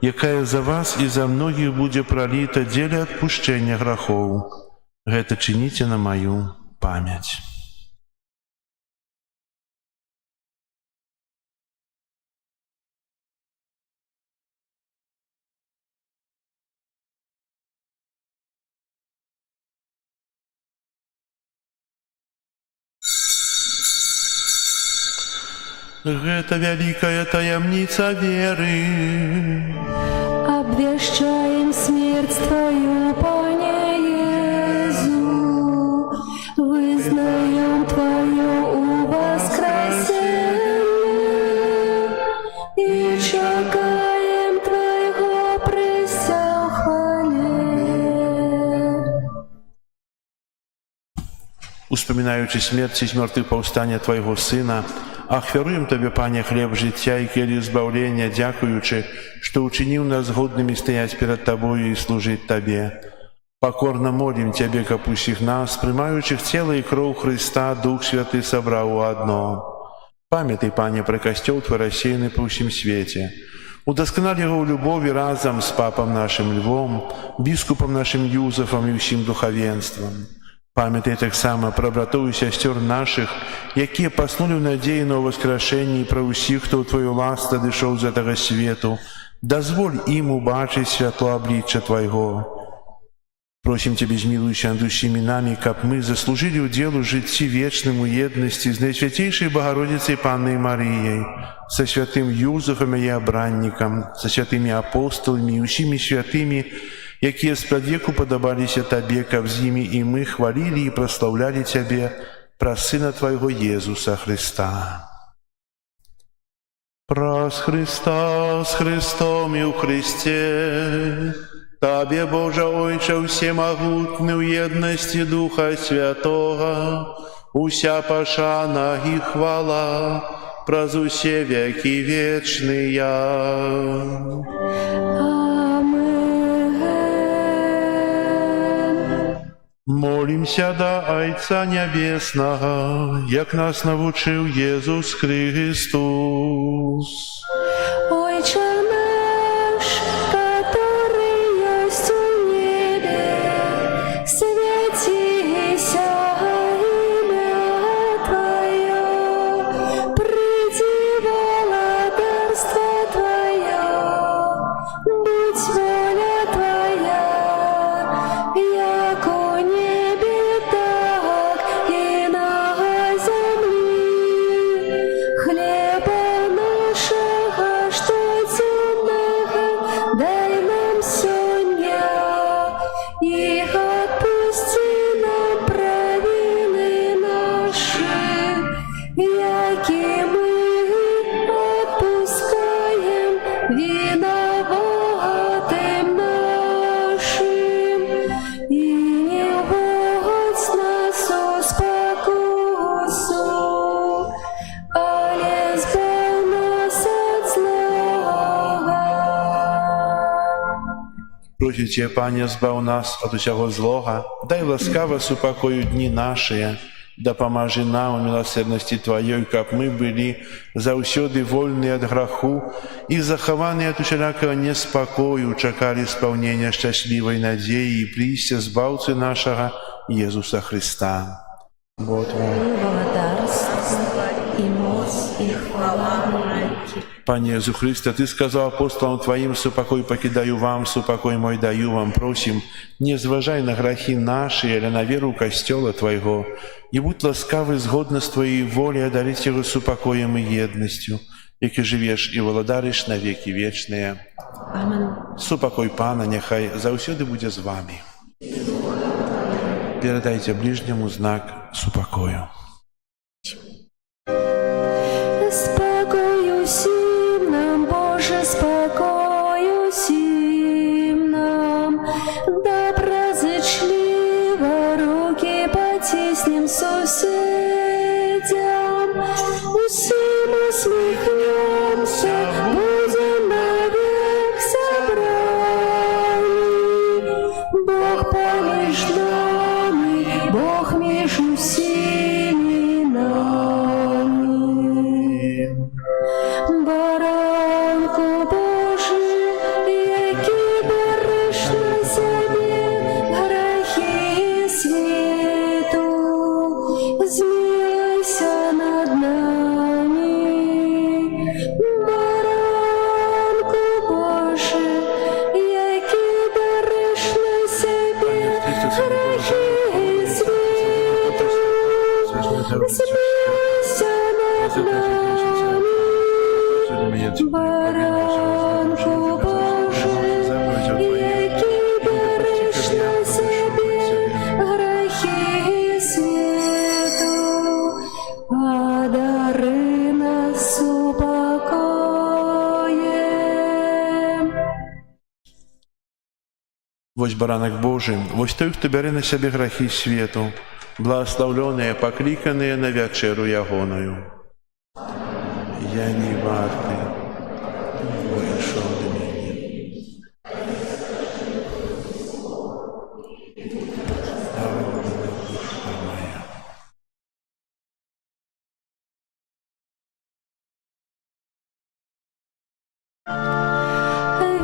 якая за вас і за многіх будзе праліта дзеля адпушчэння грахоў. Гэта чыніце на маю памяць». Гэта вялікая таямніца веры. Обвещаем смерть Твою, Пане Иисус, вызнаем Твое воскресение и чекаем Твоего присяхания. Успамінаючы смерць і змёртвых паўстання Твайго Сына, ахвяруем Табе, Пане, хлеб жыцця і келіх збаўлення, дзякуючы, што ўчыніў нас годнымі стаяць перад Табою і служыць Табе. Пакорна молім Цябе, каб усіх нас, прымаючых цела і кроў Хрыста, Дух Святы сабраў у адно. Памятай, Пане, пра касцёл Твой рассеяны па ўсім свеце. Удасканал яго ў любові разам з папам нашым Львом, біскупам нашым Юзафам і ўсім духавенствам. Памятай таксама пра братоў і сясцёр нашых, якія паснулі ў надзеі на ўваскрашэнні, і пра ўсіх, хто ў Твою ласку адышоў з гэтага свету. Дазволь ім убачыць святло аблічча Твайго. Просім Цябе, змілуйся над усімі намі, каб мы заслужылі ўдзел у жыцці вечным у еднасці з Найсвяцейшай Багародзіцай Паннай Марыяй, са святым Юзафам і абраннікам, са святымі апосталамі і усімі святымі, якія спрадвеку падабаліся Табе, каб з імі і мы хвалілі і праслаўлялі Цябе праз Сына Твайго Езуса Христа. Праз Христа, з Христом і ў Христе, Табе, Божа Ойче, всемогутны ў еднасці Духа Святога, уся пашана і хвала, праз усе веки вечные. Амен. Молимся до Айца Небесного, як нас навучив Єсус Христос. Отче наш, который есть в небе, святися имя Твое, приди владарство Твое, будь воля Твоя, яко в небе, так и на земле. Хлеба нашего, что темного, дай нам сегодня, и отпусти нам провины наши, яки мы отпускаем виноватым нашим, и не вводь нас в спокусу, але избавь нас от злого. Просите, Пане, збав нас от усього злога, дай ласкаво супокою дні наші, да поможи нам у милосердности Твоей, как мы были заусёды вольны от греху и захованы от усякого неспокою, чекали исполнения счастливой надеи и прийстя Збавцы нашего Иисуса Христа. Вот вам. И моц, и хвала навеки. Пане Иисус Христе, Ты сказал апостолам Твоим: «Супокой покидаю вам, супокой мой даю вам». Просим, не зважай на грехи наши или на веру Костела Твоего, и будь ласкавый згодно с Твоей волей одарить его супокоем и едностью, яки живешь и володаришь на веки вечные. Амен. Супокой Пана нехай заусюди буде з вами. Передайте ближнему знак супокою. Спокою сим нам, Боже, спокою сим нам, доброзычливо руки потиснем соседям, усим усмехнемся, будем навек собраны. Бог помеж нами, Бог между всеми нами. Баранку Божий, який береш на себе грехи світу, змилуйся над нами. Баранку Божий, який береш на себе грехи світу, змилуйся над нами. Баранку Божий, який береш на себе грехи світу, одари нас упокоєм. Вось баранок Божий, вось той, хто бере на себе грехи світу, благословленные, покликанные на вечеру ягоною. Я не вартий, вийшов до мене.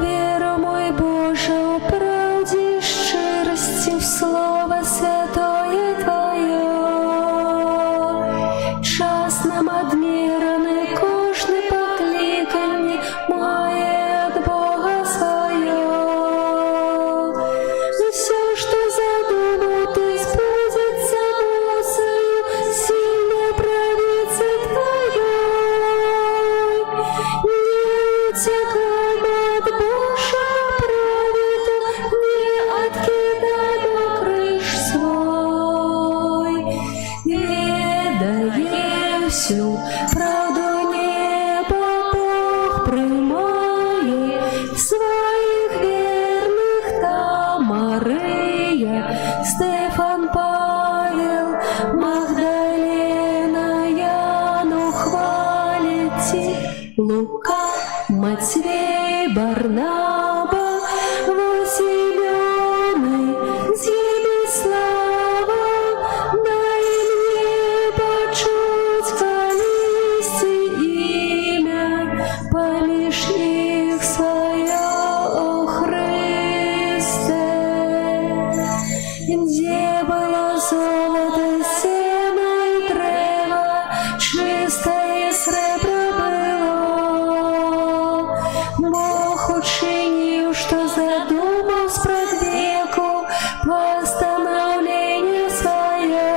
Віра, мой Боже, у правді й щирості в Слово святое Твоє. Час нам одміраний, кожне покликання моє Лука, Матвей, Барнаба, Симеоны, Слава, дай мне почуть колисти имя, поміж їх своє, о Христе. Где было золото, сено и древо, чистое сребро было. Бог учинил, что задумал спрадвеку постановление свое.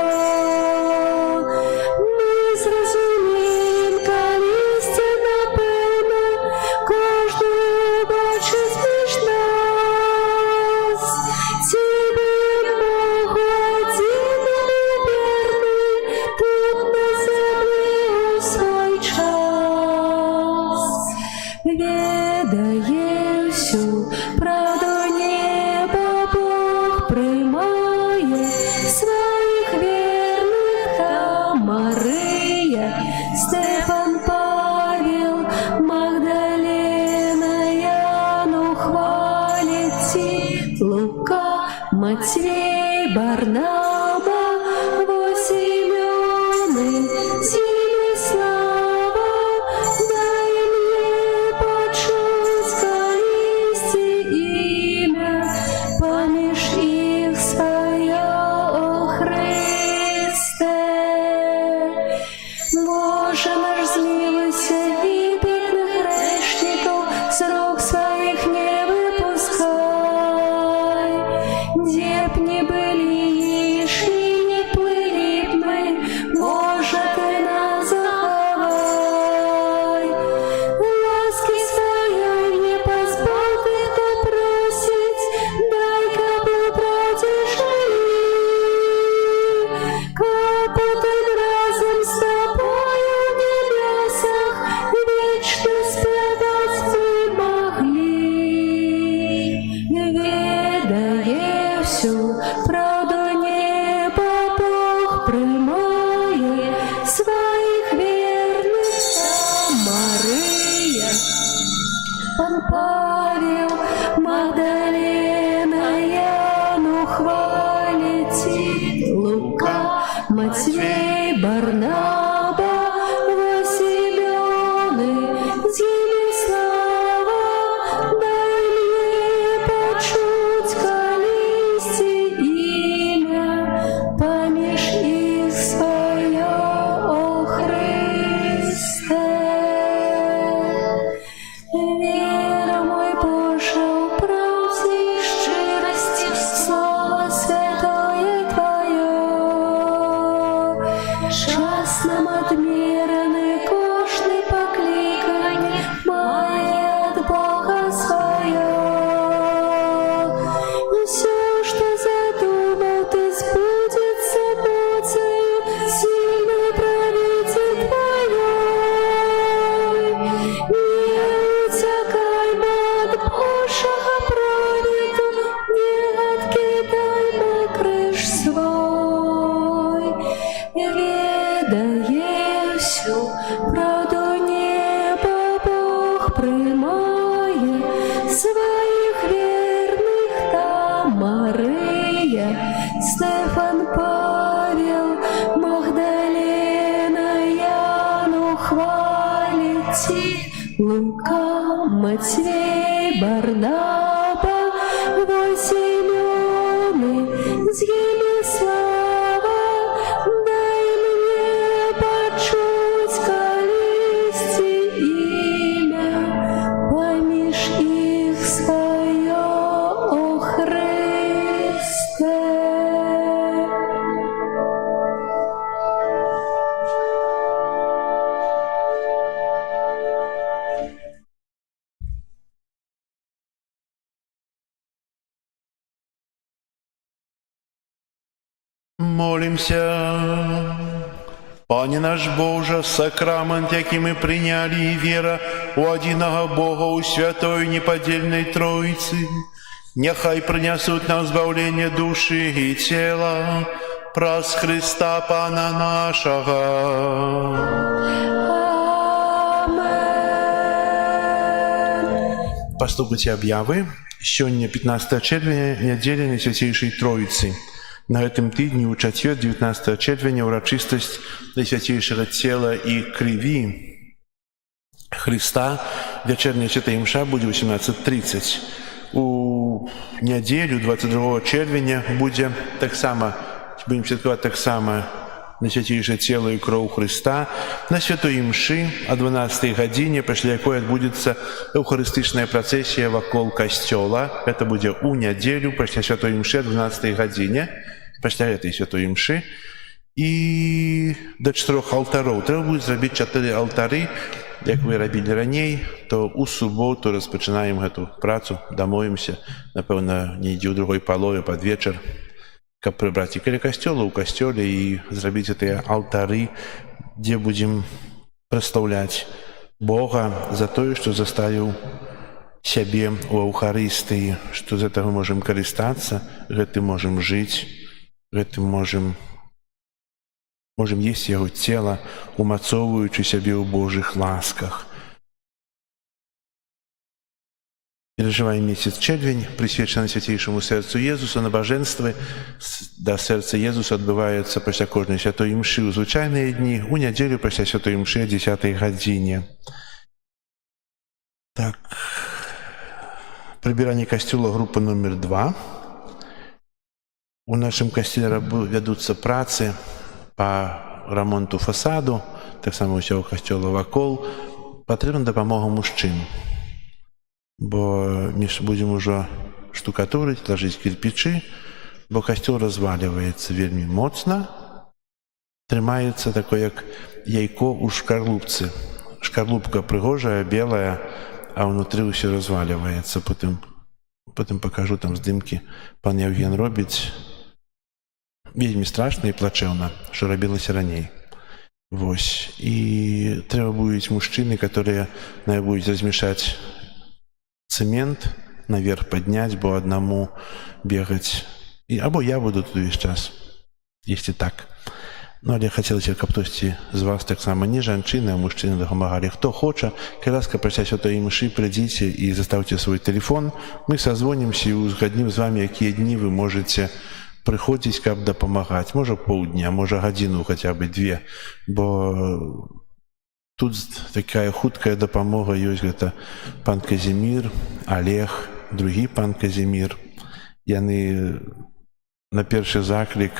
Мы зразумеем, колисти напевно, кожную бачить між нас. Тебе, Богу, один верный, тут на земле у свой час. Ведає всю правду неба, Бог приймає своїх вірних, та Мария, Стефан, Павел, Магдалена, Яну хвалять ті, Лука, Матвей, Барнаба, Симеоны, Слава, дай мне почуть колисти имя, поміж їх своє, о Христе. Боже наш, змилуйся, і бідних грешників з рук своїх не випускай. Де б не були, шли, не плили б ми, Боже, ти нас заховай. Ласки своєї не позбав ти, хто просить, дай капу протяжелі. Капотом разом з тобою в небесах вічно співать ми могли. Ведає всю правду неба, Бог приймає своїх вірних, та Мария, Пан Павел, Магдалена, Яну хвалять ті, Лука, Матвей, Барнаба, Симеоны, Слава, дай мне почуть колисти ім'я, поміж їх своє, о Христе. Вера, мой Боже, у правді й щирості, Слово святое Твое. Час нам одмірений, кожний покликань має от Бога своє. Все, что задумал, ты сбудется Божию, сильный правитель Твоей. Не утекаймо от Божьего праведу, не откидаймо крыш свой. Ведає всю правду неба, Бог приймає своїх вірних, та Мария, Стефан, Павел, Магдалена, Яну хвалять ті, Лука, Матвей, Барнаба, Симеоны, Слава, дай мне почуть колисти ім'я, поміж їх своє, о Христе. Молимся. Пане наш Боже, сакрамент, який ми прийняли, і віра у одиного Бога, у святой неподільної Троїці, нехай принесуть нам збавлення душі і тіла, праз Христа Пана нашого. Amen. Паступаць аб'явы. Сёння 15 чэрвеня, нядзеля Найсвяцейшай Троіцы. На гэтым тыдні ў чацвер, 19 чэрвеня, урачыстасць Найсвяцейшага цела і крыві Христа. Вячэрняя святая імша будзе 18:30. У нядзелю, 22 чэрвеня, будзе таксама, будзем святкаваць таксама Найсвяцейшае цела і кроў Христа на святой імшы о 12 гадзіне, пасля якой адбудзецца эўхарыстычная працэсія вакол касцёла. Гэта будзе ў нядзелю пасля святой імшы о 12 гадзіне, пасля гэтай святой імшы. І да 4 алтароў. Трэба будзе зрабіць 4 алтары, як вы рабілі раней, то ў суботу распачынаем гэту працу, дамовімся, напэўна, недзе ў другой палове пад вечар, каб прыбраць і каля касцёла, ў касцёле і зрабіць гэтыя алтары, дзе будзем праслаўляць Бога за тое, што заставіў сябе ў Эўхарыстыі, што з гэтага можам карыстацца, гэтым можам жыць, гэтым можам есці яго цела, умацоўваючы сябе ў Божых ласках. Перажываем месяц чэрвень, прысвечаны Свяцейшаму сэрцу Езуса. Набажэнствы да сэрца Езуса адбываюцца пасля кожнай святой імшы ў звычайныя дні, у нядзелю пасля святой імшы о 10 гадзіне. Так, прыбіранне касцёла, група номер 2. У нашым касцёле вядуцца працы па рамонту фасаду, таксама ўсяго касцёла вакол. Патрэбна дапамога мужчын, бо мы будзем ужо штукатурыць, лажыць кірпічы, бо касцёл разваліваецца вельмі моцна, трымаецца такое, як яйко ў шкарлупцы. Шкарлупка прыгожая, белая, а ўнутры ўсё разваліваецца. Потым пакажу там здымкі. Пан Яўген робіць. Вельмі страшна і плачэўна, што рабілася раней. Вось. І трэба будуць мужчыны, которые будуць размешаць цемент, наверх падняць, бо аднаму бегаць. Або я буду тут увесь час, если так. Ну, але хацелася, каб хтосьці з вас таксама не жанчыны, а мужчыны дапамагалі. Хто хоча, калі ласка, пасля святой імшы прыйдзіце і застаўце свой телефон. Мы созвонимся і узгаднім з вами, якія дні вы можете прыходзіць, каб дапамагаць. Можа паўдня, можа гадзіну хаця бы 2, бо тут такая хуткая дапамога ёсць. Гэта пан Казімір, Олег, другі пан Казімір. Яны на першы заклік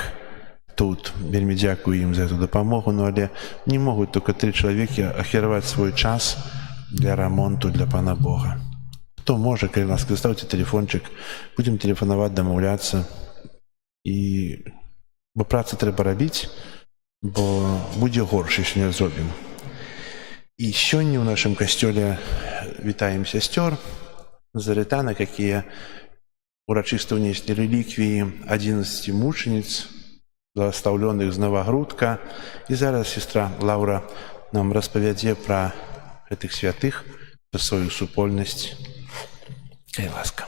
тут. Вельмі дзякую ім за эту дапамогу, але не могуць только 3 чалавекі ахіраваць свой час для рамонту, для пана Бога. Хто можа, калі ласка, ставце телефончик, будзем телефанаваць, дамаўляцца. Бо працы трэба рабіць, бо будзе горш, якщо не зробім. І сёння ў нашым касцёле вітаем сясцёр зарытанак, якія урачыста ўнеслі рэліквіі 11 мучаніц, благаслаўлёных з Навагрудка. І зараз сестра Лаўра нам распавядзе пра гэтых святых, пра сваю супольнасць. Калі ласка.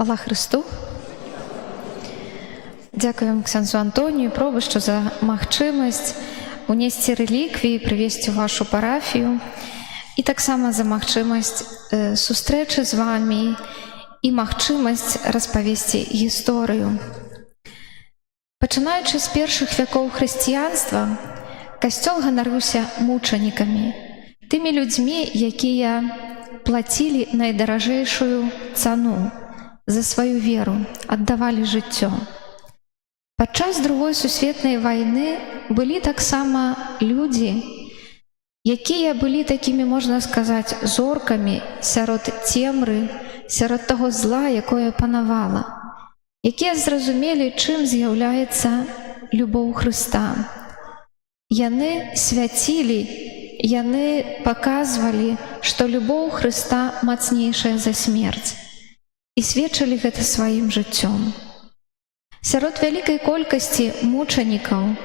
Хвала Христу. Дзякуем ксяндзу Антонію Пробышчу за магчымасць унесці рэліквіі, прывесці ў вашу парафію, і таксама за магчымасць сустрэчы з вамі і магчымасць распавесці гісторыю. Пачынаючы з першых вякоў хрысціянства, касцёл ганарыўся мучанікамі, тымі людзьмі, якія плацілі найдаражэйшую цану за сваю веру, аддавалі жыццё. Падчас Другой сусветнай вайны былі таксама людзі, якія былі такімі, можна сказаць, зоркамі сярод цемры, сярод таго зла, якое панавала, якія зразумелі, чым з'яўляецца любоў Хрыста. Яны свяцілі, яны паказвалі, што любоў Хрыста мацнейшая за смерць, і сведчылі гэта сваім жыццём. Сярод вялікай колькасці мучанікаў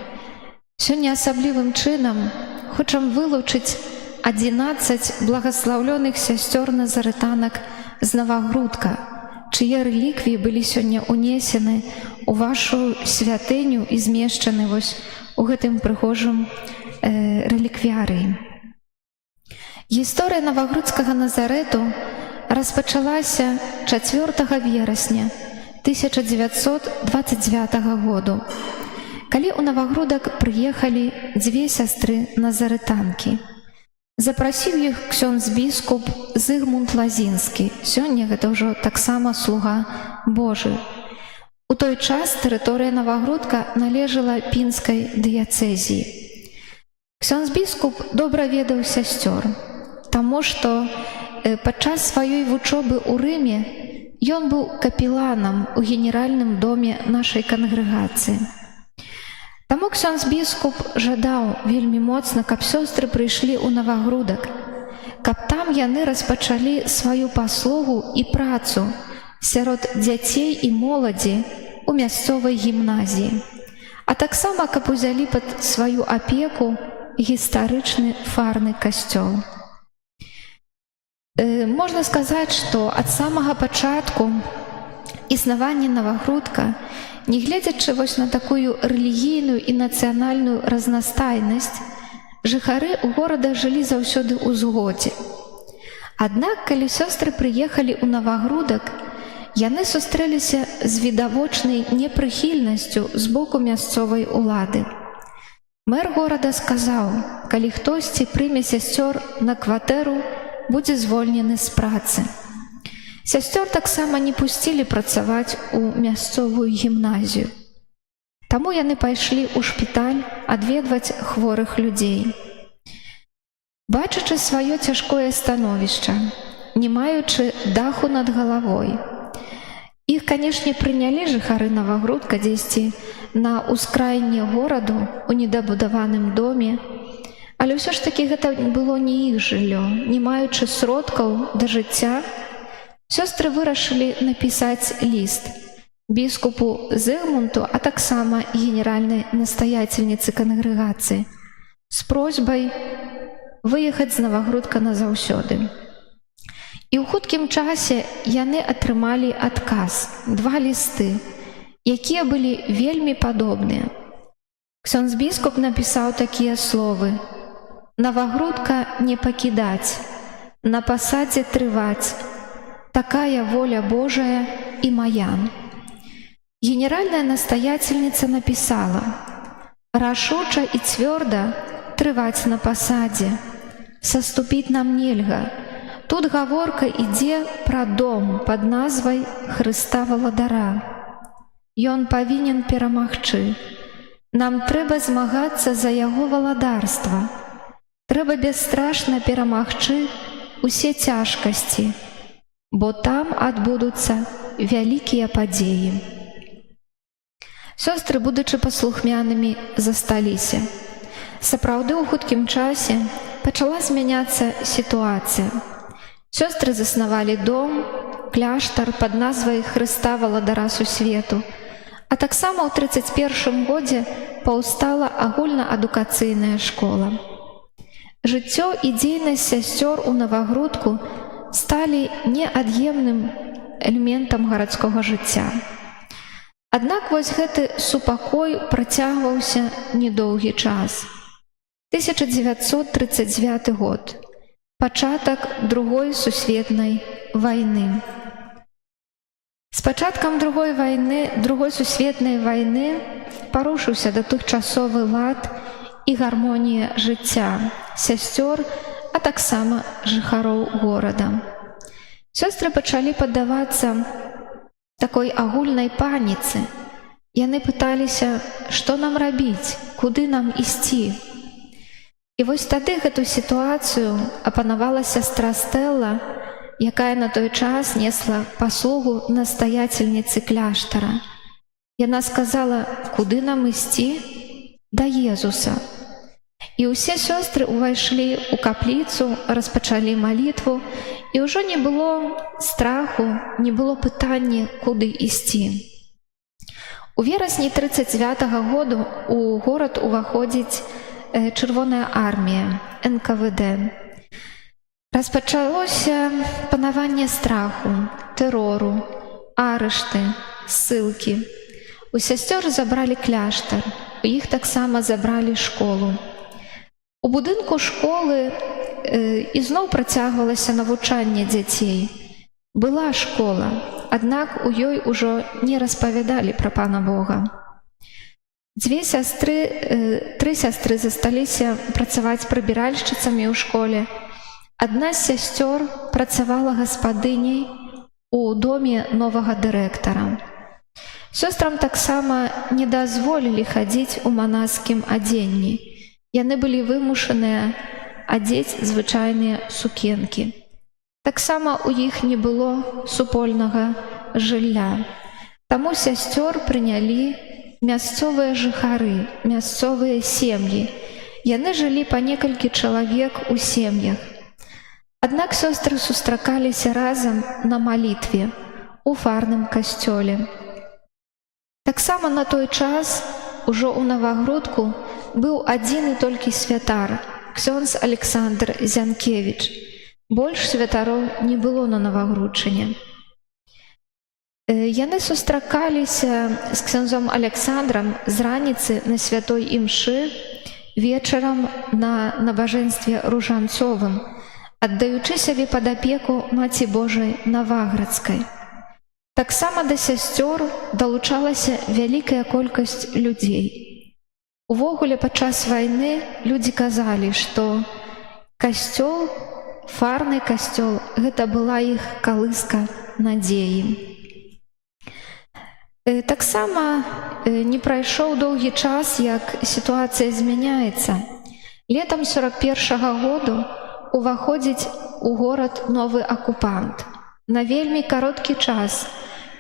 сёння асаблівым чынам хочам вылучыць 11 благаслаўлёных сясцёр назарытанак з Навагрудка, чые рэліквіі былі сёння унесены у вашу святыню і змешчаны вось у гэтым прыгожым рэліквіярыі. Гісторыя Навагрудскага Назарэту распачалася 4 верасня 1929 году, калі ў Навагрудак прыехалі дзве сястры назарытанкі. Запрасіў іх ксёндз-біскуп Зыгмунд Лазінскі, сёння гэта ўжо таксама слуга Божы. У той час тэрыторыя Навагрудка належала пінскай дыяцэзіі. Ксёндз-біскуп добра ведаў сясцёр, таму што падчас сваёй вучобы ў Рыме ён быў капеланам у генеральным доме нашай кангрэгацыі. Таму ксёндз-біскуп жадаў вельмі моцна, каб сёстры прыйшлі ў Навагрудак, каб там яны распачалі сваю паслугу і працу сярод дзяцей і моладзі ў мясцовай гімназіі, а таксама каб узялі пад сваю апеку гістарычны фарны касцёл. Можна сказаць, што ад самага пачатку існавання Навагрудка, не гледзячы вось на такую рэлігійную і нацыянальную разнастайнасць, жыхары горада жылі заўсёды ў згодзе. Аднак, калі сёстры прыехалі ў Навагрудак, яны сустрэліся з відавочнай непрыхільнасцю з боку мясцовай улады. Мэр горада сказаў, калі хтосьці прыме сясцёр на кватэру, будзе звольнены з працы. Сясцёр таксама не пусцілі працаваць у мясцовую гімназію. Таму яны пайшлі ў шпіталь адведваць хворых людзей. Бачачы сваё цяжкое становішча, не маючы даху над галавой, іх, канешне, прынялі жыхары Навагрудка дзесьці на ўскраіне гораду у недабудаваным доме, але ўсё ж такі гэта было не іх жыллё. Не маючы сродкаў да жыцця, сёстры вырашылі напісаць ліст біскупу Зыгмунту, а таксама генеральнай настаяцельніцы кангрэгацыі з просьбай выехаць з Навагрудка назаўсёды. І ў хуткім часе яны атрымалі адказ, 2 лісты, якія былі вельмі падобныя. Ксёндз-біскуп напісаў такія словы: «Навагрудка не пакідаць, на пасадзе трываць, такая воля Божая і моя». Генеральная настаяцельніца напісала: «Рашуча і цвёрда трываць на пасадзе, саступіць нам нельга. Тут гаворка ідзе пра дом пад назвай Хрыста Валадара. Ён павінен перамагчы. Нам трэба змагацца за яго валадарства. Трэба бесстрашна перамагчы усе цяжкасці, бо там адбудуцца вялікія падзеі». Сёстры, будучы паслухмянымі, засталіся. Сапраўды, у хуткім часе пачала змяняцца сітуацыя. Сёстры заснавалі дом, кляштар пад назвай Хрыста Валадара Сусвету, а таксама ў 31 годзе паўстала агульнаадукацыйная школа. Жыццё і дзейнасць сясцёр у Навагрудку сталі неад'емным элементам гарадскога жыцця. Аднак вось гэты супакой працягваўся недоўгі час. 1939 год. Пачатак Другой сусветнай вайны. З пачаткам Другой сусветнай вайны парушыўся датыхчасовы лад і гармонія жыцця сясцёр, а таксама жыхароў горада. Сёстры пачалі паддавацца такой агульнай паніцы. Яны пыталіся, што нам рабіць, куды нам ісці. І вось тады гэту сітуацыю апанавала сястра Стэлла, якая на той час несла паслугу настаяцельніцы кляштара. Яна сказала, куды нам ісці? Да Езуса. І ўсе сёстры ўвайшлі ў капліцу, распачалі малітву, і ўжо не было страху, не было пытання, куды ісці. У верасні 1939 году у горад уваходзіць Чырвоная армія, НКВД. Распачалося панаванне страху, тэрору, арышты, ссылкі. У сясцёр забралі кляштар, у іх таксама забралі школу. У будынку школы ізноў працягвалася навучанне дзяцей. Была школа, аднак у ёй ужо не распавядалі пра Пана Бога. Тры сястры засталіся працаваць прыбіральшчыцамі ў школе. Адна з сясцёр працавала гаспадыняй у доме новага дырэктара. Сёстрам таксама не дазволілі хадзіць у манаскім адзенні. Яны былі вымушаныя адзець звычайныя сукенкі. Таксама ў іх не было супольнага жылля. Таму сясцёр прынялі мясцовыя жыхары, мясцовыя сем'і. Яны жылі па некалькі чалавек у сем'ях. Аднак сёстры сустракаліся разам на малітве у фарным касцёле. Таксама на той час, ужо ў Навагрудку, быў адзін і толькі святар, ксёндз Александр Зянкевіч. Больш святароў не было на Навагрудчыне. Яны сустракаліся з ксёндзом Александрам з раніцы на святой імшы, вечарам на набажэнстве ружанцовым, аддаючы сябе пад апеку Маці Божай Наваградскай. Таксама да сясцёр далучалася вялікая колькасць людзей. Увогуле, падчас вайны людзі казалі, што касцёл, фарны касцёл, гэта была іх калыска надзеі. Таксама не прайшоў доўгі час, як сітуацыя змяняецца. Летам 41-го году уваходзіць у горад новы акупант. На вельмі кароткі час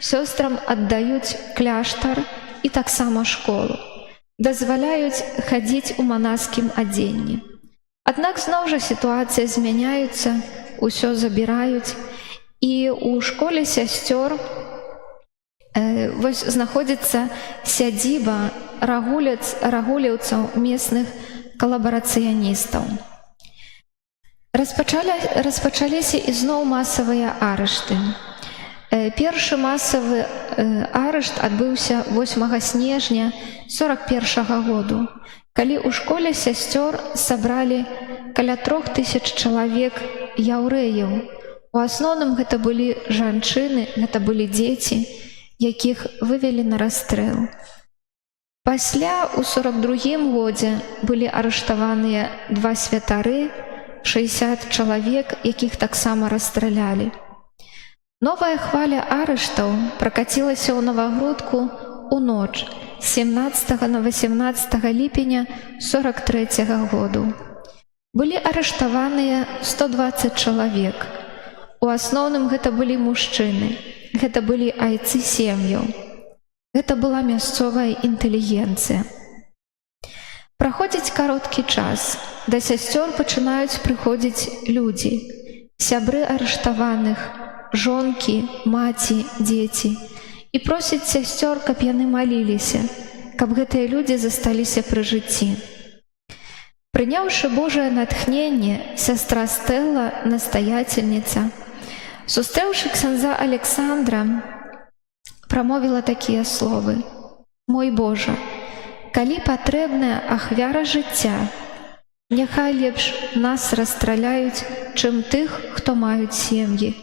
сёстрам аддаюць кляштар і таксама школу. Дазваляюць хадзіць у манаскім адзенні. Аднак зноў жа сітуацыя змяняецца, усё забіраюць, і ў школе сясцёр знаходзіцца сядзіба рагулеўцаў, местных калабарацыяністаў. Распачаліся ізноў масавыя арышты. Першы масавы арышт адбыўся 8 снежня 41-го году, калі ў школе сясцёр сабралі каля 3000 чалавек яўрэяў. У асноўным гэта былі жанчыны, гэта былі дзеці, якіх вывелі на расстрэл. Пасля, у 42-м годзе, былі арыштаваныя 2 святары, 60 чалавек, якіх таксама расстралялі. Новая хваля арыштаў пракацілася ў Навагрудку ў ноч з 17 на 18 ліпеня 43-го году. Былі арыштаваныя 120 чалавек. У асноўным гэта былі мужчыны. Гэта былі айцы сем'яў. Гэта была мясцовая інтэлігенцыя. Праходзіць кароткі час. Да сясцёр пачынаюць прыходзіць людзі. Сябры арыштаваных, жонкі, маці, дзеці. І просяць сясцёр, каб яны маліліся, каб гэтыя людзі засталіся пры жыцці. Прыняўшы Божае натхненне, сястра Стэлла, настаяцельніца, сустрэўшы ксяндза Александра, прамовіла такія словы: «Мой Божа, калі патрэбная ахвяра жыцця, няхай лепш нас расстраляюць, чым тых, хто маюць сем'і.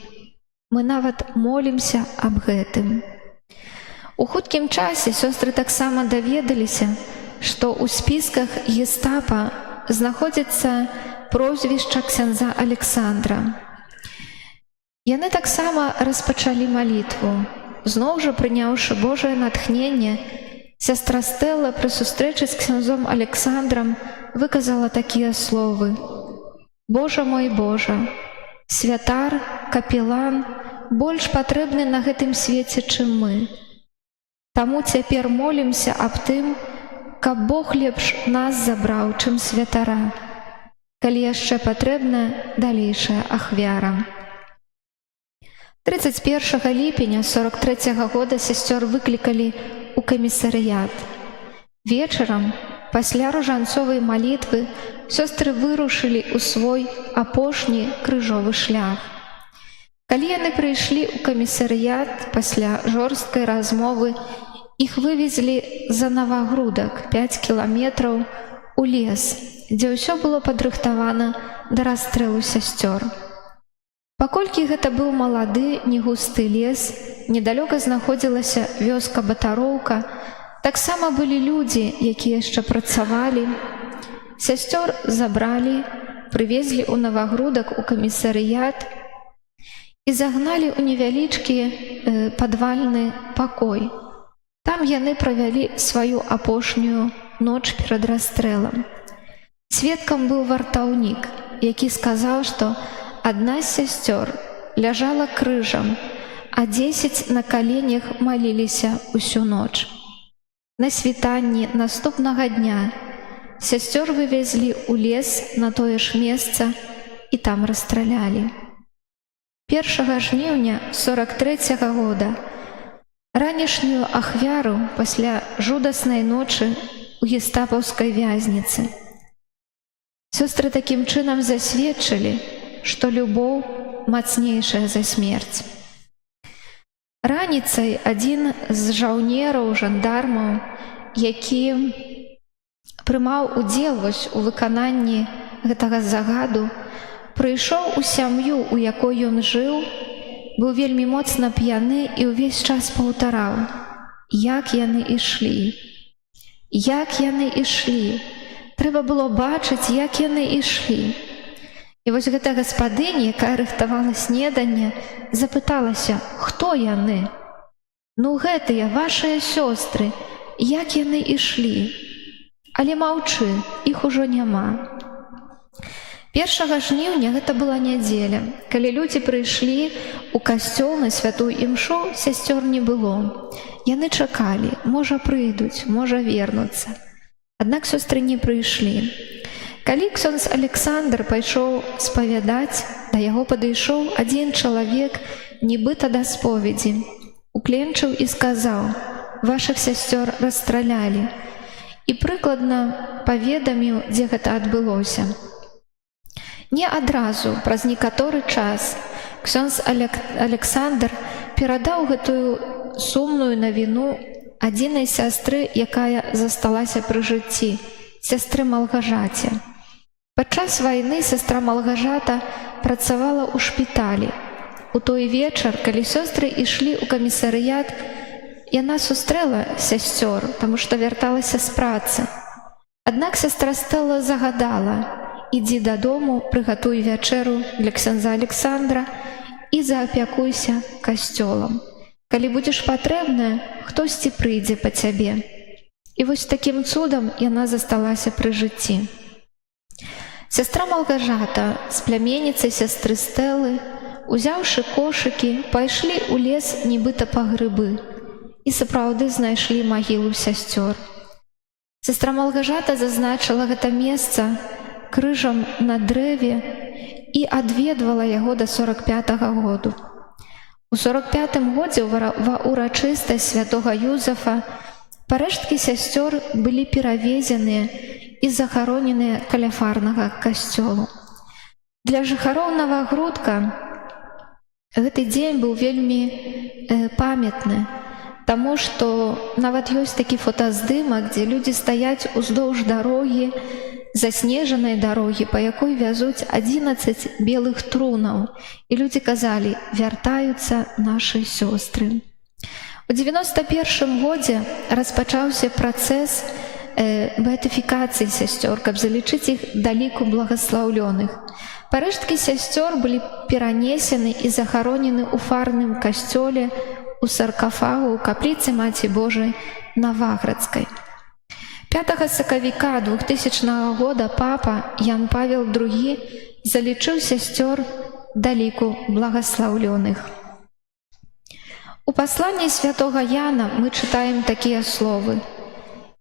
Мы нават молімся аб гэтым». У хуткім часе сёстры таксама даведаліся, што ў спісках гестапа знаходзіцца прозвішча ксяндза Александра. Яны таксама распачалі малітву. Зноў жа, прыняўшы Божае натхненне, сястра Стэлла пры сустрэчы з ксяндзом Александрам выказала такія словы: «Божа мой Божа, святар, капелан больш патрэбны на гэтым свеце, чым мы. Таму цяпер молімся аб тым, каб Бог лепш нас забраў, чым святара, калі яшчэ патрэбная далейшая ахвяра». 31 ліпеня 43-го года сясцёр выклікалі ў камісарыят. Вечарам, пасля ружанцовай малітвы, сёстры вырушылі ў свой апошні крыжовы шлях. Калі яны прыйшлі ў камісарыят пасля жорсткай размовы, іх вывезлі за Навагрудак 5 кіламетраў у лес, дзе ўсё было падрыхтавана да расстрэлу сясцёр. Паколькі гэта быў малады, негусты лес, недалёка знаходзілася вёска-батароўка, таксама былі людзі, якія яшчэ працавалі. Сясцёр забралі, прывезлі ў Навагрудак у камісарыят і загналі ў невялічкі падвальны пакой. Там яны правялі сваю апошнюю ноч перад расстрэлам. Сведкам быў вартаўнік, які сказаў, што адна з сясцёр ляжала крыжам, а 10 на каленях маліліся ўсю ноч. На світанні наступнага дня сясцёр вывезлі ў лес на тое ж месца і там расстралялі. 1 жніўня 43-го года ранішнюю ахвяру пасля жудаснай ночы ў гестапаўскай вязніцы. Сёстры такім чынам засведчылі, што любоў мацнейшая за смерць. Раніцай адзін з жаўнераў, жандармаў, які прымаў удзел у выкананні гэтага загаду, прыйшоў у сям'ю, у якой ён жыў, быў вельмі моцна п'яны і ўвесь час паўтараў: як яны ішлі, як яны ішлі, трэба было бачыць, як яны ішлі. І вось гэта гаспадыня, якая рыхтавала снеданне, запыталася: хто яны? Ну гэтыя вашыя сёстры, як яны ішлі? Але маўчы, іх ужо няма. 1 жніўня гэта была нядзеля. Калі людзі прыйшлі ў касцёл на святую імшу, сясцёр не было. Яны чакалі, можа прыйдуць, можа вернуцца. Аднак сёстры не прыйшлі. Калі ксёндз Александр пайшоў спавядаць, да яго падышоў адзін чалавек, нібыта да споведзі, укленчыў і сказаў: вашых сясцёр расстралялі. І прыкладна паведаміў, дзе гэта адбылося. Не адразу, праз некаторы час, ксёндз Александр перадаў гэтую сумную навіну адзінай сястры, якая засталася пры жыцці, сястры Малгажаце. Падчас вайны сястра Малгажата працавала ў шпіталі. У той вечар, калі сёстры ішлі ў камісарыят, яна сустрэла сясцёр, таму што вярталася з працы. Аднак сястра Стэла загадала: ідзі дадому, прыгатуй вячэру для ксяндза Александра і заапякуйся касцёлам. Калі будзеш патрэбная, хтосьці прыйдзе па цябе. І вось такім цудам яна засталася пры жыцці. Сястра Малгажата з пляменніцай сястры Стэлы, узяўшы кошыкі, пайшлі ў лес нібыта па грыбы і сапраўды знайшлі магілу сясцёр. Сястра Малгажата зазначыла гэта месца крыжам на дрэве і адведвала яго да 45-го году. У 45-м годзе ва урачыстасць святога Юзафа парэшткі сясцёр былі перавезеныя і захароненыя каля фарнага касцёлу. Для жыхароў Навагрудка гэты дзень быў вельмі памятны, таму што нават ёсць такі фотаздымак, дзе людзі стаяць уздоўж дарогі, заснежанай дарогі, па якой вязуць 11 белых трунаў. І людзі казалі: вяртаюцца нашы сёстры. У 91-м годзе распачаўся працэс беатыфікацыі сясцёр, каб залічыць іх да ліку благаслаўлёных. Парэшткі сясцёр былі перанесены і захаронены ў фарным касцёле у саркафагу ў капліцы Маці Божай Наваградскай. 5 сакавіка 2000 года папа Ян Павел II залічыў сясцёр да ліку благаслаўлёных. У пасланні святога Яна мы чытаем такія словы: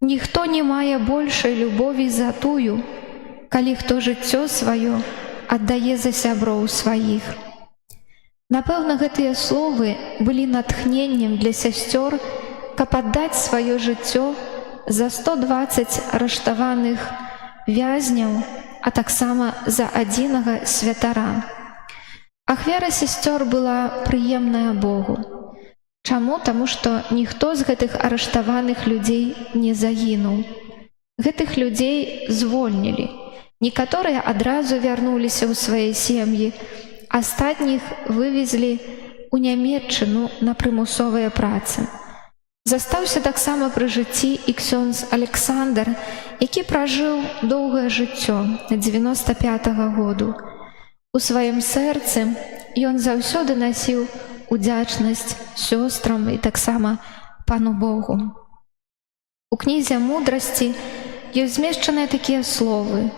«Ніхто не мае большай любові за тую, калі хто жыццё сваё аддае за сяброў сваіх». Напэўна, гэтыя словы былі натхненнем для сясцёр, каб аддаць сваё жыццё за 120 арыштаваных вязняў, а таксама за адзінага святара. Ахвяра сясцёр была прыемная Богу. Чаму? Таму што ніхто з гэтых арыштаваных людзей не загінуў. Гэтых людзей звольнілі. Некаторыя адразу вярнуліся ў свае сем'і, астатніх вывезлі ў Нямецчыну на прымусовыя працы. Застаўся таксама пры жыцці і ксёндз Александр, які пражыў доўгае жыццё, 95-го году. У сваім сэрцы ён заўсёды насіў удзячнасць сёстрам і таксама Пану Богу. У кнізе мудрасці ёсць змешчаныя такія словы: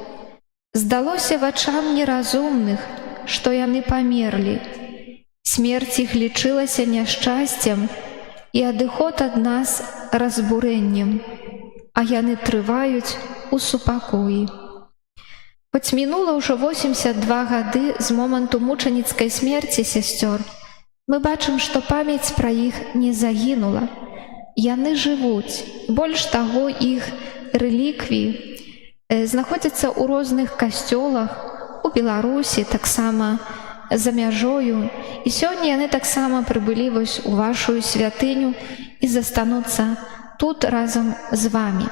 «Здалося вачам неразумных, што яны памерлі. Смерць іх лічылася няшчасцем і адыход ад нас разбурэннем, а яны трываюць у супакоі». Хоць мінула ўжо 82 гады з моманту мучаніцкай смерці сясцёр, мы бачым, што памяць пра іх не загінула. Яны жывуць. Больш таго, іх рэліквіі знаходзяцца ў розных касцёлах, у Беларусі, таксама за мяжою, і сёння яны таксама прыбылі вось у вашу святыню і застануцца тут разам з вамі.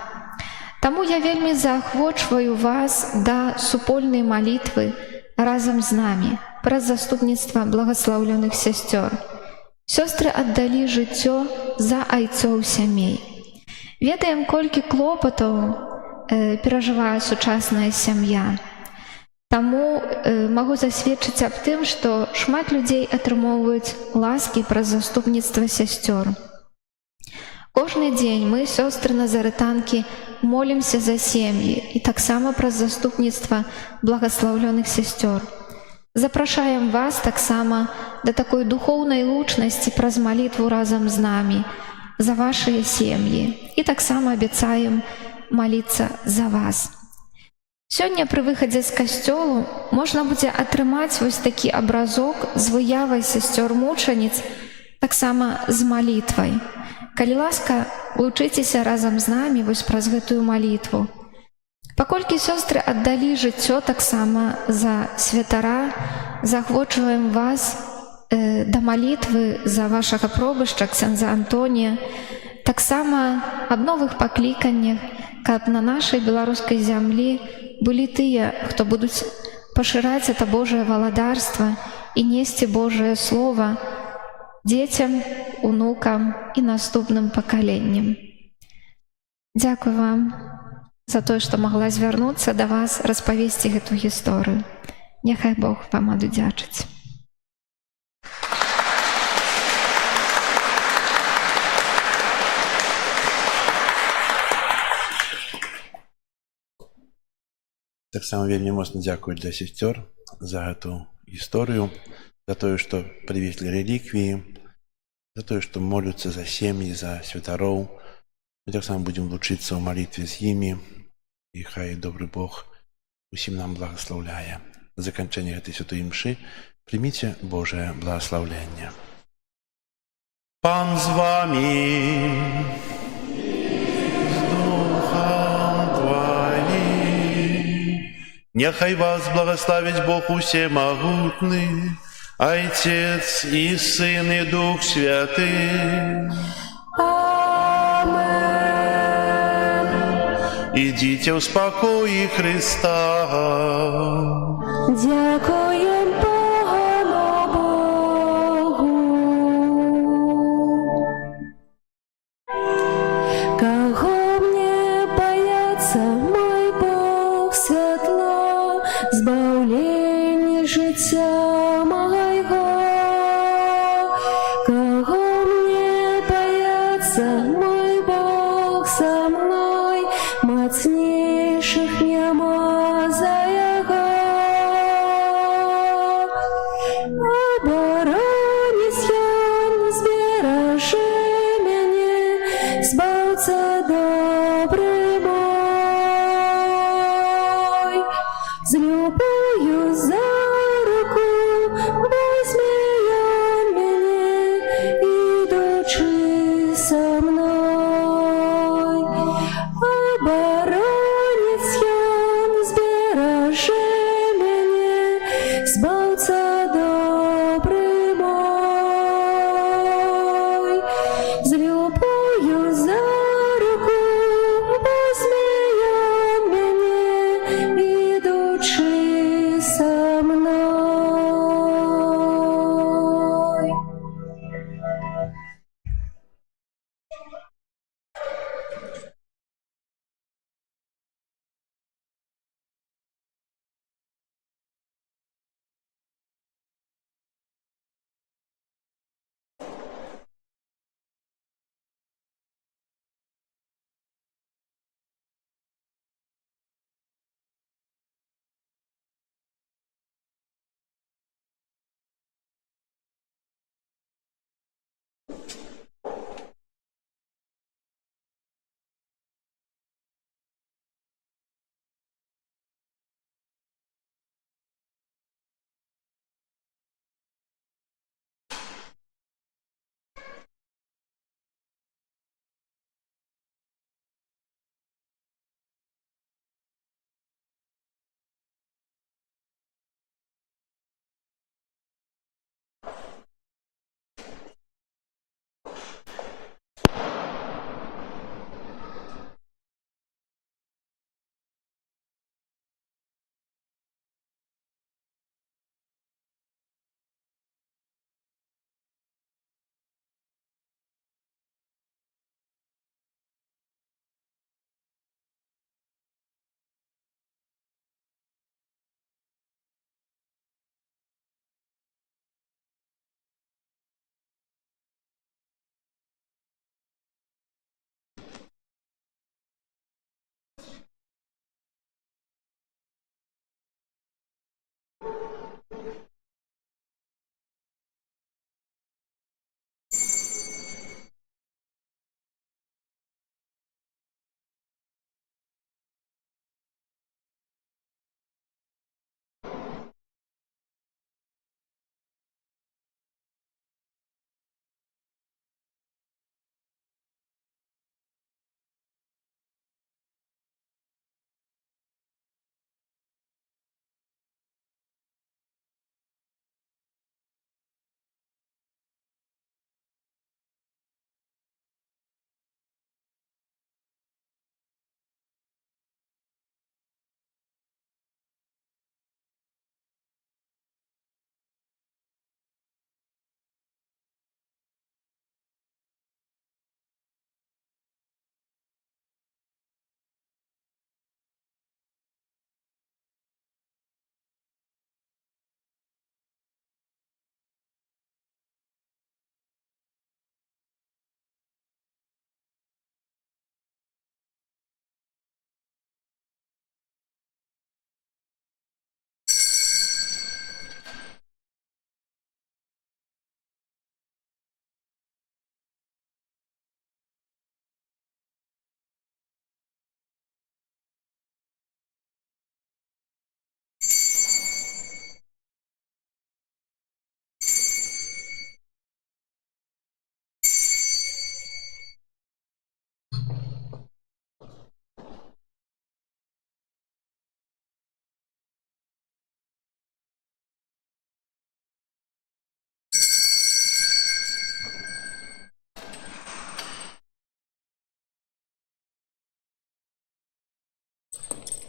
Таму я вельмі заахвочваю вас да супольнай малітвы разам з намі праз заступніцтва благаслаўлёных сясцёр. Сёстры аддалі жыццё за айцоў сямей. Ведаем, колькі клопатаў перажывае сучасная сям'я. Таму магу засведчыць аб тым, што шмат людзей атрымоўваюць ласкі праз заступніцтва сясцёр. Кожны дзень мы, сёстры назарытанкі, молімся за сем'і і таксама праз заступніцтва благаслаўлёных сясцёр. Запрашаем вас таксама да такой духоўнай лучнасці праз малітву разам з намі за вашыя сем'і і таксама абяцаем маліцца за вас. Сёння пры выхадзе з касцёлу можна будзе атрымаць вось такі абразок з выявай сясцёр-мучаніц, таксама з малітвай. Калі ласка, вучыцеся разам з намі вось праз гэтую малітву. Паколькі сёстры аддалі жыццё таксама за святара, заахвочваем вас да малітвы за вашага пробышча, ксяндза Антонія, таксама аб новых пакліканнях, каб на нашай беларускай зямлі былі тыя, хто будуць пашыраць это Божае валадарства і несці Божае Слова дзецям, унукам і наступным пакаленням. Дзякуй вам за тое, што магла звярнуцца да вас, распавесці гэту гісторыю. Няхай Бог вам адудзячыць. Таксама вельмі моцна дзякую для сясцёр за гэту гісторыю, за тое, што прывезлі рэліквіі, за тое, што молюцца за сем'і, за святароў. Мы таксама будзем лучыцца ў малітве з імі, і хай добры Бог усім нам благаслаўляе. На заканчэнне гэтай святой імшы прыміце Божае благаслаўленне. Пан з вамі! Няхай вас благословить Бог усемогутный, Отец и Сын и Дух Святый. Амен. Идите в спокое Христа. Дякуєм Пану Богу. Кого мне бояться, мой Бог святла, збавлення життя моего. Кого мне бояться, мой Бог со мной, мацнейших нема за Его. Оборонись ён, збережи мяне, збавца добрый мой. З любою за руку возьме ён мяне, ідучи со мной. Оборонись ён, збережи мяне, збавца добрый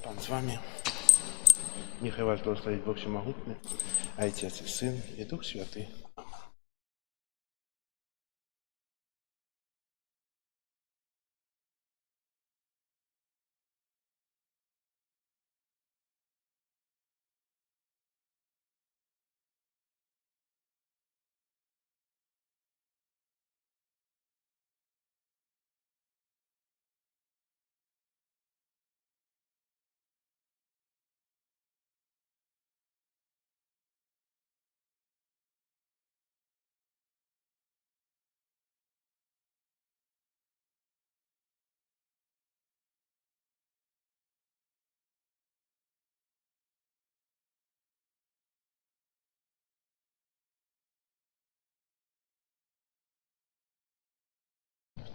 Pan z wami. Niechaj was благословить Бог Всемогутный, Отец и Сын и Дух Святый.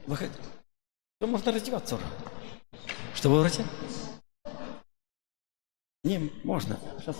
Выходи. То можно раздеваться уже. Что вы говорите? Не, можно. Сейчас.